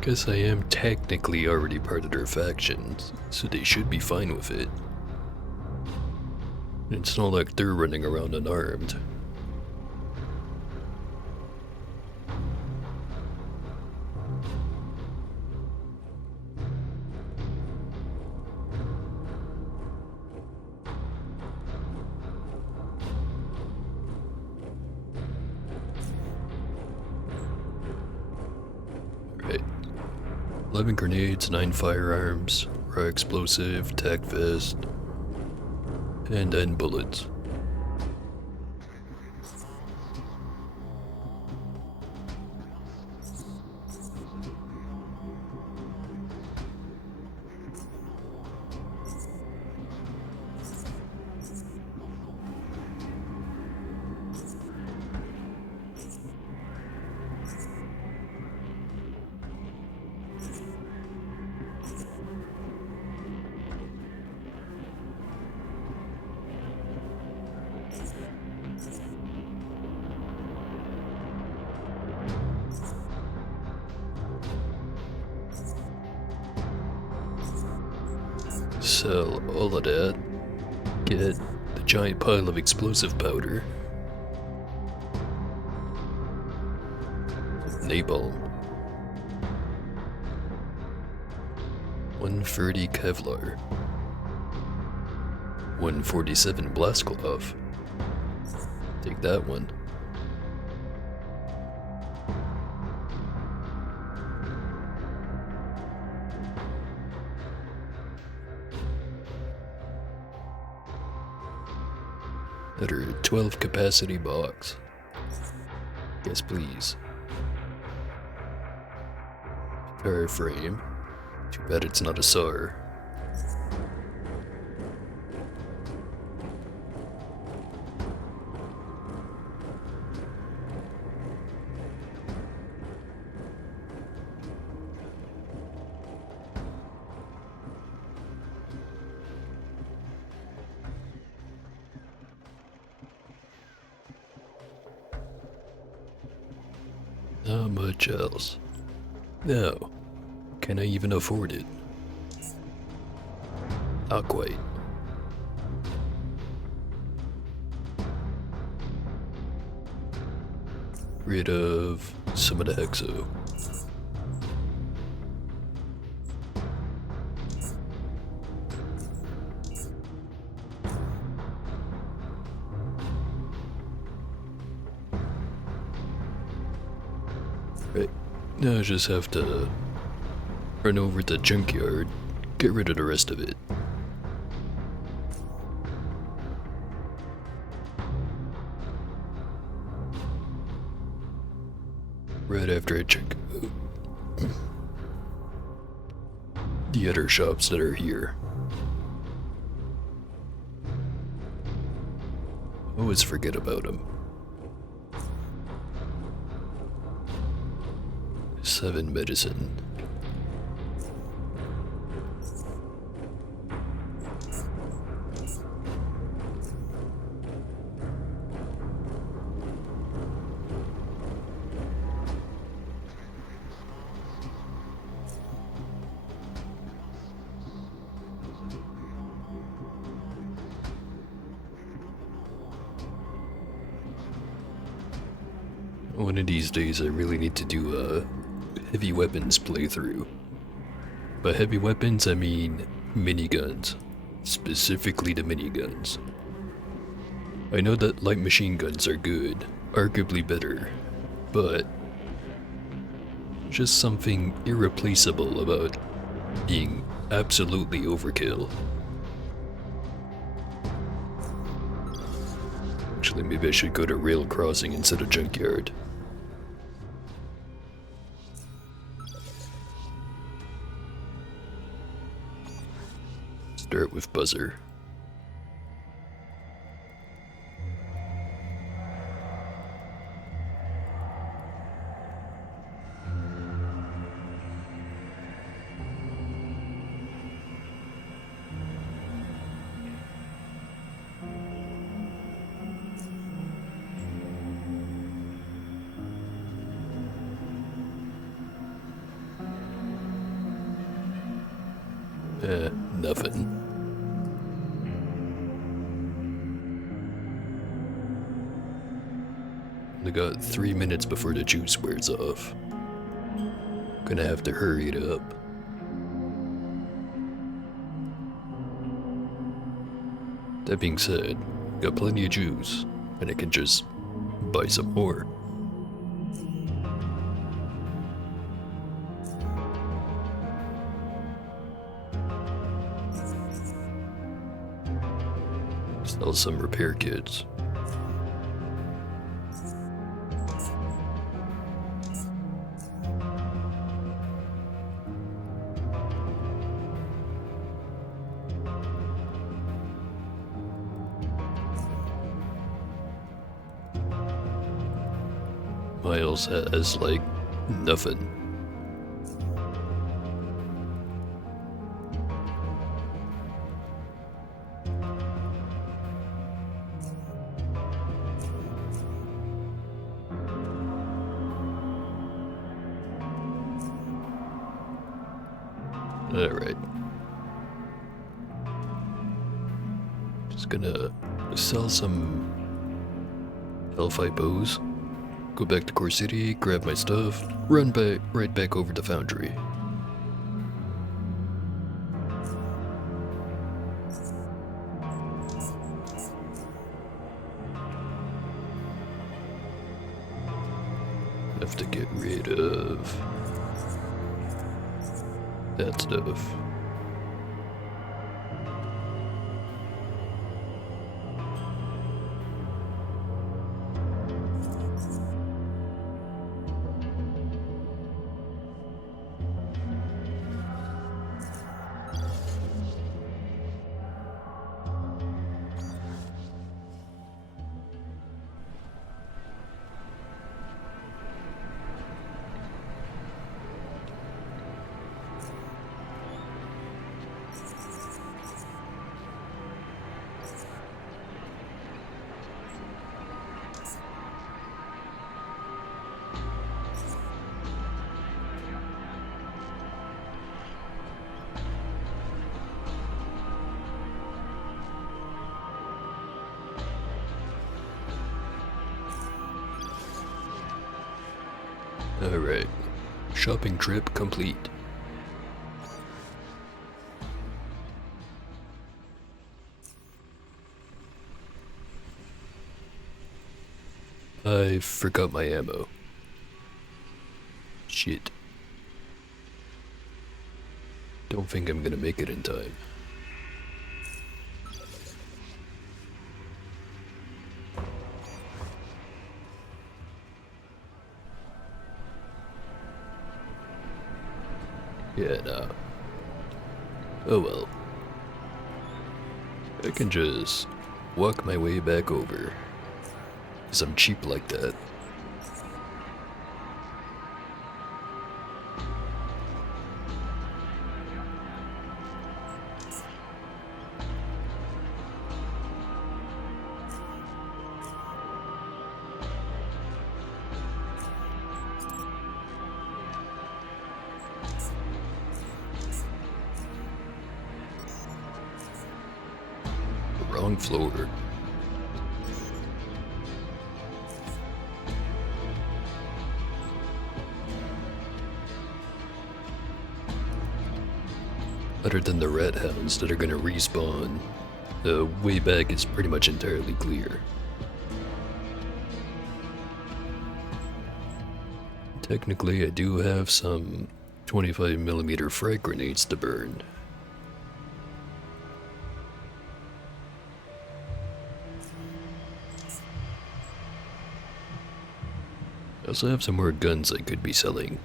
Guess I am technically already part of their factions, so they should be fine with it. It's not like they're running around unarmed. Right. 11 grenades, 9 firearms, raw explosive, tac vest, and end bullets. Sell all of that. Get the giant pile of explosive powder. Napalm. 130 Kevlar. 147 blast cloth. Take that one. Another 12 capacity box. Yes, please. Power frame. Too bad it's not a SAR. Not much else. No. Can I even afford it? Not quite. Rid of some of the hexo. Right. Now I just have to run over to the junkyard, get rid of the rest of it. Right after I check out. the other shops that are here. Always forget about them. 7 medicine. One of these days I really need to do a heavy weapons playthrough. By heavy weapons I mean miniguns. Specifically the miniguns. I know that light machine guns are good, arguably better, but just something irreplaceable about being absolutely overkill. Actually, maybe I should go to rail crossing instead of junkyard. Start with buzzer. Nothing. I got 3 minutes before the juice wears off. Gonna have to hurry it up. That being said, got plenty of juice, and I can just buy some more. Sell some repair kits. Miles has like nothing. Alright. Just gonna sell some Hellfire bows, go back to Core City, grab my stuff, run back right back over to Foundry. Have to get rid of that stuff. Alright, shopping trip complete. I forgot my ammo. Shit. Don't think I'm gonna make it in time. Yeah, nah. Oh well. I can just walk my way back over. 'Cause I'm cheap like that. Wrong floor. Other than the rat hounds that are gonna respawn, the way back is pretty much entirely clear. Technically, I do have some 25mm frag grenades to burn. I also have some more guns I could be selling.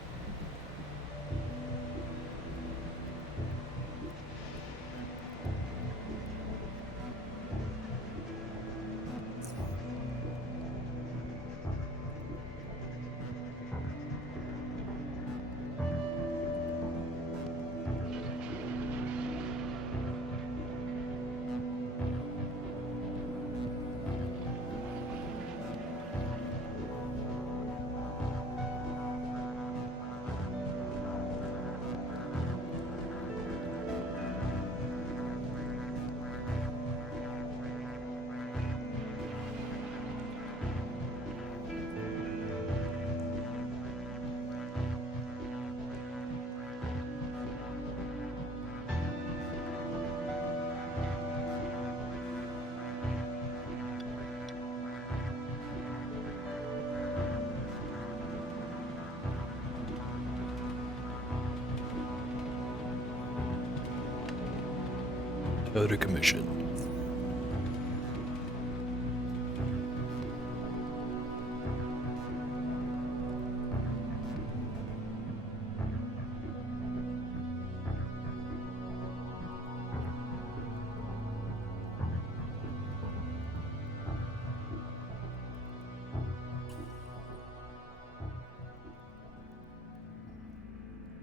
Out of commission.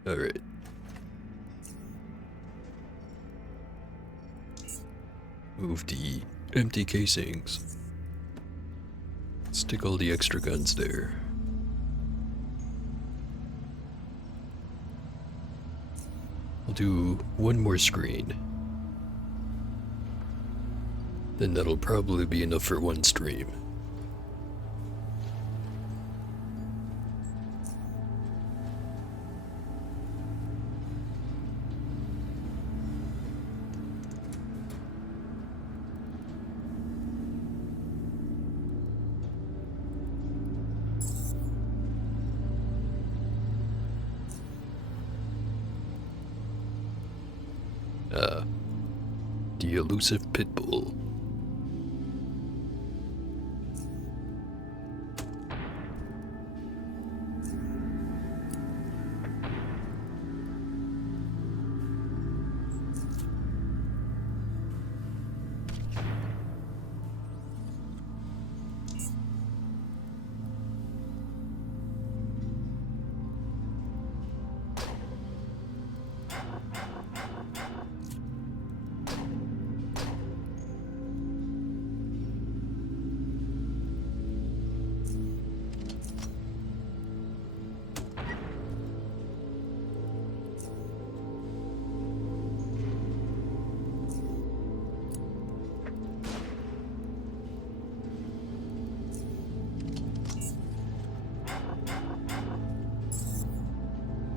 Alright. Move the empty casings. Stick all the extra guns there. I'll do one more screen. Then that'll probably be enough for one stream. The elusive pit bull.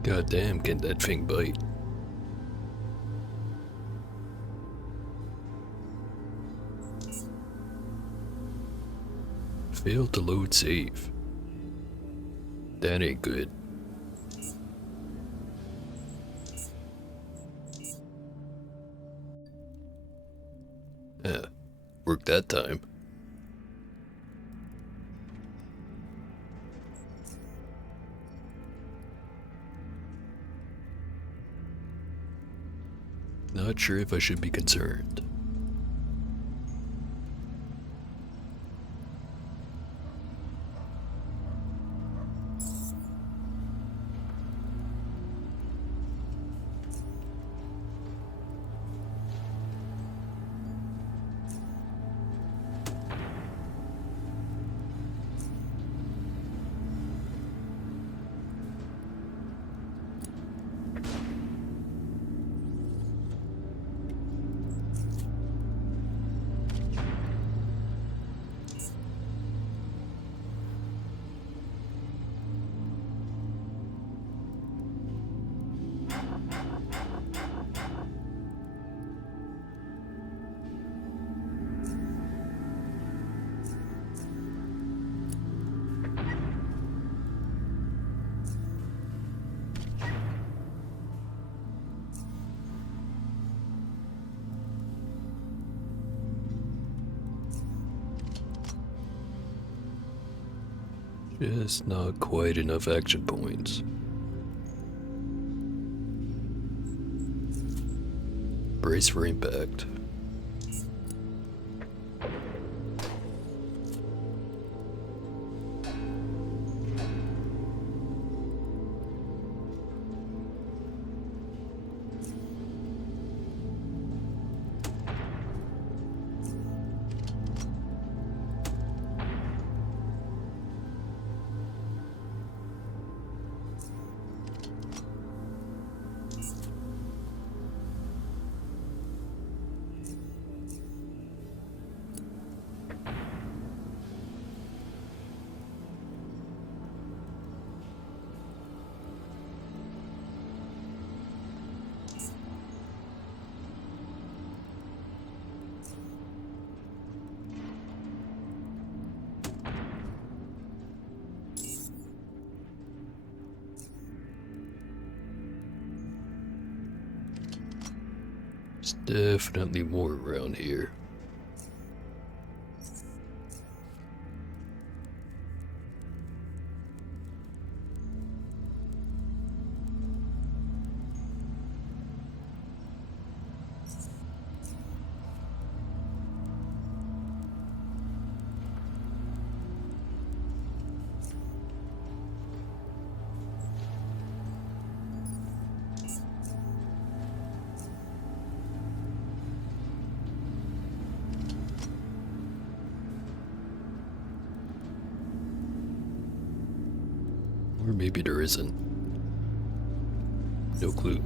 God damn, can that thing bite? Failed to load save. That ain't good. Worked that time. Not sure if I should be concerned. Just not quite enough action points. Brace for impact. There's definitely more around here. Or maybe there isn't. No clue.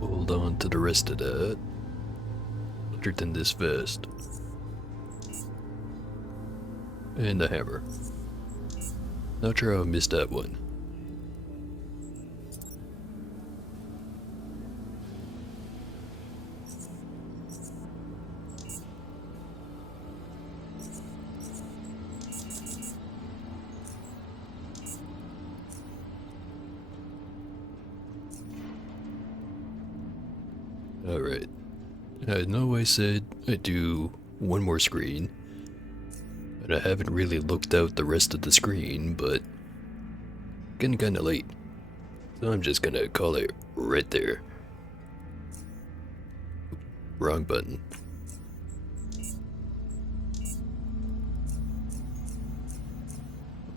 Hold on to the rest of that. Other than this vest. And the hammer. Not sure how I missed that one. Alright. I know I said I'd do one more screen, and I haven't really looked out the rest of the screen, but getting kinda late. So I'm just gonna call it right there. Wrong button.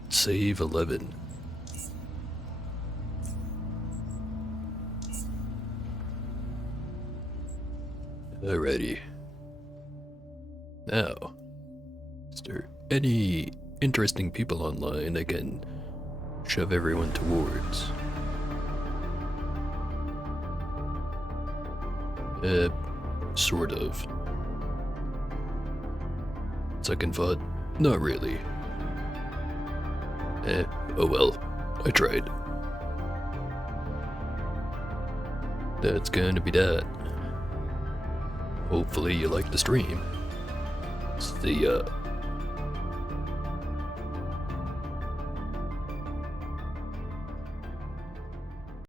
Save 11. Alrighty. Now, is there any interesting people online I can shove everyone towards? Sort of. Second thought, not really. Oh well, I tried. That's going to be that. Hopefully you like the stream. See ya.